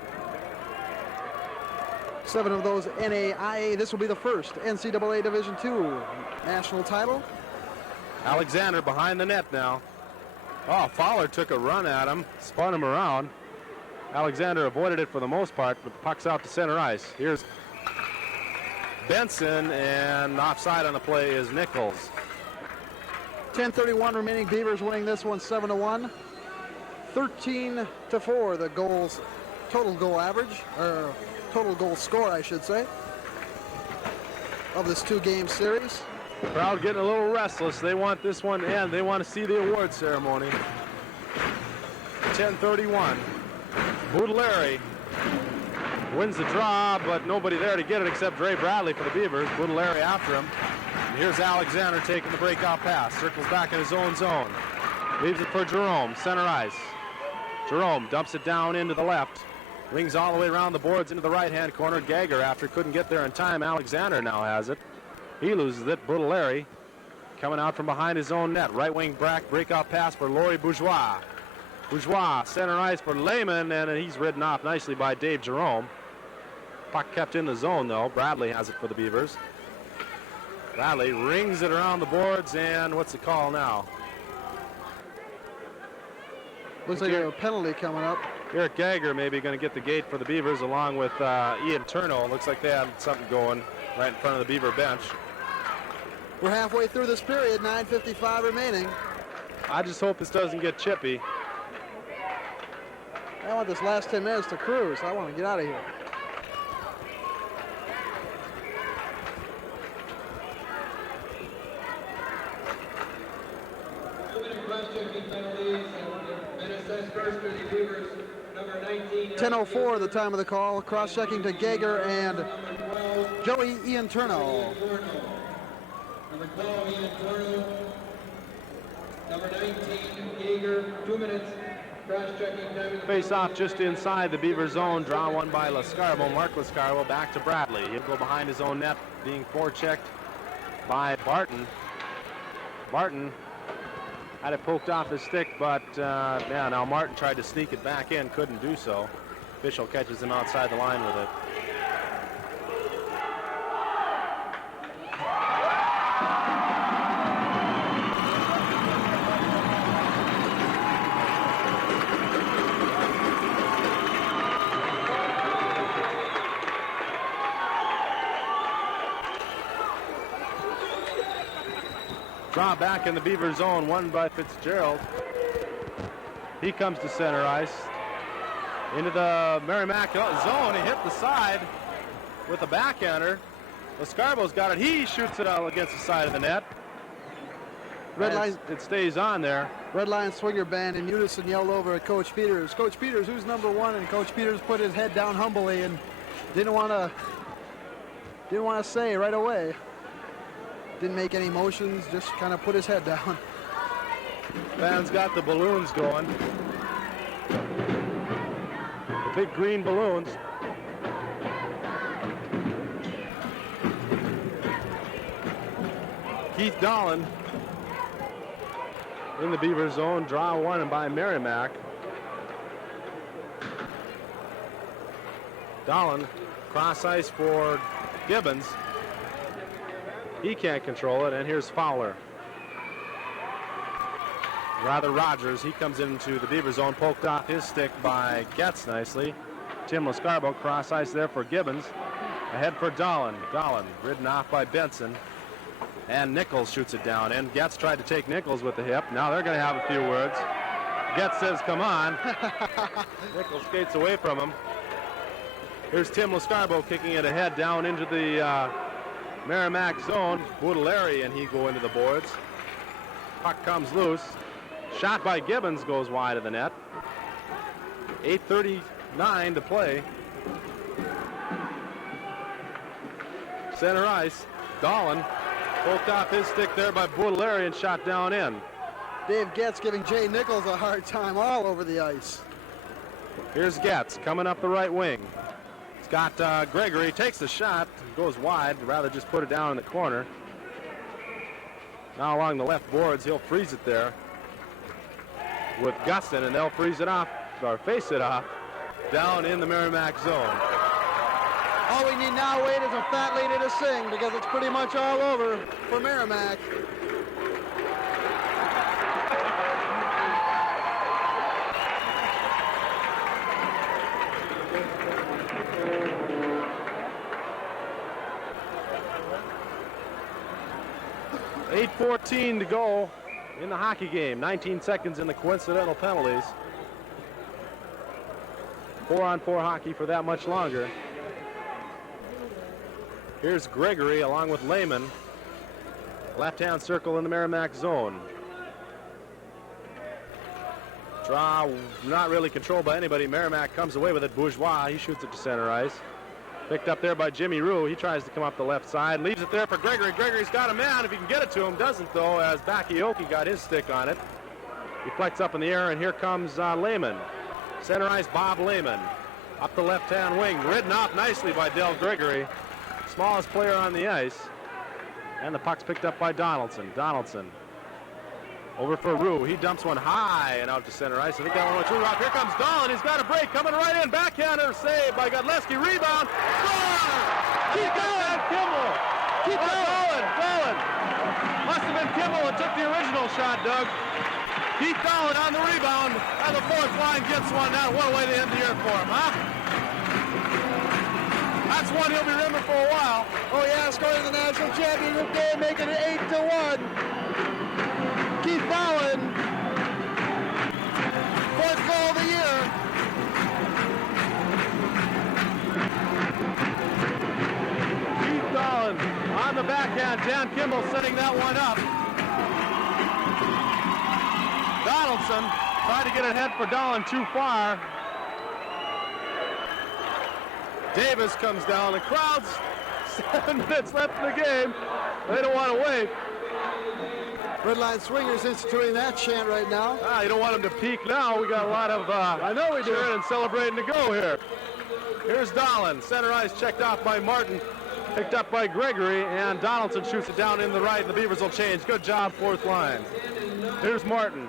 7 of those NAIA. This will be the first NCAA Division II national title. Alexander behind the net now. Oh, Fowler took a run at him, spun him around. Alexander avoided it for the most part, but puck's out to center ice. Here's Benson, and offside on the play is Nichols. 10:31 remaining. Beavers winning this one 7-1. 13-4 the goals, total goal average, or total goal score, I should say, of this 2-game series. Crowd getting a little restless. They want this one to end. They want to see the award ceremony. 10:31. Budaleri wins the draw, but nobody there to get it except Drey Badley for the Beavers. Budaleri after him. And here's Alexander taking the breakout pass. Circles back in his own zone. Leaves it for Jerome, center ice. Jerome dumps it down into the left. Wings all the way around the boards into the right-hand corner. Gagger after couldn't get there in time. Alexander now has it. He loses it. Budaleri coming out from behind his own net. Right wing breakout pass for Laurie Bourgeois. Bourgeois center ice for Lehman, and he's ridden off nicely by Dave Jerome. Puck kept in the zone, though. Badley has it for the Beavers. Badley rings it around the boards, and what's the call now? Looks like a penalty coming up. Eric Geiger maybe going to get the gate for the Beavers along with Ian Turno. Looks like they had something going right in front of the Beaver bench. We're halfway through this period, 9:55 remaining. I just hope this doesn't get chippy. I want this last 10 minutes to cruise. I want to get out of here. Cross-checking penalties have been assessed first for the Beavers. Number 19. 10:04 the time of the call. Cross-checking to Geiger and Number 12. Joey Ian Turno. Number 12, Ian Turno. Number 19, Geiger. 2 minutes. Cross-checking time. Face off just inside the Beaver zone. Draw one by Lascarbo. Mark Lascarbo back to Badley. He'll go behind his own net, being forechecked by Barton. Barton had it poked off his stick, but now Martin tried to sneak it back in, couldn't do so. Official catches him outside the line with it. Draw back in the Beaver zone, won by Fitzgerald. He comes to center ice. Into the Merrimack zone. He hit the side with a backhander. Lascarbo's got it. He shoots it out against the side of the net. Red line. It stays on there. Red Line Swinger Band in unison yelled over at Coach Peters. Coach Peters, who's number one? And Coach Peters put his head down humbly and didn't want to say right away. Didn't make any motions, just kind of put his head down. Fans got the balloons going. The big green balloons. Keith Dolan in the Beaver zone. Draw one by Merrimack. Dolan cross ice for Gibbons. He can't control it, and here's Fowler. Rather Rogers, he comes into the Beaver zone, poked off his stick by Getz nicely. Tim Lascarbo cross ice there for Gibbons. Ahead for Dolan. Dolan ridden off by Benson. And Nichols shoots it down, and Getz tried to take Nichols with the hip. Now they're going to have a few words. Getz says, come on. Nichols skates away from him. Here's Tim Lascarbo kicking it ahead down into the Merrimack zone. Baudelaire and he go into the boards. Puck comes loose. Shot by Gibbons goes wide of the net. 8:39 to play. Center ice. Dolan poked off his stick there by Baudelaire and shot down in. Dave Getz giving Jay Nichols a hard time all over the ice. Here's Getz coming up the right wing. He's got Gregory, takes the shot, goes wide, rather just put it down in the corner. Now along the left boards, he'll freeze it there with Gustin, and they'll freeze it off, or face it off, down in the Merrimack zone. All we need now, Wade, is a fat lady to sing, because it's pretty much all over for Merrimack. .8:14 to go in the hockey game. 19 seconds in the coincidental penalties. 4-on-4 hockey for that much longer. Here's Gregory along with Lehman. Left-hand circle in the Merrimack zone. Draw not really controlled by anybody. Merrimack comes away with it. Bourgeois, he shoots it to center ice. Picked up there by Jimmy Rue. He tries to come up the left side. Leaves it there for Gregory. Gregory's got a man if he can get it to him. Doesn't, though, as Bakayoko got his stick on it. He flecks up in the air, and here comes Lehman. Center ice, Bob Lehman. Up the left-hand wing. Ridden off nicely by Del Gregory. Smallest player on the ice. And the puck's picked up by Donaldson. Donaldson Over for Rue. He dumps one high and out to center ice. I think that one went through rock. Here comes Dahlin. He's got a break coming right in. Backhander saved by Godleski. Rebound. Score! Keep going! Kimball. Keep going. Dahlin. Must have been Kimball that took the original shot, Doug. Keith Dahlin on the rebound. And the fourth line gets one down. What a way to end the year for him, huh? That's one he'll be remembered for a while. Oh yeah, scoring the national championship game, making it 8-1. Keith Dahlin, fourth goal of the year. Keith Dahlin on the backhand. Dan Kimball setting that one up. Donaldson tried to get ahead for Dahlin too far. Davis comes down. The crowd's 7 minutes left in the game. They don't want to wait. Red Line Swingers instituting that chant right now. You don't want them to peak now. We got a lot of I know we do. cheering and celebrating to go here. Here's Dahlin. Center ice checked off by Martin. Picked up by Gregory. And Donaldson shoots it down in the right. The Beavers will change. Good job, fourth line. Here's Martin.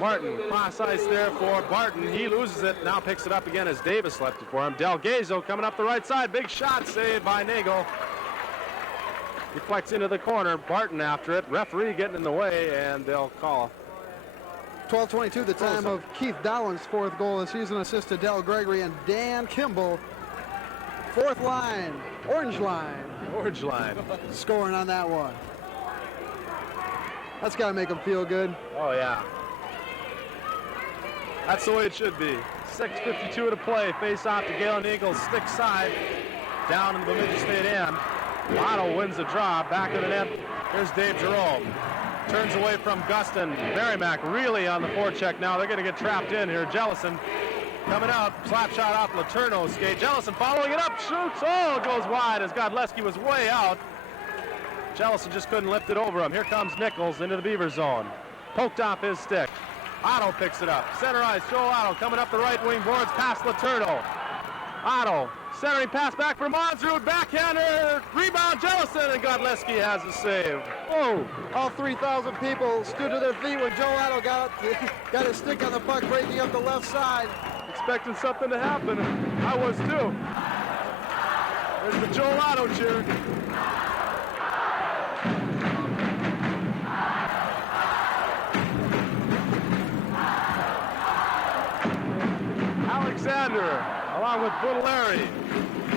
Martin, cross ice there for Barton. He loses it. Now picks it up again as Davis left it for him. Delgazo coming up the right side. Big shot saved by Nagel. Deflects into the corner. Barton after it. Referee getting in the way, and they'll call. 12:22, the time of Keith Dahlin's fourth goal this season. Assist to Del Gregory and Dan Kimball. Fourth line, orange line. Orange line. Scoring on that one. That's got to make them feel good. Oh, yeah. That's the way it should be. 6:52 to play. Face off to Galen Eagles. Stick side. Down in the Bemidji State end. Otto wins the draw. Back of the net. Here's Dave Jerome. Turns away from Gustin. Merrimack really on the forecheck now. They're going to get trapped in here. Jellison coming out. Slap shot off Letourneau's skate. Jellison following it up. Shoots. Oh, it goes wide as Godleski was way out. Jellison just couldn't lift it over him. Here comes Nichols into the Beaver zone. Poked off his stick. Otto picks it up. Center ice. Joel Otto coming up the right wing boards past Letourneau. Otto. Centering pass back for Monsrud. Backhander. Rebound Jellison. And Godleski has the save. Oh, all 3,000 people stood to their feet when Joel Otto got his stick on the puck breaking up the left side. Expecting something to happen. I was too. There's the Joel Otto cheer. Alexander, along with Buttaleri.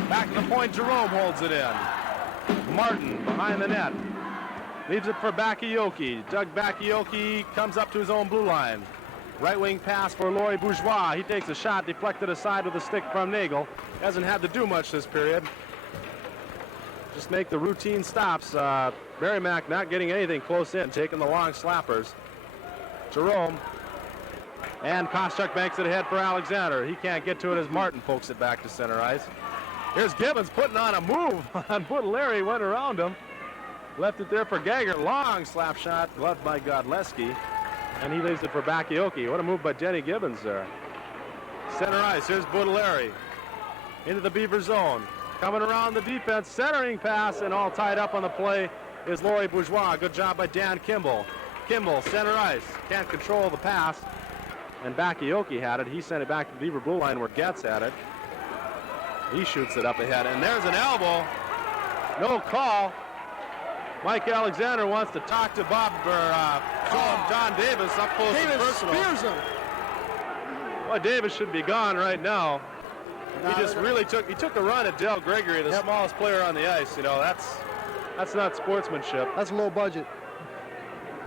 Back to the point, Jerome holds it in. Martin behind the net. Leaves it for Bakayoko. Doug Bakayoko comes up to his own blue line. Right wing pass for Laurie Bourgeois. He takes a shot, deflected aside with a stick from Nagel. Hasn't had to do much this period. Just make the routine stops. Merrimack not getting anything close in, taking the long slappers. Jerome. And Koscheck banks it ahead for Alexander. He can't get to it as Martin pokes it back to center ice. Here's Gibbons putting on a move on Buttaleri. Went around him. Left it there for Gagger. Long slap shot, gloved by Godleski. And he leaves it for Bakayoko. What a move by Denny Gibbons there. Center ice. Here's Buttaleri. Into the Beaver zone. Coming around the defense. Centering pass, and all tied up on the play is Laurie Bourgeois. Good job by Dan Kimball. Kimball, center ice. Can't control the pass. And Bakayoko had it. He sent it back to the Beaver blue line where Getz had it. He shoots it up ahead, and there's an elbow. No call. Mike Alexander wants to talk to John Davis up close and personal. Davis spears him. Well, Davis should be gone right now. He just really took a run at Del Gregory, the smallest player on the ice. You know, that's not sportsmanship. That's low budget.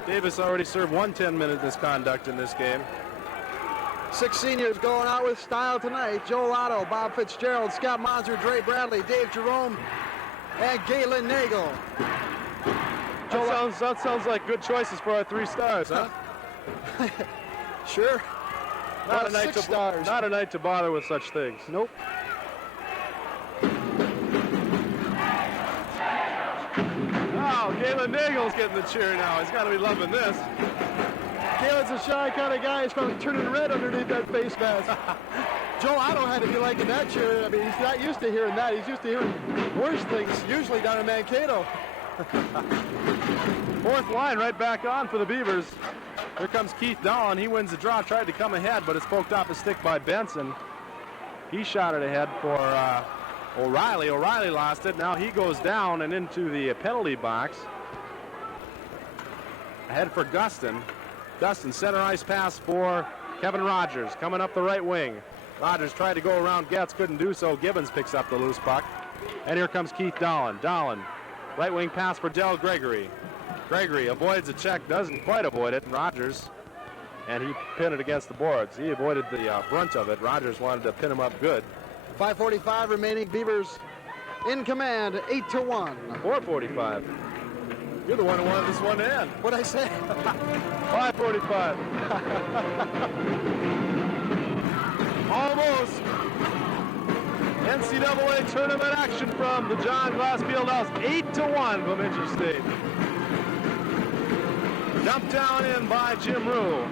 Davis already served 1 10-minute misconduct in this game. 6 seniors going out with style tonight. Joel Otto, Bob Fitzgerald, Scott Monser, Drey Badley, Dave Jerome, and Galen Nagel. That sounds like good choices for our 3 stars, huh? Sure. Not a night to bother with such things. Nope. Oh, Galen Nagel's getting the cheer now. He's got to be loving this. Galen's a shy kind of guy. He's probably turning red underneath that face mask. Joel Otto had to be liking that cheer. I mean, he's not used to hearing that. He's used to hearing worse things, usually down in Mankato. Fourth line right back on for the Beavers. Here comes Keith Dolan. He wins the draw, tried to come ahead, but it's poked off his stick by Benson. He shot it ahead for O'Reilly. O'Reilly lost it. Now he goes down and into the penalty box. Ahead for Gustin. Gustin, center ice pass for Kevin Rogers, coming up the right wing. Rogers tried to go around Getz, couldn't do so. Gibbons picks up the loose puck. And here comes Keith Dolan. Dolan, right wing pass for Del Gregory. Gregory avoids a check, doesn't quite avoid it. Rogers, and he pinned it against the boards. He avoided the brunt of it. Rogers wanted to pin him up good. 5:45 remaining. Beavers in command, 8-1. 4:45. You're the one who wanted this one to end. What'd I say? 5:45. Almost. NCAA tournament action from the John Glas Fieldhouse. 8-1, Bemidji State. Dumped down in by Jim Rue.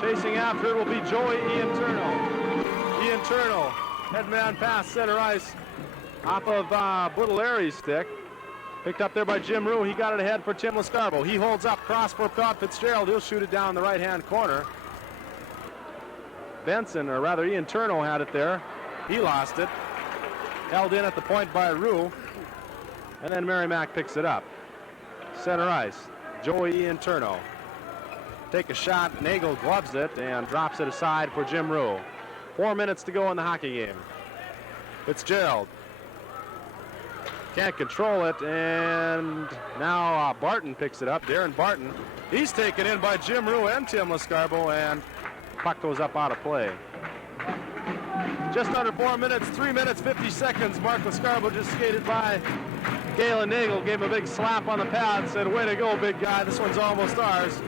Chasing after it will be Joey Ian Turno. Ian Turno, headman pass center ice off of Buttelari's stick. Picked up there by Jim Rue. He got it ahead for Tim Lascarbo. He holds up, cross for Todd Fitzgerald. He'll shoot it down the right-hand corner. Benson, or rather Ian Turno, had it there. He lost it. Held in at the point by Rue. And then Merrimack picks it up. Center ice. Joey Ian Turno. Take a shot. Nagel gloves it and drops it aside for Jim Rue. 4 minutes to go in the hockey game. Fitzgerald. Can't control it, and now Barton picks it up. Darren Barton. He's taken in by Jim Rue and Tim Lascarbo, and puck goes up out of play. Just under 4 minutes, 3 minutes, 50 seconds. Mark Lascarbo just skated by Galen Nagel, gave him a big slap on the pad, said, "Way to go, big guy. This one's almost ours."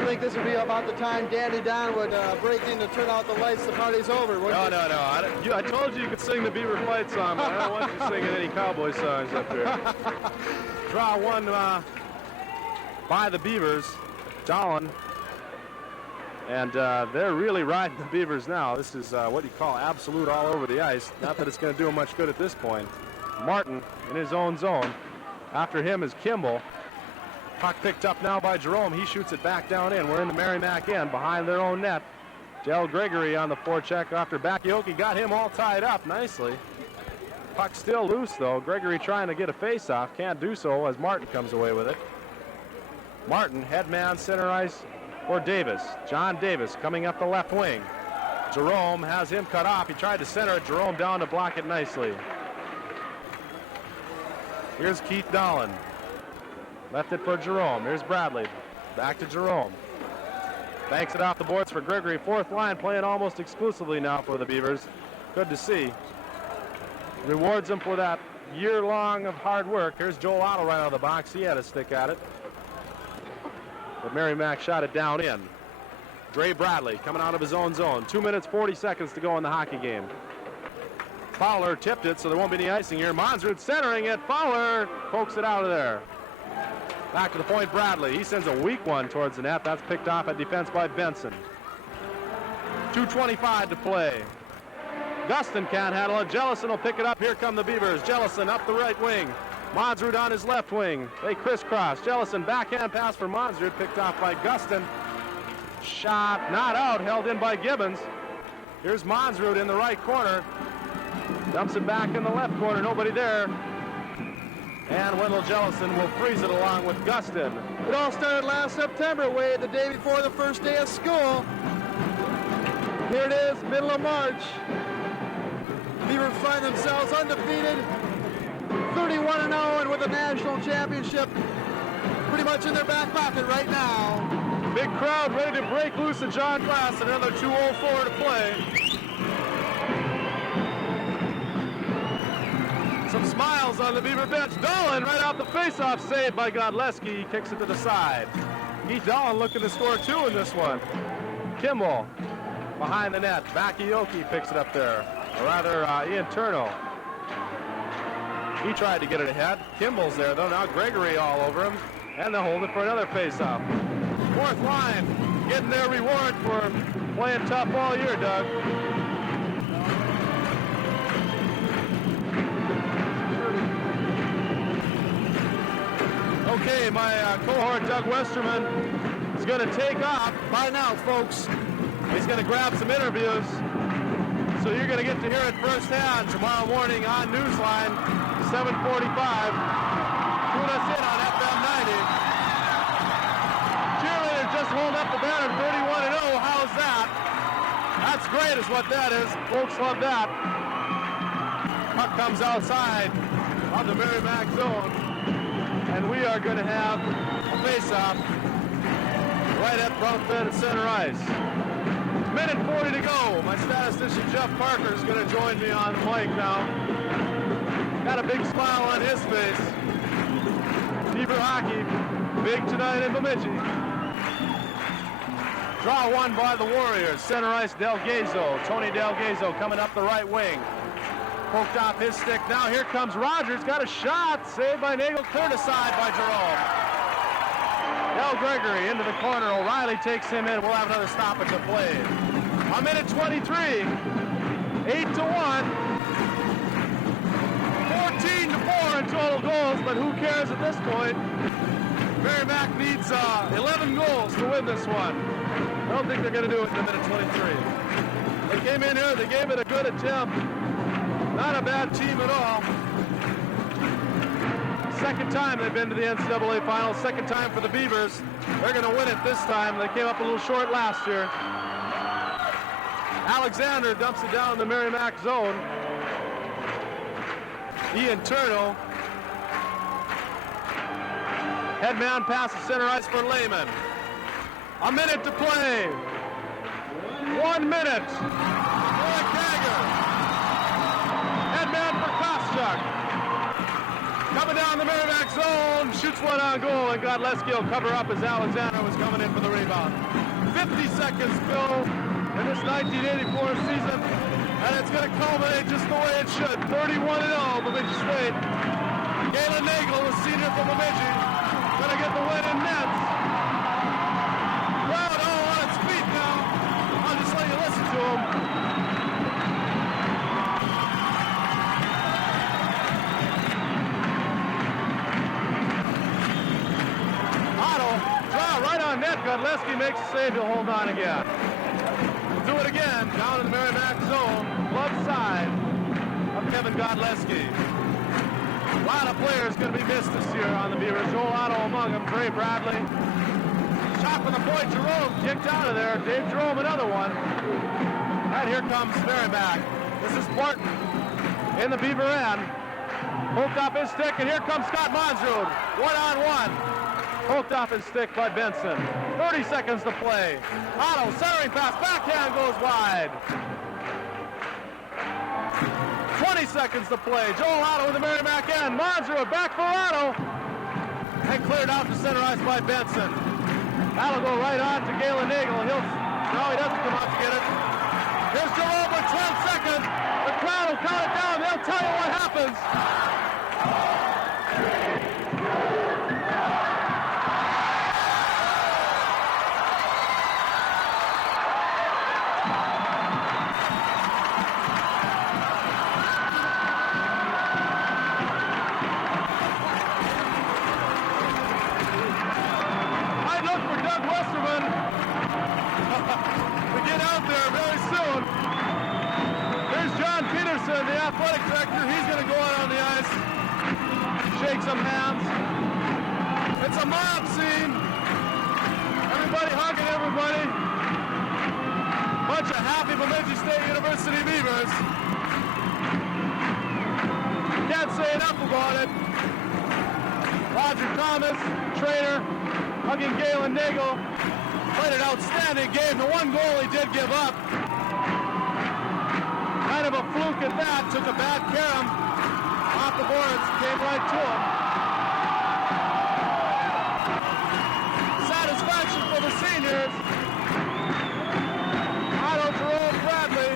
I think this would be about the time Danny Don would break in to turn out the lights. The party's over. No. I told you could sing the Beaver fight song, but I don't want you singing any cowboy songs up here. Draw one by the Beavers. Dolan. And they're really riding the Beavers now. This is what you call absolute all over the ice. Not that it's going to do them much good at this point. Martin in his own zone. After him is Kimball. Puck picked up now by Jerome. He shoots it back down in. We're in the Merrimack end behind their own net. Del Gregory on the forecheck after Bakioki got him all tied up nicely. Puck still loose though. Gregory trying to get a face-off. Can't do so as Martin comes away with it. Martin, headman, center ice for Davis. John Davis coming up the left wing. Jerome has him cut off. He tried to center it. Jerome down to block it nicely. Here's Keith Dolan. Left it for Jerome. Here's Bradley. Back to Jerome. Banks it off the boards for Gregory. Fourth line playing almost exclusively now for the Beavers. Good to see. Rewards them for that year long of hard work. Here's Joel Otto right out of the box. He had a stick at it. But Merrimack shot it down in. Drey Badley coming out of his own zone. 2 minutes, 40 seconds to go in the hockey game. Fowler tipped it, so there won't be any icing here. Monsrud centering it. Fowler pokes it out of there. Back to the point, Bradley. He sends a weak one towards the net. That's picked off at defense by Benson. 2:25 to play. Gustin can't handle it. Jellison will pick it up. Here come the Beavers. Jellison up the right wing. Monsrud on his left wing. They crisscross. Jellison backhand pass for Monsrud, picked off by Gustin. Shot not out, held in by Gibbons. Here's Monsrud in the right corner. Dumps it back in the left corner. Nobody there. And Wendell Jellison will freeze it along with Gustin. It all started last September, Wade, the day before the first day of school. Here it is, middle of March. Beavers find themselves undefeated, 31-0, and with a national championship pretty much in their back pocket right now. Big crowd ready to break loose at John Glas. Another 2:04 to play. Some smiles on the Beaver bench. Dolan right off the faceoff, saved by Godleski. He kicks it to the side. Keith Dolan looking to score two in this one. Kimball behind the net. Bakioki picks it up there. Or rather, Ian Turno. He tried to get it ahead. Kimball's there though. Now Gregory all over him. And they'll hold it for another faceoff. Fourth line getting their reward for playing tough all year, Doug. Okay, my cohort, Doug Westerman, is going to take off. Bye now, folks. He's going to grab some interviews. So you're going to get to hear it firsthand tomorrow morning on Newsline, 7:45. Tune us in on FM 90. Cheerleaders just hold up the banner 31-0. How's that? That's great is what that is. Folks love that. Puck comes outside of the Merrimack zone. And we are going to have a face-off right at front center ice. Minute 40 to go. My statistician Jeff Parker is going to join me on the mic now. Got a big smile on his face. Beaver hockey, big tonight in Bemidji. Draw one by the Warriors. Center ice, Delgazo. Tony Delgazo coming up the right wing. Poked off his stick. Now here comes Rogers. Got a shot. Saved by Nagel. Cleared aside by Jerome. Del Gregory into the corner. O'Reilly takes him in. We'll have another stoppage of play. A minute 23. 8-1. 14-4 in total goals, but who cares at this point? Merrimack needs 11 goals to win this one. I don't think they're going to do it in a minute 23. They came in here. They gave it a good attempt. Not a bad team at all. Second time they've been to the NCAA Finals. Second time for the Beavers. They're going to win it this time. They came up a little short last year. Alexander dumps it down in the Merrimack zone. Ian Turtle. Headman passes center ice for Lehman. A minute to play. 1 minute. Roy Kagger. Headman for Koschuk. Coming down the Merrimack zone, shoots one on goal, and Godleski will cover up as Alexander was coming in for the rebound. 50 seconds to go in this 1984 season, and it's going to culminate just the way it should. 31-0, Bemidji State. Galen Nagel, the senior from Bemidji, going to get the win in nets. Crowd all on its feet now. I'll just let you listen to them. Right on net, Godleski makes a save, he'll hold on again. We'll do it again, down in the Merrimack zone, left side of Kevin Godleski. A lot of players going to be missed this year on the Beavers. Joel Otto among them, Drey Badley. Shot from the point, Jerome kicked out of there. Dave Jerome, another one. And here comes Merrimack. This is Barton in the Beaver end. Poked off his stick, and here comes Scott Monzrud. One-on-one. Poked off his stick by Benson. 30 seconds to play. Otto, centering pass, backhand goes wide. 20 seconds to play. Joel Otto with the Merrimack end. Monzrud back for Otto. And cleared out to center ice by Benson. That'll go right on to Galen Nagel. No, he doesn't come out to get it. Here's Jerome with 12 seconds. The crowd will count it down. They'll tell you what happens. The athletic director, he's going to go out on the ice, shake some hands. It's a mob scene. Everybody hugging everybody. Bunch of happy Bemidji State University Beavers. Can't say enough about it. Roger Thomas, trainer, hugging Galen Nagel. Played an outstanding game. The one goal he did give up. Kind of a fluke at that, took a bad carom off the boards, came right to him. Satisfaction for the seniors. Otto, Jerome, Bradley.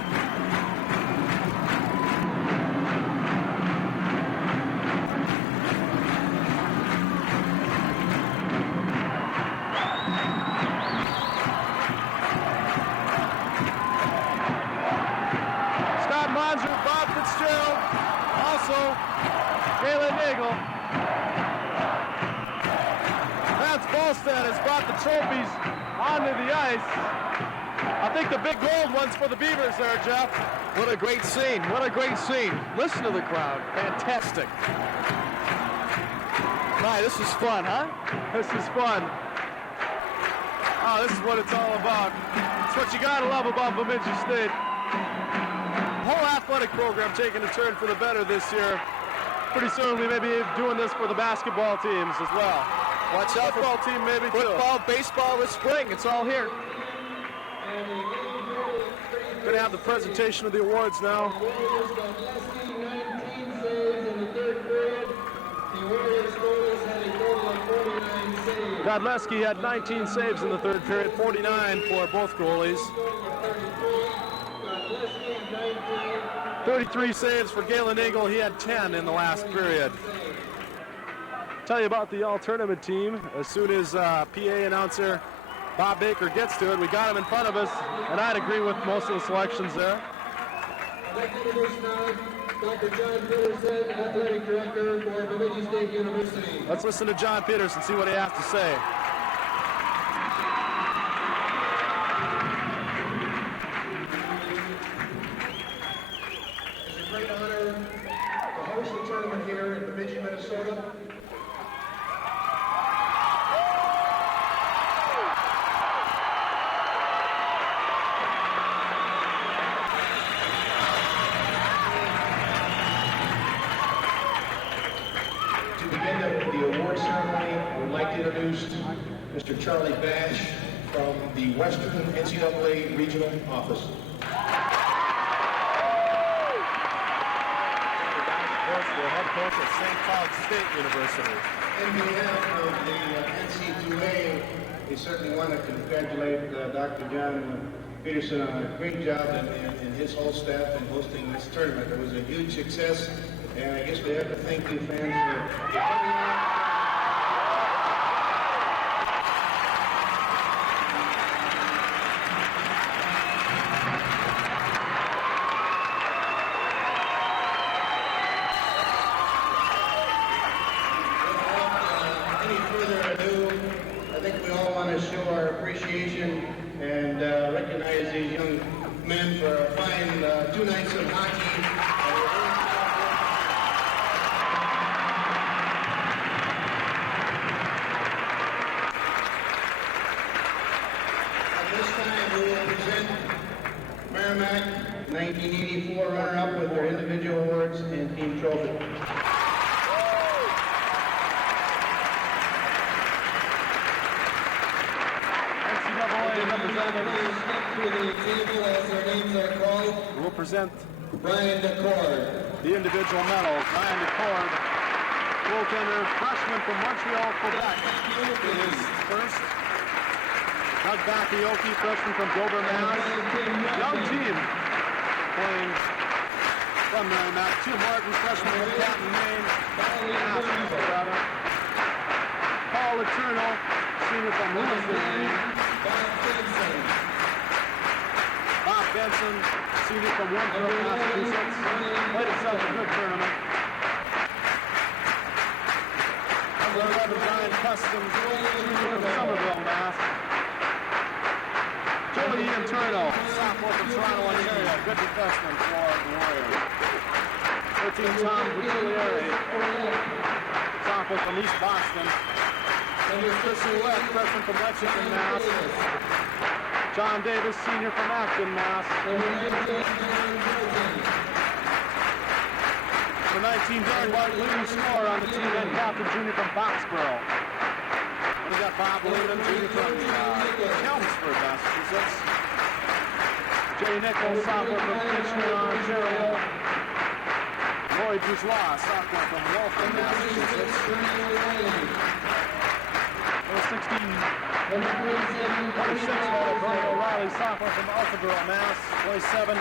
Bob Fitzgerald, also Galen Nagel. has brought the trophies onto the ice. I think the big gold one's for the Beavers there, Jeff. What a great scene. What a great scene. Listen to the crowd. Fantastic. My, this is fun, huh? This is fun. Oh, this is what it's all about. It's what you gotta love about Bemidji State. The whole athletic program taking a turn for the better this year. Pretty soon we may be doing this for the basketball teams as well. Watch out for football team maybe too. Football, baseball this spring. It's all here. Gonna have the presentation of the awards now. Godleski had 19 saves in the third period, 49 for both goalies. 33 saves for Galen Eagle. He had 10 in the last period. Tell you about the all-tournament team as soon as PA announcer Bob Baker gets to it. We got him in front of us, and I'd agree with most of the selections there. I'd like to introduce now Dr. John Peterson, Athletic Director for Bemidji State University. Let's listen to John Peterson, see what he has to say. It's a great honor to host the tournament here in Bemidji, Minnesota. The award ceremony, I would like to introduce Mr. Charlie Bash from the Western NCAA Regional Office. The head coach at St. Cloud State University. In behalf of the NCAA, we certainly want to congratulate Dr. John Peterson on a great job and his whole staff in hosting this tournament. It was a huge success, and I guess we have to thank you fans for coming out. And recognize these young men for a fine 2 nights of hockey. At this time, we will present Merrimack 1984 runner-up with their individual awards and team trophy. We'll present Brian DeCord. the individual medals. Brian DeCord, goaltender, freshman from Montreal, Quebec, in his first. Doug Bakayoko, freshman from Dover, Mass. Young team playing from Merrimack. Tim Martin, freshman from Canton, Maine. Paul Letourneau, senior from Lewiston, Maine. Bob Benson, senior from Winthrop, Massachusetts. Played himself a good tournament. Number 11, Brian Custom, senior from Somerville, Mass. Joey Interno, sophomore from Toronto, Ontario. Good defenseman for the Warriors. 13, Tom Guglieri, sophomore from East Boston. Chris Ouellette, freshman from Lexington, Mass. John Davis, senior from Acton, Mass. Number 19, Darren White, leading scorer on the team, and captain junior from Foxborough. And we got Bob Lehman, junior from Chelmsford, Massachusetts. Jay Nichols, sophomore from Kitchener, Ontario. Lloyd Bourgeois, sophomore from Waltham, Massachusetts. Number 16, Brian O'Reilly, sophomore from Alphaborough, Mass. 27,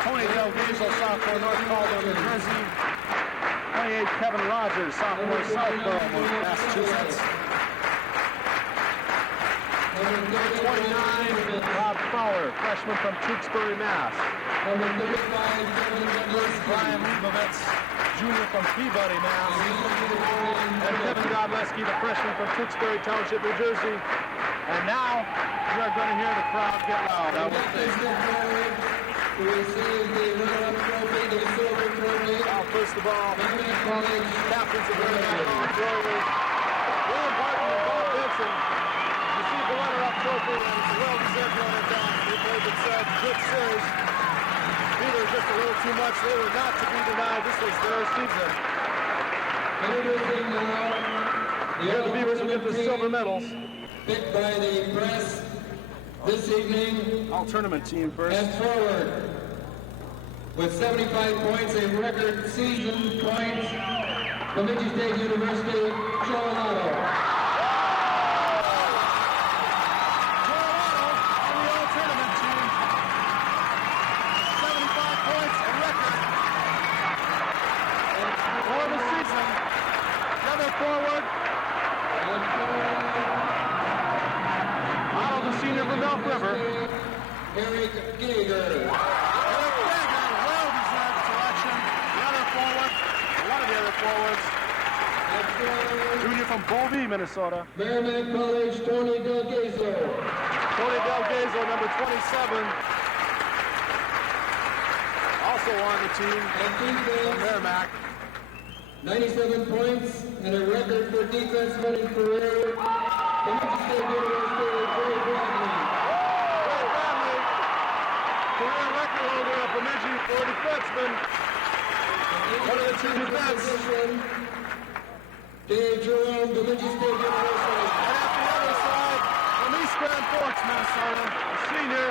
Tony Del Gazel, sophomore, North Caldwell, New Jersey. 28, Kevin Rogers, sophomore, Southborough, Massachusetts. 29, Bob Fowler, freshman from Tewksbury, Mass. 30, Brian Leibovitz, junior from Peabody, Mass. And Kevin Godleski, the freshman from Tewksbury Township, New Jersey. And now you are going to hear the crowd get loud, I will say. First of all, captains of Merrimack College, William Barton and Bob Benson received the runner-up trophy, and it's a well-deserved one at that. They played themselves good series. Beavers just a little too much. They were not to be denied. This was their season. Here the Beavers will get the silver medals. Picked by the press this evening. All tournament team first. And forward with 75 points, a record season points, Bemidji State University, Joel Otto. Joel Otto on the all-tournament team. 75 points, a record for the season. Another forward. Otto, the senior from Elk River. Eric Gager. Forwards. Junior from Bemidji, Minnesota. Merrimack College, Tony Delgazo. Tony Delgazo, number 27. Also on the team from Merrimack. 97 points and a record for defenseman in career. Bemidji State University, Drey Badley. Drey Badley, career record holder of Bemidji for defenseman. One of the two defense. Dave Jerome, Bemidji State University. And at the other side, from East Grand Forks, Minnesota, the senior,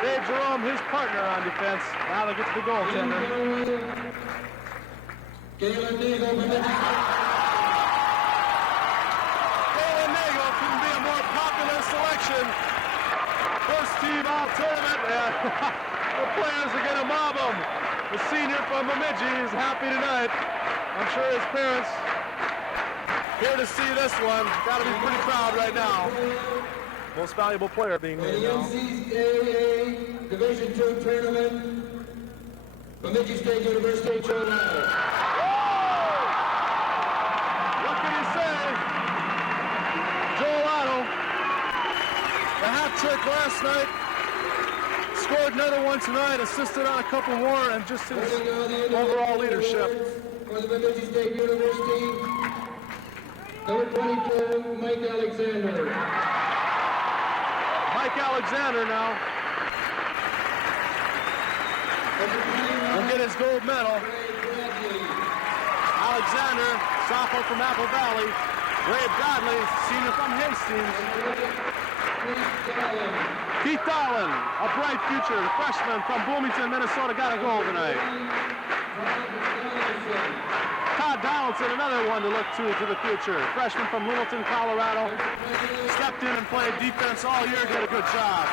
Dave Jerome, his partner on defense. Now they get to the goaltender. Galen Nagel, Bemidji State. Galen Nagel couldn't be a more popular selection. First team all tournament, and the players are going to mob him. The senior from Bemidji is happy tonight. I'm sure his parents here to see this one. Got to be pretty proud right now. Most valuable player being named The now. NCAA Division II tournament, Bemidji State University, Joel Otto. What can you say? Joel Otto, the hat trick last night. Scored another one tonight, assisted on a couple more, and just his overall leadership. For the Bemidji State University, number 22, Mike Alexander. Mike Alexander now will get his gold medal. Alexander, sophomore from Apple Valley. Drey Badley, senior from Hastings. Keith Dolan, a bright future, the freshman from Bloomington, Minnesota, got a goal tonight. Todd Donaldson, another one to look to the future. Freshman from Littleton, Colorado. Stepped in and played defense all year, did a good job.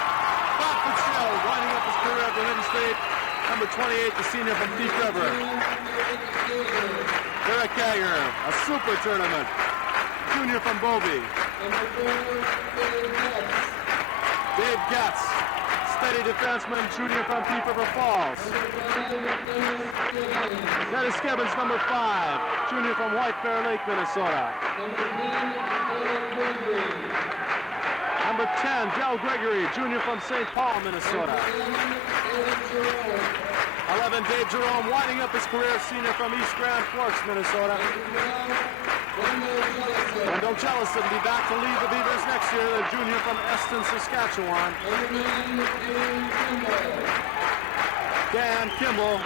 Bob Fitzgerald, winding up his career at Bemidji State. Number 28, the senior from Thief River. Eric Gager, a super tournament. Junior from Bobby. Dave Getz, steady defenseman, junior from Thief River Falls. Dennis Gibbons, number 5, junior from White Bear Lake, Minnesota. Number 10, Del Gregory, junior from St. Paul, Minnesota. 11, Dave Jerome, winding up his career, senior from East Grand Forks, Minnesota. Wendell Jellison be back to lead the Beavers next year, the junior from Eston, Saskatchewan. Dan Kimball,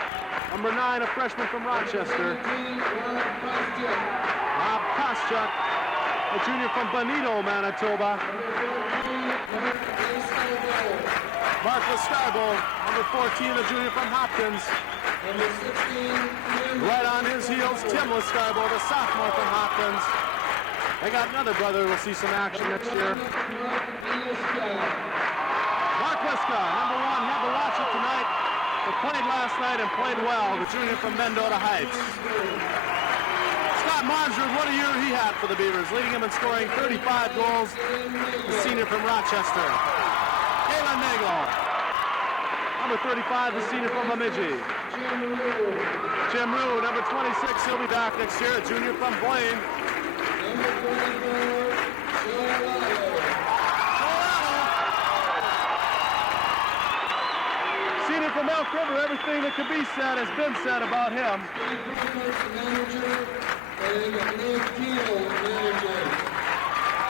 number 9, a freshman from Rochester. Rob Koschuk, a junior from Bonito, Manitoba. Mark Lescarbo, number 14, a junior from Hopkins. Right on his heels, Tim Lescarbo, the sophomore from Hopkins. They got another brother who will see some action next year. Mark Liska, number 1, had to watch it tonight, but played last night and played well, the junior from Mendota Heights. Scott Monser, what a year he had for the Beavers, leading him in scoring 35 goals, the senior from Rochester. Galen Nagel, Number 35, the senior from Bemidji. Jim Rue, number 26, he'll be back next year. A junior from Blaine. Number 24, Joel Otto. Senior from Elk River, everything that could be said has been said about him.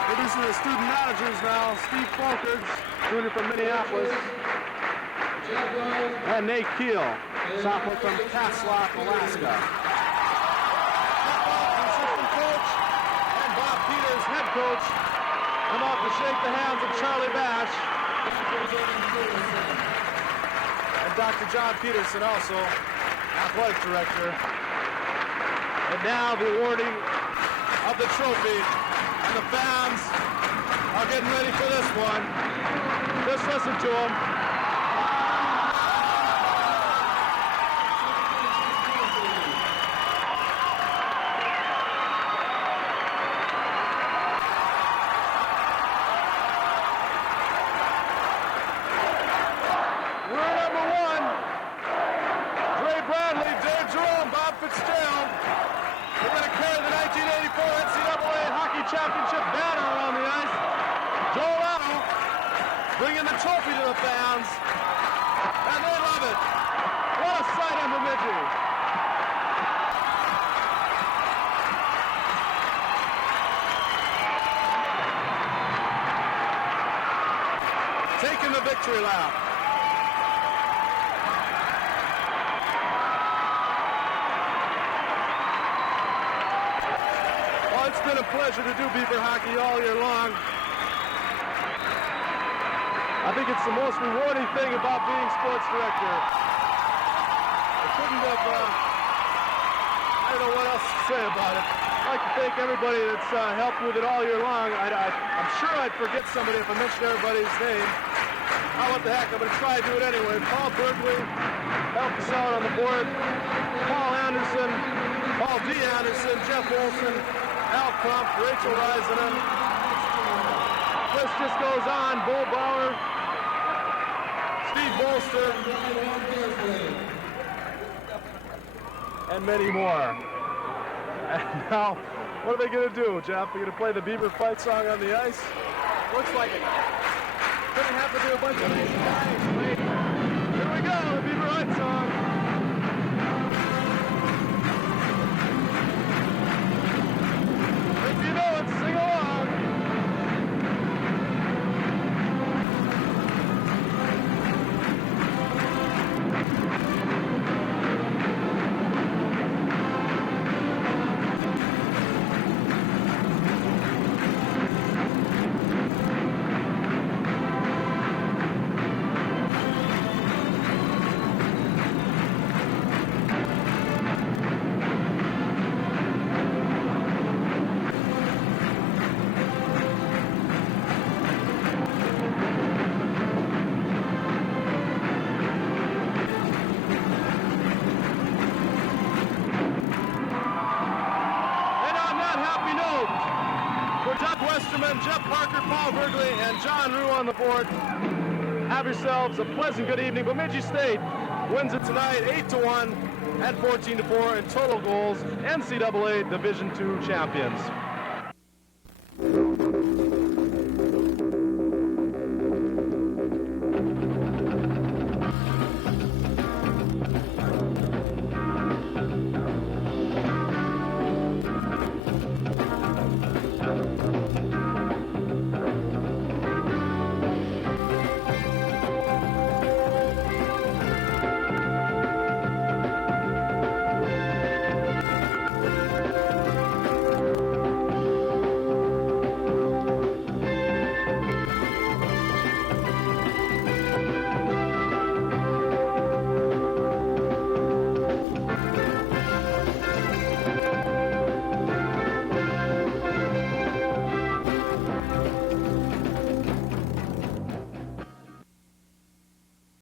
Producing the student managers now, Steve Folkers, junior from Minneapolis. And Nate Keel, sophomore from Caslock, Alaska. Assistant coach and Bob Peters, head coach, come out to shake the hands of Charlie Bash. And Dr. John Peterson, also athletic director. And now the awarding of the trophy. And the fans are getting ready for this one. Just listen to them. Championship banner around the ice. Joel Otto bringing the trophy to the fans, and they love it. What a sight in Bemidji. Taking the victory lap. It's been a pleasure to do Beaver hockey all year long. I think it's the most rewarding thing about being sports director. I couldn't have, I don't know what else to say about it. I'd like to thank everybody that's helped with it all year long. I'm sure I'd forget somebody if I mentioned everybody's name. Oh, what the heck, I'm going to try to do it anyway. Paul Bergley helped us out on the board. Paul Anderson, Paul D. Anderson, Jeff Olson, Al Crump, Rachel Risenen. This just goes on. Bo Bauer, Steve Bolster, and many more. And now, what are they going to do, Jeff? We're going to play the Beaver fight song on the ice? Looks like it. Gonna have to do a bunch of nice guys. Wait. Here we go, the Beaver fight song. If you know it, sing along. Jeff Parker, Paul Bergley, and John Rue on the board. Have yourselves a pleasant good evening. Bemidji State wins it tonight 8-1 and 14-4 in total goals. NCAA Division II champions.